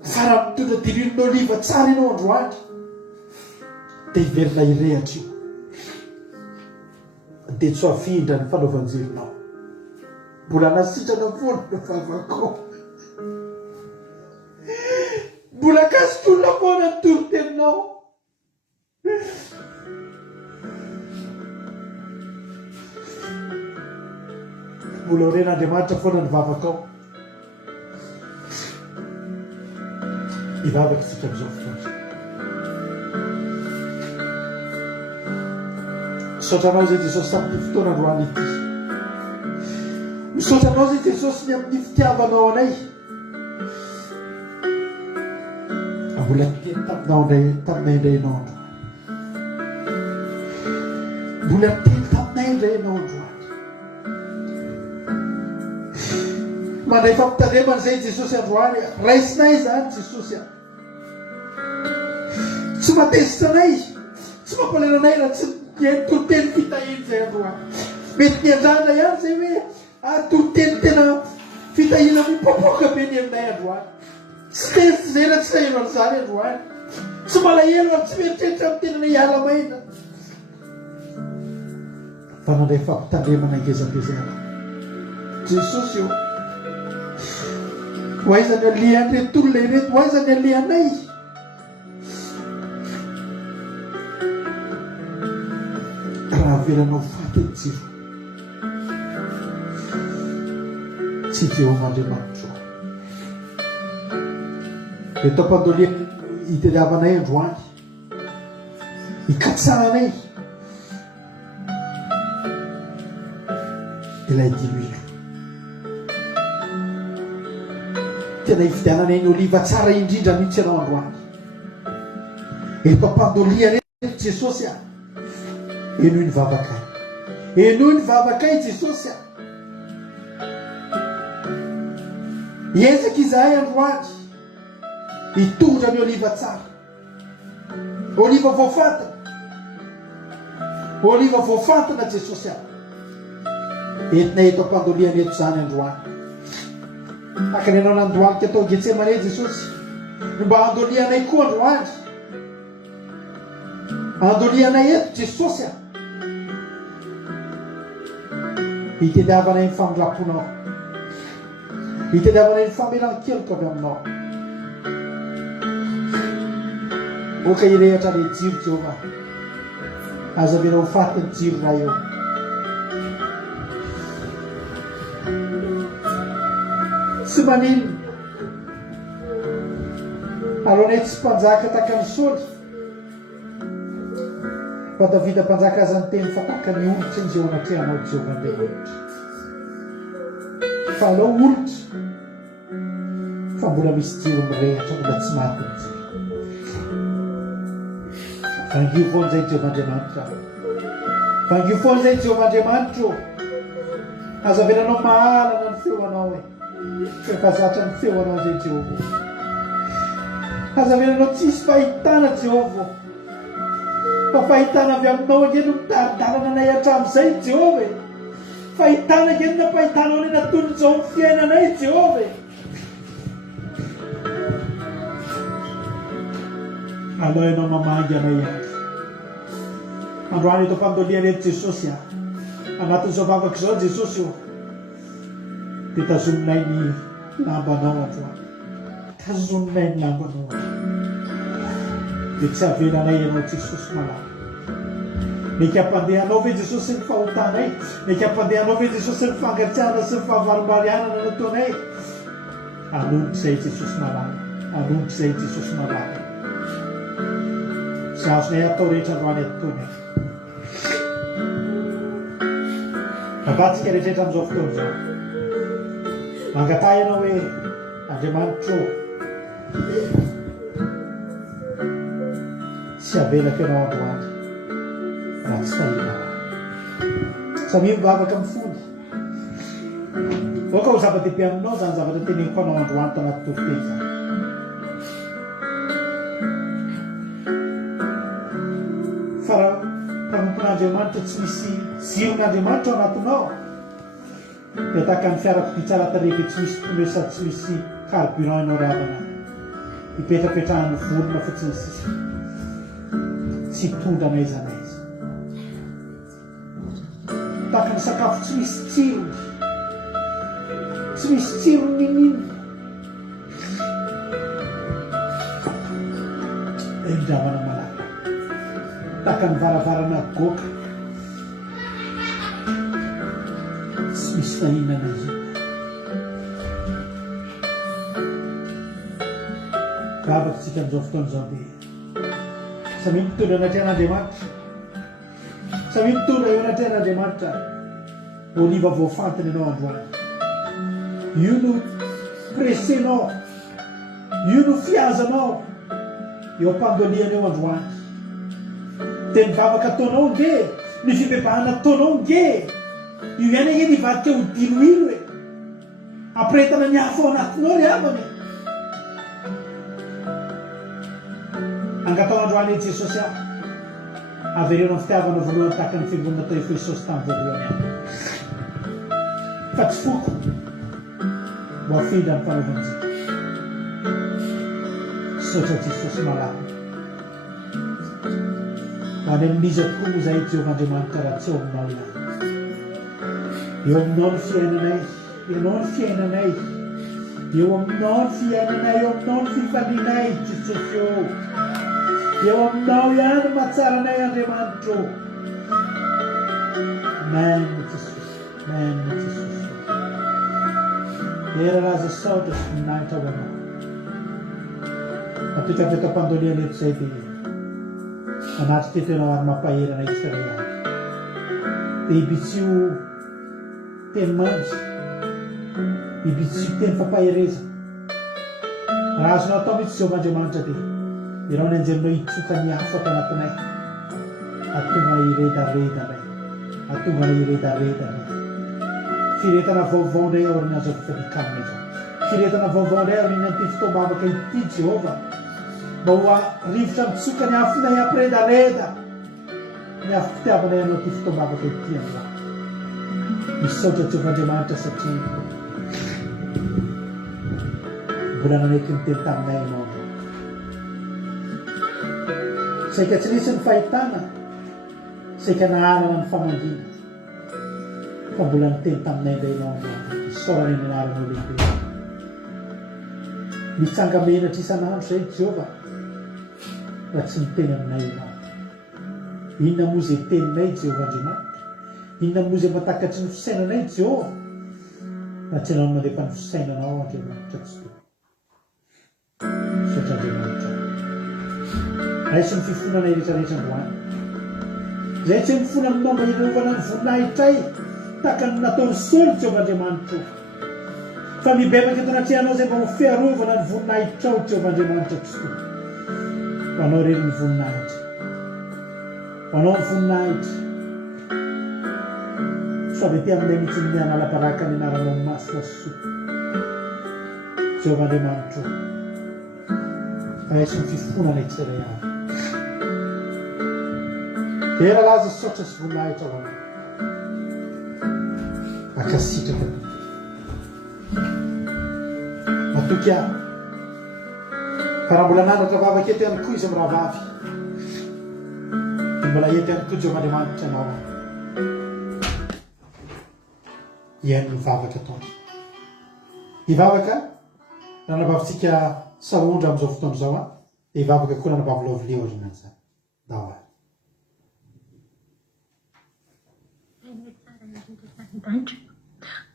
Fa raha mitondra diloilonao liva tsara ianao androany, dia hiverina hirehatra io. Dia tsy afindra ny fanaovan-jironao. Mbola nasitrana foana ny vavakao. Mbola kasotrona foana ny toriteninao. Mbola oren'Andriamanitra foana ny vavakao. Hivavaka isika amin'izao fotoana. misaotra anao zay Jesosy tamin'ny fotoana androany ity. Misaotra anao zay Jesosy ny amin'ny fitiavanao anay. Mbola teny taminay indray ianao androany. Mbola teny taminay indray ianao androany. Mandray fampitandremana zay Jesosy androany. Raisinay zany Jesosy. Tsy matezitra anay, tsy mampalena anay raha tsy toteny fitahiny zay androany. Mety ny andrana ihany zay hoe toteny tena fitahina mipopoka be ny aminay androany. Tsy tezitra zay raha tsy taheno an'izany androany. Tsy malahelo ary tsy mieritreritra amin'ny tenana hiala maina. Fa mandray fampitandremana ngezangezana Jesosy io. Hoaiza ny alehan'ny reto olona ireto, hoaiza ny alehanay. Raha avelanao faty ny jiro, tsy Jehovahandriamanitra. Reto ampandoliana hitadiavanay androany, hikatsaranay ilay diloilo. Tena hividiananay ny oliva tsara indrindra mihitsy ianao androany. Eto ampandolia reto Jesosy a, enoy ny vavakay, enoy ny vavakay Jesosy a. Hiezaka izahay androany hitongra ny oliva tsara, oliva voafatana, oliva voafatana Jesosy a. Entinay eto ampandoliana eto zany androany. Akany ianao nandohalika atao Getsemane Jesosy, mba andolianay koa androany. Andolianay eto Jesosy a. Hitadiavanay ny famindraponao, hitadiavanay ny famelan-keloka avy aminao. Oka hirehatra ilay jiro Jehova, aza mena ho faty ny jiro raha eo. Tsy manino alohanay tsy mpanjaka tahaka ny Saoly, fa Davida mpanjaka aza ny teny fa tahaka ny olitra izy eo anatrehanao Jehovahandriamanitra. Fa aleo olitra fa mbola misy jiro mirehatra, mbola tsy maty ny jiro. Vangio foana zay Jehovahandriamanitra, vangio foana zay Jehovahandriamanitra. Aza velanao mahalana ny feonao fa zatra ny feonao zay Jehova. Aza velanao tsisy fahitana Jehova, fa fahitana avy aminao angeny mitaridarana anay hatramin'izay Jehova. Fahitana angeny nampahitanao any natony zao ny fiainanay Jehova. Aleo ianao mamangy anay ihany. Androany eto ampandoliana eto Jesosy a, anatin'izao vavaka izao Jesosy io, dia tazominay ny lambanao androany, tazominay ny lambanao dia tsy avelanay ianao Jesosy malama. Meka ampandehanao ve Jesosy ny fahotanay, meka ampandehanao ve Jesosy ny fangatsiahana sy ny fahavaromarianana nataonay. Anompy izay Jesosy malama, anompy izay Jesosy malama. Sy azonay atao rehetra androany ataonay. Avatsika rehetrarehetra amin'izao fotoana izao, mangatah ianao hoe Andriamanitra, tsy avelako ianao androany raha tsy tahina. Samia mivavaka amin'ny fony. Oka ho zava-dehibe aminao zany zavatra teneniko anao androany tanaty toriteny zany. Fa raha mpanompon'Andriamanitra tsy misy ziron'Andriamanitra ao anatinao, dia tahaka ny fiarakodia tsara tarehy, tsy misy pneu sady tsy misy carburant ianao ravana, hipetrapetrahany vorona fotsiny sisa, tsy tondra anay zany izy. Tahaka ny sakafo tsy misy tsirony, tsy misy tsirony ninino. Endravana malaka, tahaka ny varavarana goka, tsy misy fahinana izy. Vavaka tsika amin'izao fotoana izao dia samy mitondra anatrehan'Andriamanitra, Sabi mitondra eo anatreh'Andriamanitra oliva voafantiny ianao androany. Io no presenao, io no fiazanao eo am-pandoliana eo androany. Dia mivavaka ataonao nge, ny fibebahana ataonao nge, io ihany e nivadika ho diloilo e, ampiretana ny hafa ao anatinao ry havana e. Angatao androany e Jesosy aho, avereno ny fitiavana voalohany tahaka ny fiangonana natao i Jesosy tamin'ny voalohany aho. Fa tsy foko mbo afindra ny fanaovantsika. Saotra Jesosy malala. Ho any amin'izy tokoa moa izay Jehovahandriamanitra raha tsy eo aminao ihany. Eo aminao ny fiainanay, ianao ny fiainanay, eo aminao ny fiainanay, eo aminao ny fifalianay Jesosy eo. Eo aminao ihany matsaranay Andriamanitra. Amen Jesosy, amen Jesosy. Era laza saotra sy voninahitra ho anao. Matoka avy eto am-pandoliana eto izay dia anaty teto ianao ary mampaherana Israely. Biby tsy ho teny mandry, biby tsy ho teny fampaherezana. Raha azonao atao mihitsy Jehovahandriamanitra dia ianao ny anjelinao hitsoka ny hafa ato anatinay, atonga iredaredanay, atonga iredaredanay. Firetana vaovao indray aoriana azo fifadikana izao. Firetana vaovao indray aoriana ity fotoam-bavaka ity Jehova, mba ho rivotra mitsoka ny afinay ampiredareda, ny afim-pitiavanay anao ity fotoam-bavaka ity androany. Misaotra Jehovahandriamanitra satria mbola nanaiky miteny taminay ianao. Saika tsy nisy ny fahitana, saika naharana ny famangina, fa mbola niteny taminay indray ianao androany. Misaorany ny anaranao lehibe. Mitsanga menatra isan'andro izay Jehova raha tsy miteny aminay ianao. Inona moa izay teninay Jehovahandriamanitra? Inona moa izay mahatakatry ny fisainanay Jehova? Raha tsy ianao no mandefa ny fisainanao Andriamanitra tsy toa. Misaotra Andriamanitra. Raisy ny fifonanay rehetrarehetra androany. Izay tsy mifona aminao mba hiarovana ny voninahitray tahaka ny nataony Saoly Jehovahandriamanitra. Fa mibebaka eto anatrehanao izay mba ho fiarovana ny voninahitrao Jehovahandriamanitra tsy toa. Ho anao rery ny voninahitra, ho anao ny voninahitra. Sao avy ety aminay mihitsy ny manala-baraka ny anaranao masina sy soa Jehovahandriamanitra. Raisy ny fifonanay tsirairay avy. Tera laza saotra sy voninahitra ho anao. Akasitraka. Matoky aho. Fa raha mbola nanatra vavaka eto ihany koa izy amin'ny raha vavy. Dia mbola eto ihany koa Jehovahandriamanitra anao. Ihany ny vavaka ataony. Hivavaka, raha nabavitsika saondra amin'izao fotoana izao an, dia hivavaka koa nanabavy laovileo aoriana an'izany. Dao ary.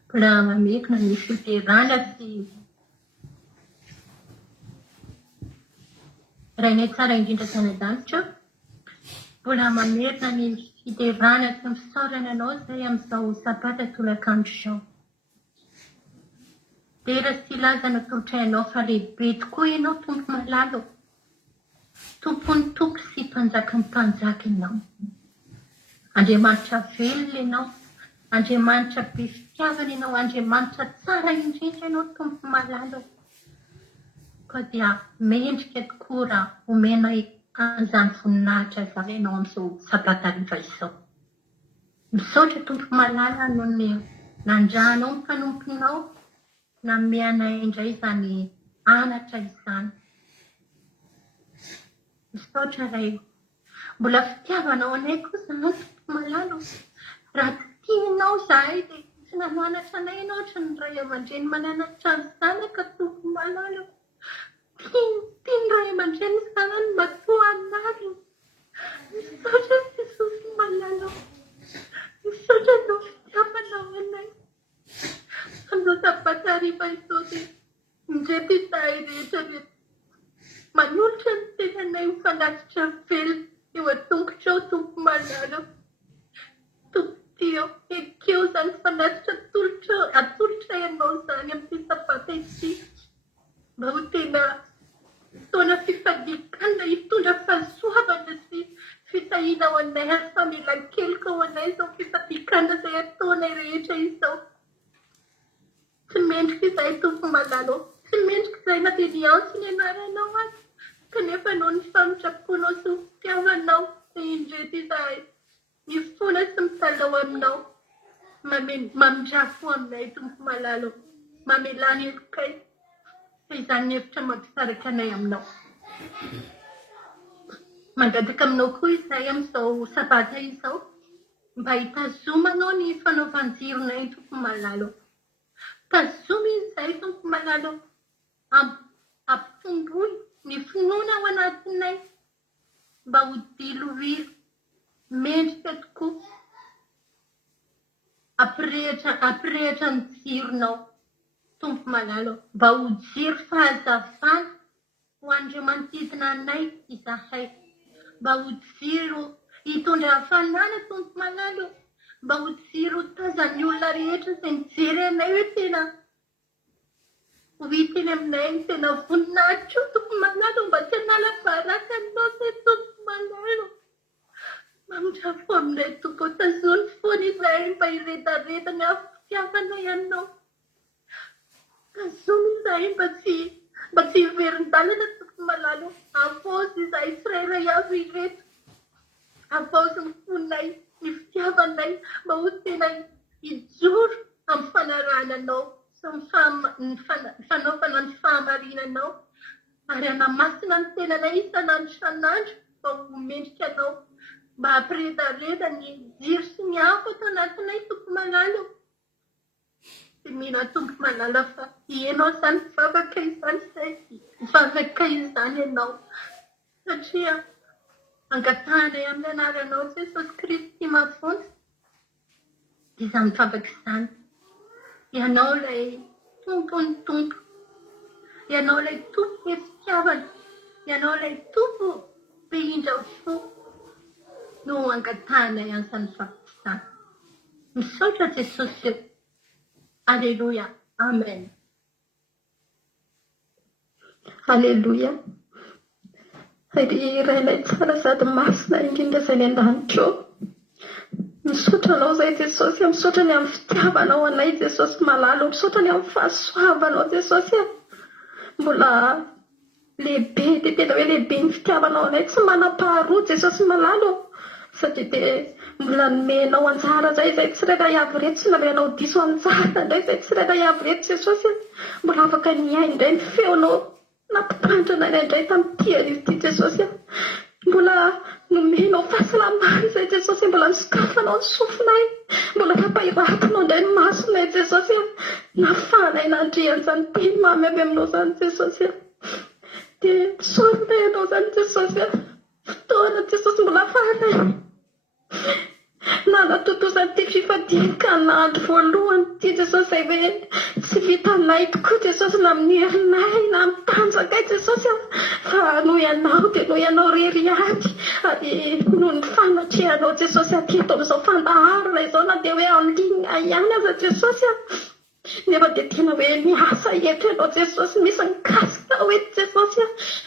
Mbola mamekina ny fiterana sy rainay tsara indrindra tany an-danitra. Mbola mamerina ny fiterana sy misaorana anao izay amin'izao sabata tolakandro izao. Tera sy lazana tolotrainao fa lehibe tokoa ianao tompo malalo. Tompony tompo sy mpanjakan'ny mpanjaka ianao. Andriamanitra velona ianao. Andriamanitra be fitiavana ianao, Andriamanitra tsara indrindra ianao tompo malalo. Ka dia mendrika tokoa raha omenay an'izany voninahitra izany ianao amin'izao sabata riva izao. Misaotra tompo malala noho ny nandranao ny mpanomponao, nameanay indray izany anatra izany. Misaotra ray, mbola fitiavanao anay koa izany tompo malalo. Raha tianao izahay dia tsy nananatra anay ianao ohatra ny ray aman-dreny mananatra ny zanaka tompo malalo. Tiany ray aman-dreny ny zanany matoa anary. Misaotra Jesosy malalo. Misaotra anao fitiavanao anay. Andao sabata hariva izao dia indreto izahay rehetra rehetra manolotra ny tenanay mifanatitra velona eo an-tongotrao tompo malalo. Dio ekeo zany fanatitra atolotra ianao zany amin'ny sapata ity mba ho tena taona fifadikana hitondra fahasoavana sy fitahiana ao anay ary famelan-keloka ao anay izao fifadikana izay ataonay rehetra izao. Tsy mendrika izay tompo malalo, tsy mendrika izay na dia niantso ny anaranao azy kanefa noho ny famindraponao sy fitiavanao indreto izahay mifona sy mitalao aminao mamindrafo aminay tompo malalo, mamelany hevokay izany hevitra mampisaraka anay aminao. Mangataka aminao koa izahay amin'izao sabata izao mba hitazomanao ny fanaovan-jironay tompo malalo. Tazomy izahay tompo malalo, ampitomboy ny finoana ao anatinay mba ho diloviro mendrika tokoa. Ampirehitra ny jironao tompo malalo mba ho jiro fahazavana ho an'ireo manodidina anay izahay, mba ho jiro hitondra hafanana tompo malalo, mba ho jiro tazan'ny olona rehetra izay mijery anay hoe tena ho hiteny aminay tena voninahitra tompo malalo, mba tsy hanala baraka anao izay tompo malalo. Mamindrafo aminay tompo, tazony foana izahay mba hiredareda ny fitiavanay ianao. Tazomy izahay mba tsy hiverin-dalana tompo malalo. Avaozy izahay tsirairay avy ireto, avaozy ny fonay ny fitiavanay mba ho tena hijoro amin'ny fanarananao sy ny fanaovana ny fahamarinanao ary hanamasina ny tenanay isan'andro isan'andro mba ho mendrika anao, mba hampiredareda ny jiro sy ny afo ato anatinay tompo malalo. Dia mino tompo malalo fa ianao izany mivavaka izany izay, mivavaka izany ianao satria angatahanay amin'ny anaranao Jesosy Kristy mavony dia izany mivavaka izany. Ianao ilay tompony tompo, ianao ilay tompo ny fitiavana, ianao ilay tompo mpihindra fo no angatahanay an'izany mivavaka izany. Misaotra Jesosy eo. Alleluia. Amen. Alleluia. Ry rainay tsara sady masina indrindra izay ny an-danitra eo. Misaotra anao izay Jesosy, misaotra ny amin'ny fitiavanao anay Jesosy malalo, misaotra ny amin'ny fahasoavanao Jesosy. Mbola lehibe dia tena hoe lehibe ny fitiavanao anay, tsy manam-paharoa Jesosy malalo satria dia mbola nomenao anjara izay tsirairay avy reto sy nalehanao diso anjara indray izay tsirairay avy reto Jesosy. Mbola afaka niaina indray ny feonao nampitandrina indray tamin'ity arivoty Jesosy. Mbola nomenao fahasalamana izay Jesosy, mbola nisokafanao ny sofinay, mbola nampahiratinao indray ny masonay Jesosy. Nafanay nandrian'izany teny mamy avy aminao izany Jesosy. Dia misaotra ianao izany Jesosy, fotoana Jesosy mbola afanay nanatotozan'ity fifadikan'andro voalohany ity Jesosy izay hoe tsy vitanay tokoa Jesosy na amin'ny herinay na amin'ny tanjakay Jesosy, fa noho ianao dia noho ianao rery ady ary noho ny fanatrehanao Jesosy aketo amin'izao fandaharana izao na dia hoe anlinga ihany aza Jesosy. Nefa dia tena hoe miasa eto ianao Jesosy, misy nikasika ho eto Jesosy,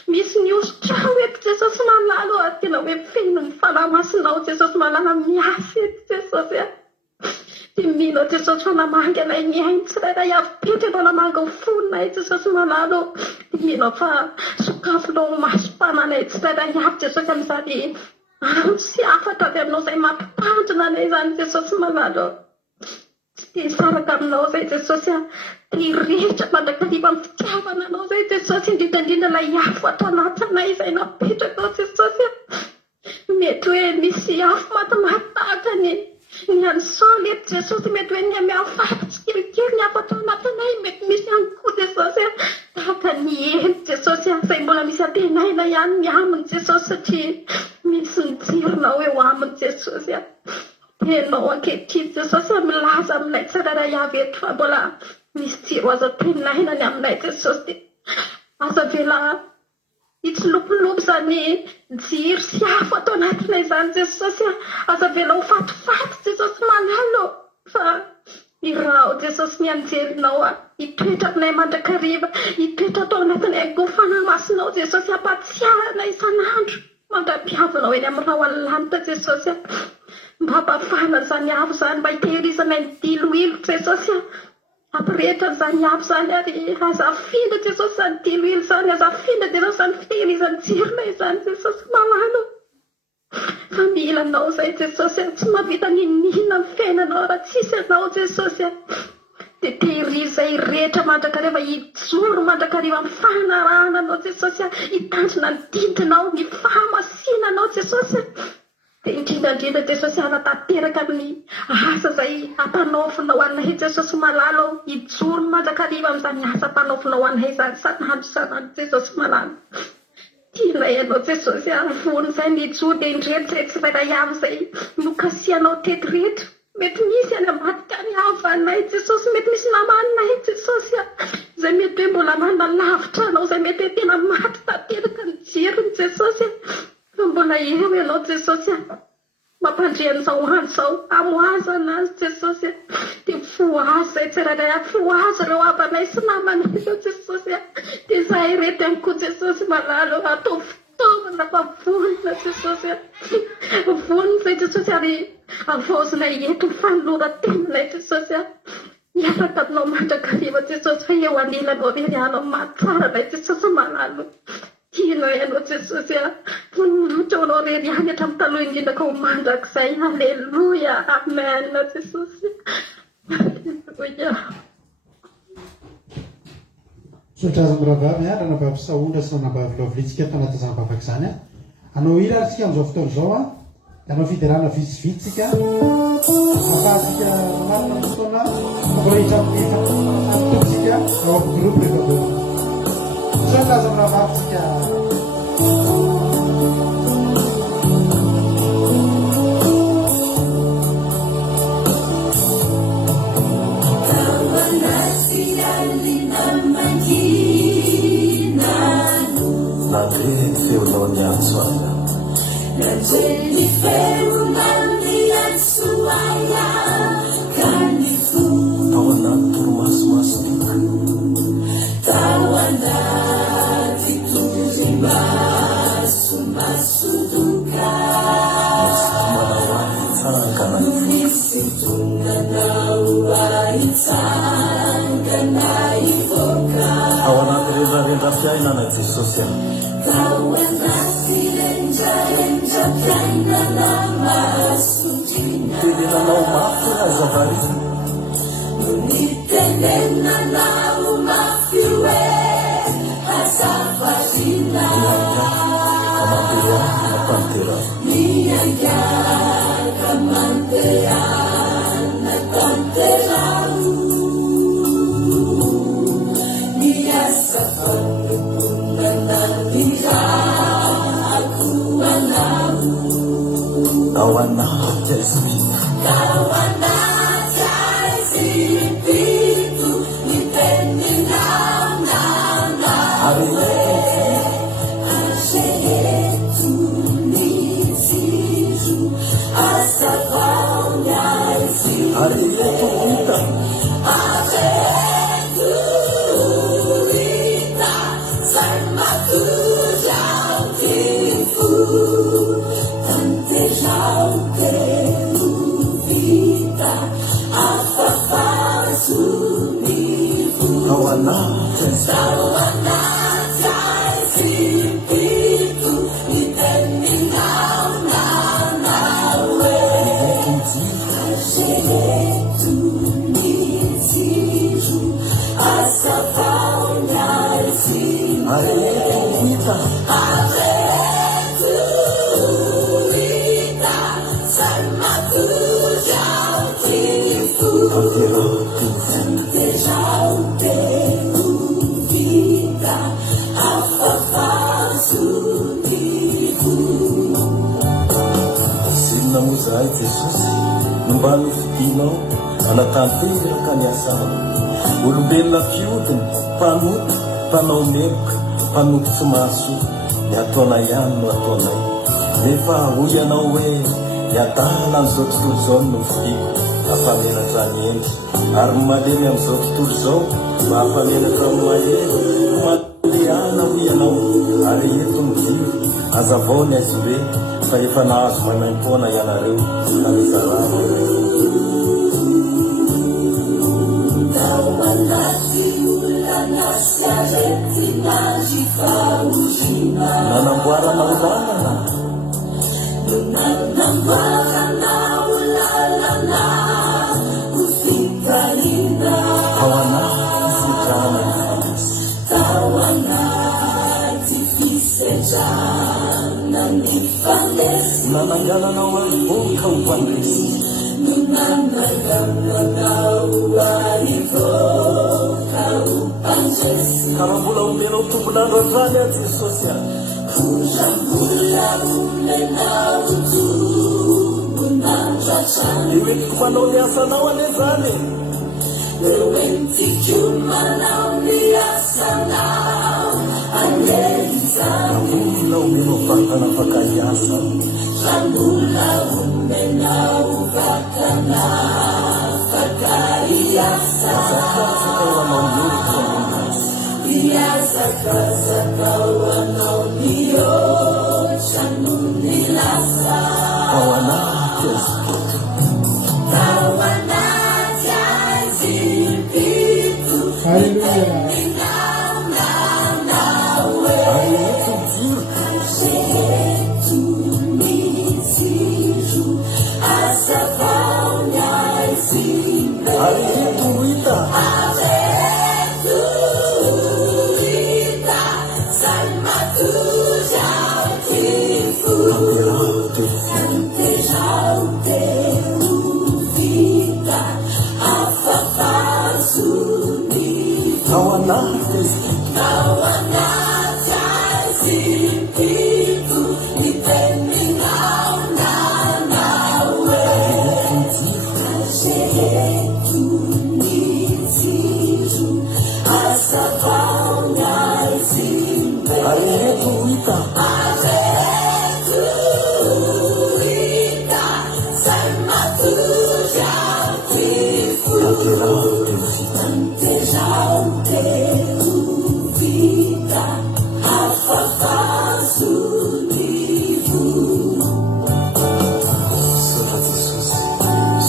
misy niositra ho eto Jesosy malalo ary tena hoe feno ny fanamasinao Jesosy malala miasa eto Jesosy. Dia mino Jesosy fanamanga anay ny ainy tsirairay avy petra ianao namanga ho fononay Jesosy malalo. Dia mino fa sokafinao masom-pananay tsirairay avy Jesosy amin'izany sy afatra avy aminao izay mampitandrina anay izany Jesosy malalo. Dia saraka aminao izay Jesosy, dia rehetra mandrakariva amin'ny fitiavananao izay Jesosy, indrindra ilay afo ato anatinay izay napetraka ao Jesosy. Mety hoe misy afo matimaty tahaka ny an'Saoly eto Jesosy, mety hoe ny mihafatsy kelikely ny afo ato anatinay, mety misy ihany koa Jesosy tahaka ny elo Jesosy izay mbola misy antenaina ihany ny aminy Jesosy satria misy ny jironao eo aminy Jesosy. Ianao ankehitriny Jesosy milaza aminay tsirairay avy eto fa mbola misy jiro azo antenaina ny aminay Jesosy. Dia aza vela itsilopolopo zany jiro sy afo atao anatinay zany Jesosy aza vela ho fatifaty Jesosy manalo fa irao Jesosy ny anjerinao itoetra aminay mandrakariva itoetra atao anatinay gofanamasonao Jesosy ampatsiahanay isan'andro mandrapiavanao eny amin'ny rao alanitra Jesosy mba ampafana zany avo zany mba hitehirizanay ny diloilo Jesosy ampirehitra zany avo zany ary azafina Jesosy zany diloilo zany azafina Jesosy zany fitehirizany jironay zany Jesosy malalo fa mila anao zay Jesosy tsy mahavita ninina amin'ny fiainanao raha tsisy anao Jesosy dia tehirizay rehetra mandrakariva hijoro mandrakariva amin'ny fahanarahana anao Jesosy hitandrina ny didinao ny fahamasinanao Jesosy dia indrindrandrindra Jesosy hanatanteraka amin'ny asa zay ampanaovinao anay Jesosy malalo hijoro mandrakariva amin'izany asa ampanaovinao anay zany sanandro sanandro Jesosy malalo tianay anao Jesosy arivony zay nijoro dia indretra zay tsirairay avy zay nokasianao teto rehetra mety misy any ambadika ny avanay Jesosy mety misy namanay Jesosy zay mety hoe mbola manalavitra anao zay mety hoe tena maty tanteraka ny jirony Jesosy fa mbola eo ianao Jesosy mampandrian'izao andro zao amoaza anazy Jesosy dia foazy zay tsirairay foazy ireo avanay sy namanay ireo Jesosy dia zahay reto ihany koa Jesosy malalo atao fitaovana fa vonina Jesosy vonina zay Jesosy ary avaozinay eto ny fanoloran-tenanay Jesosy hiafaka aminao mandrakariva Jesosy fa eo anilanao rerianao mahatsara Jesosy malalo tianao ianao Jesosy voninahitra anao reriany hatramin'ny taloha indrindra ka ho mandrakizay alleluia amen Jesosy alleluia sotra aza miravavy ranavavy saondra sy nanavavy lovilitsika tanaty zanabavaka izany anao ira arytsika amin'izao fotoana izao anao fiderana vitsivitsika mapahasika manana ny fotoana akorehetra amitotsika ao amin'ny groupe rehefa sotra aza miravavitsika feonao ny antsoaina Najeni feunani ansuaya kanifu tawana toromasomasona tawana tituzimbasumasuduka nisitunganawaitsangana ivoka awana rehetrarehetra fiainana Jesosy tenenanao mafy azavarina nitenenanao mafy hoe azavarina amandeana tantera miangaka mandeana tanterao niasa fandokonananirako anao ao anaty aizipito ao anaty aizipito niteninao nanao hoe azeto ny jiro azavao ny aizipito areto hita azeto hita zay matory ao tifo tantezao telo vita afafazo ny ao anaty ao anaty aizipito niteninao nanao hoe azeto ny jiro azavao ny aizipito areto hita azeto hita zay matory ao tifo tantezao telo vita afafazo ny sinona moa zahay Jesosy nomba novidinao anatanteraka ny asanao olombelona fiodiny mpanoty mpanao meloka mpanoty tsy mahasoa ny ataona ihany no ataonay nefa hoy ianao hoe miadana am'izao tontolo zao no nofidiko hampamenatra ny endry ary malemy am'izao tontolo zao mahampamenatra ny mahely malehana hoy ianao ary eto ny jiry azavao ny azy hoe fa efa nahazo manaim-poana ianareo na mizarana nanamboarana olalana ao anaty fisedrana nanangananao arivoka ho mpandresy karaha mbola omenao tomponandro atrany a Jesosy a eoentiko manao ny asanao ane zany mbola omenao vatana fakaiasa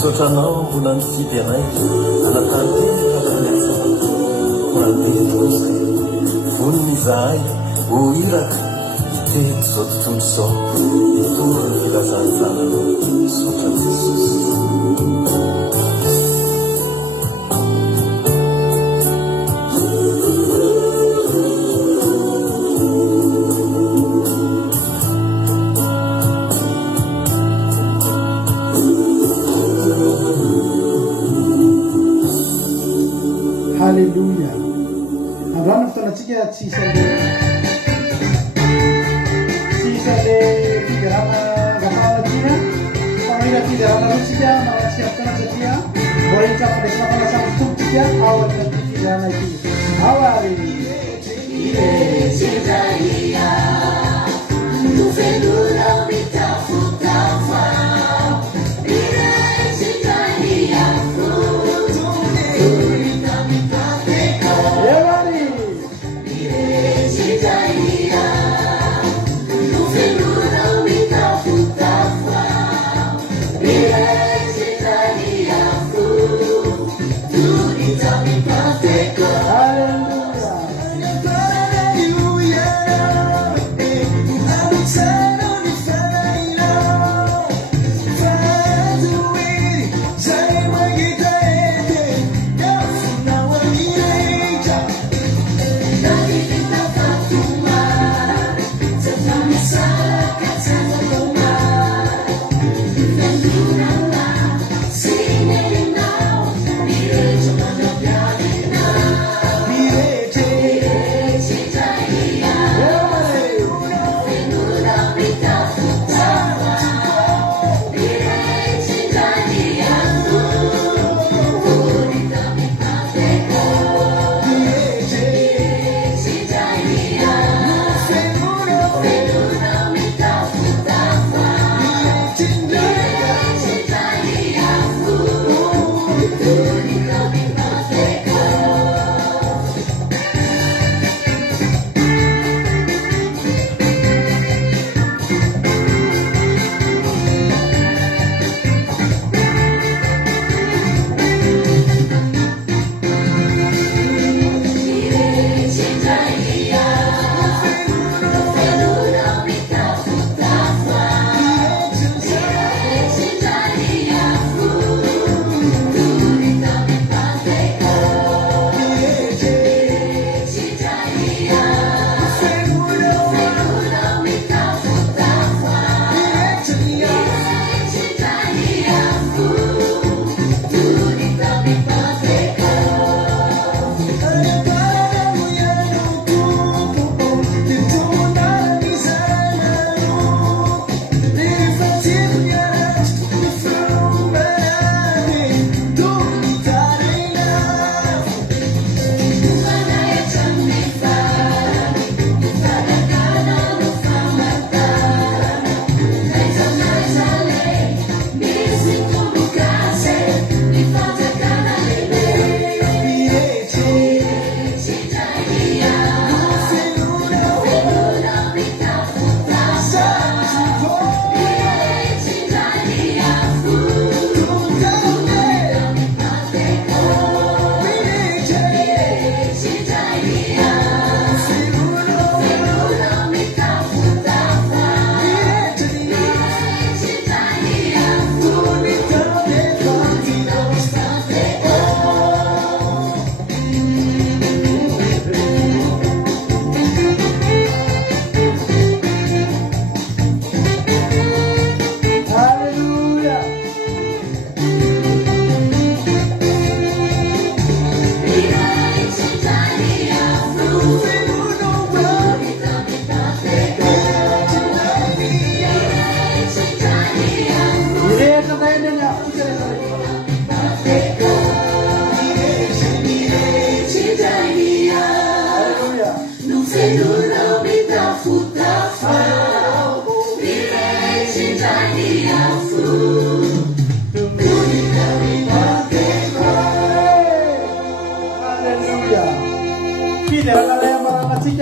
sotranao mbola nikidy anay anatanteraka korandeto zay voniny izahay ho iraka iteto zao tontolo zao itora ny filazanzananao sotra Jesosy Halleluja. Androany fotoanatsika tsy isale figarana vahaonatina fanohina figarana rotsika manatsika fotoana satria mbola hitrafandraisina fanasamy tompotsika ao anaty figarana ity ao ary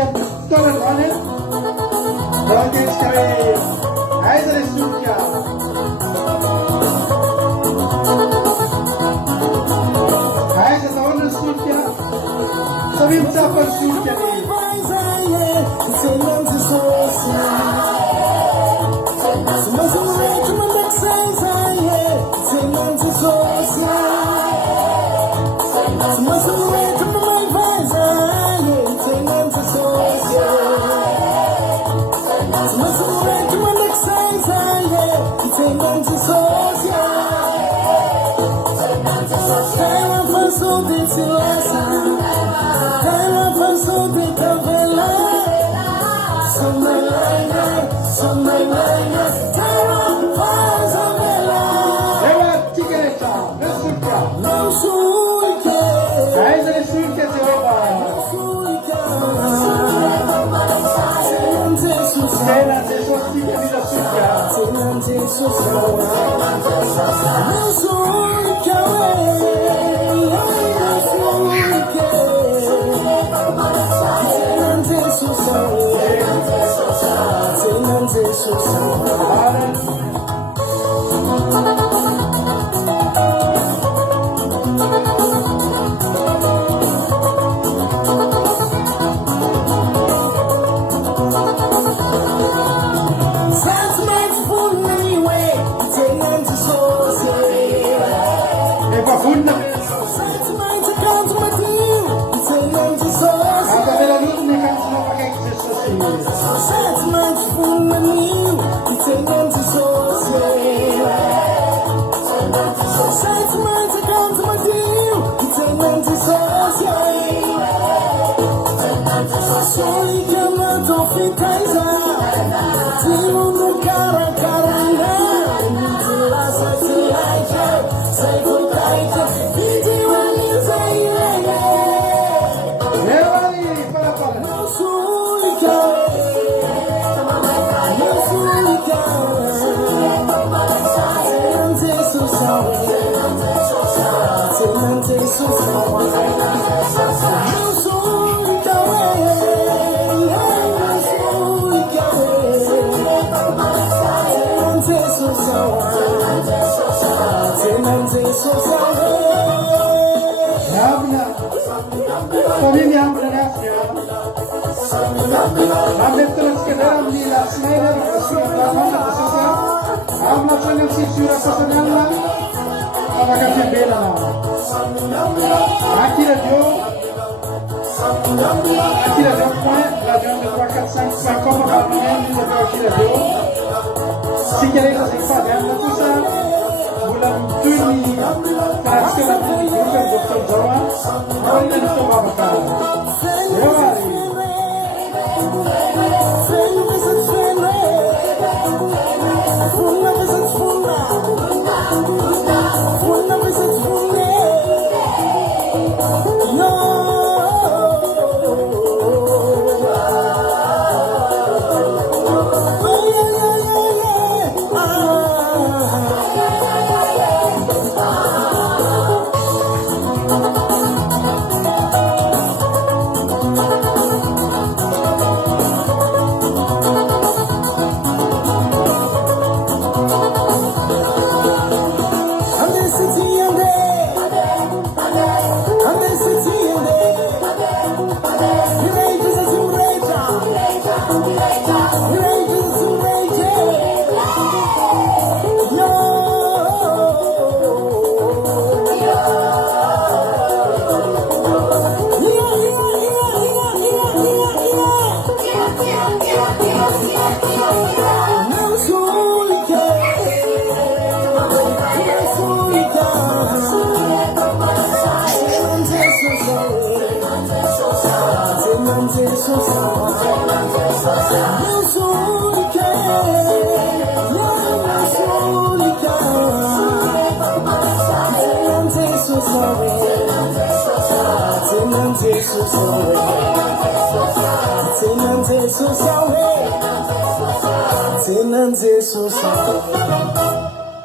solika fitaovana zany raha antegetsika hoe aiza le solika aiza daholo ny solika savia mitsapa ny solika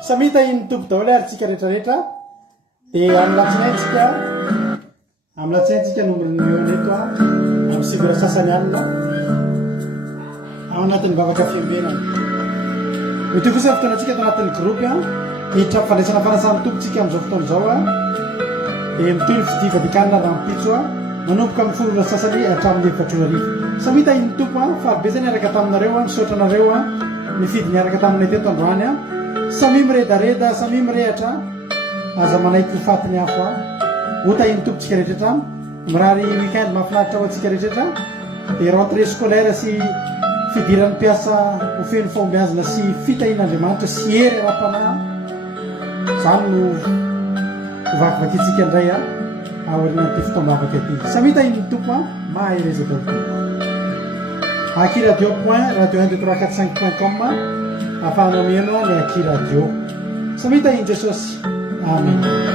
samita iny tompo daholo ary tsika rehetrarehetra dia am'latsinaitsika amlatsaintsika nombrony eto a amin'ny sivy sasany alina ao anatin'ny vavaka fiambenana mety kosa fotoanantsika eto anatin'ny groupe a hiditra fandraisana fanasany tompontsika amin'izao fotoan'izao a dia mitolo fidivadikanina raha mipitso a manomboka amin'ny folo sasany hatramin'ny efatra arivo samita iny tompo a fahalibezany araka taminareo a misaotra anareo a mifidy niaraka taminay teto androany a samy miredareda samy mirehatra aza manaiky ho fatiny afo a ota iny tompontsika rehetrahetra mirary weekend mahafinaritra ho antsika rehetrahetra dia rentrée scolaire sy fidiran'ny mpiasa ho feno fombiazana sy fitahin'andriamanitra sy hery ara-panahy zany no hovakivakitsika indray a aorian'ity fotoam-bavaka ty samita iny tompo a maherezaka ny tompo Aki Radio Point, Radio 1, 2, 3, 4, 5.com, afahana mieno ny Aki Radio. Samita in Jesosy. Amen.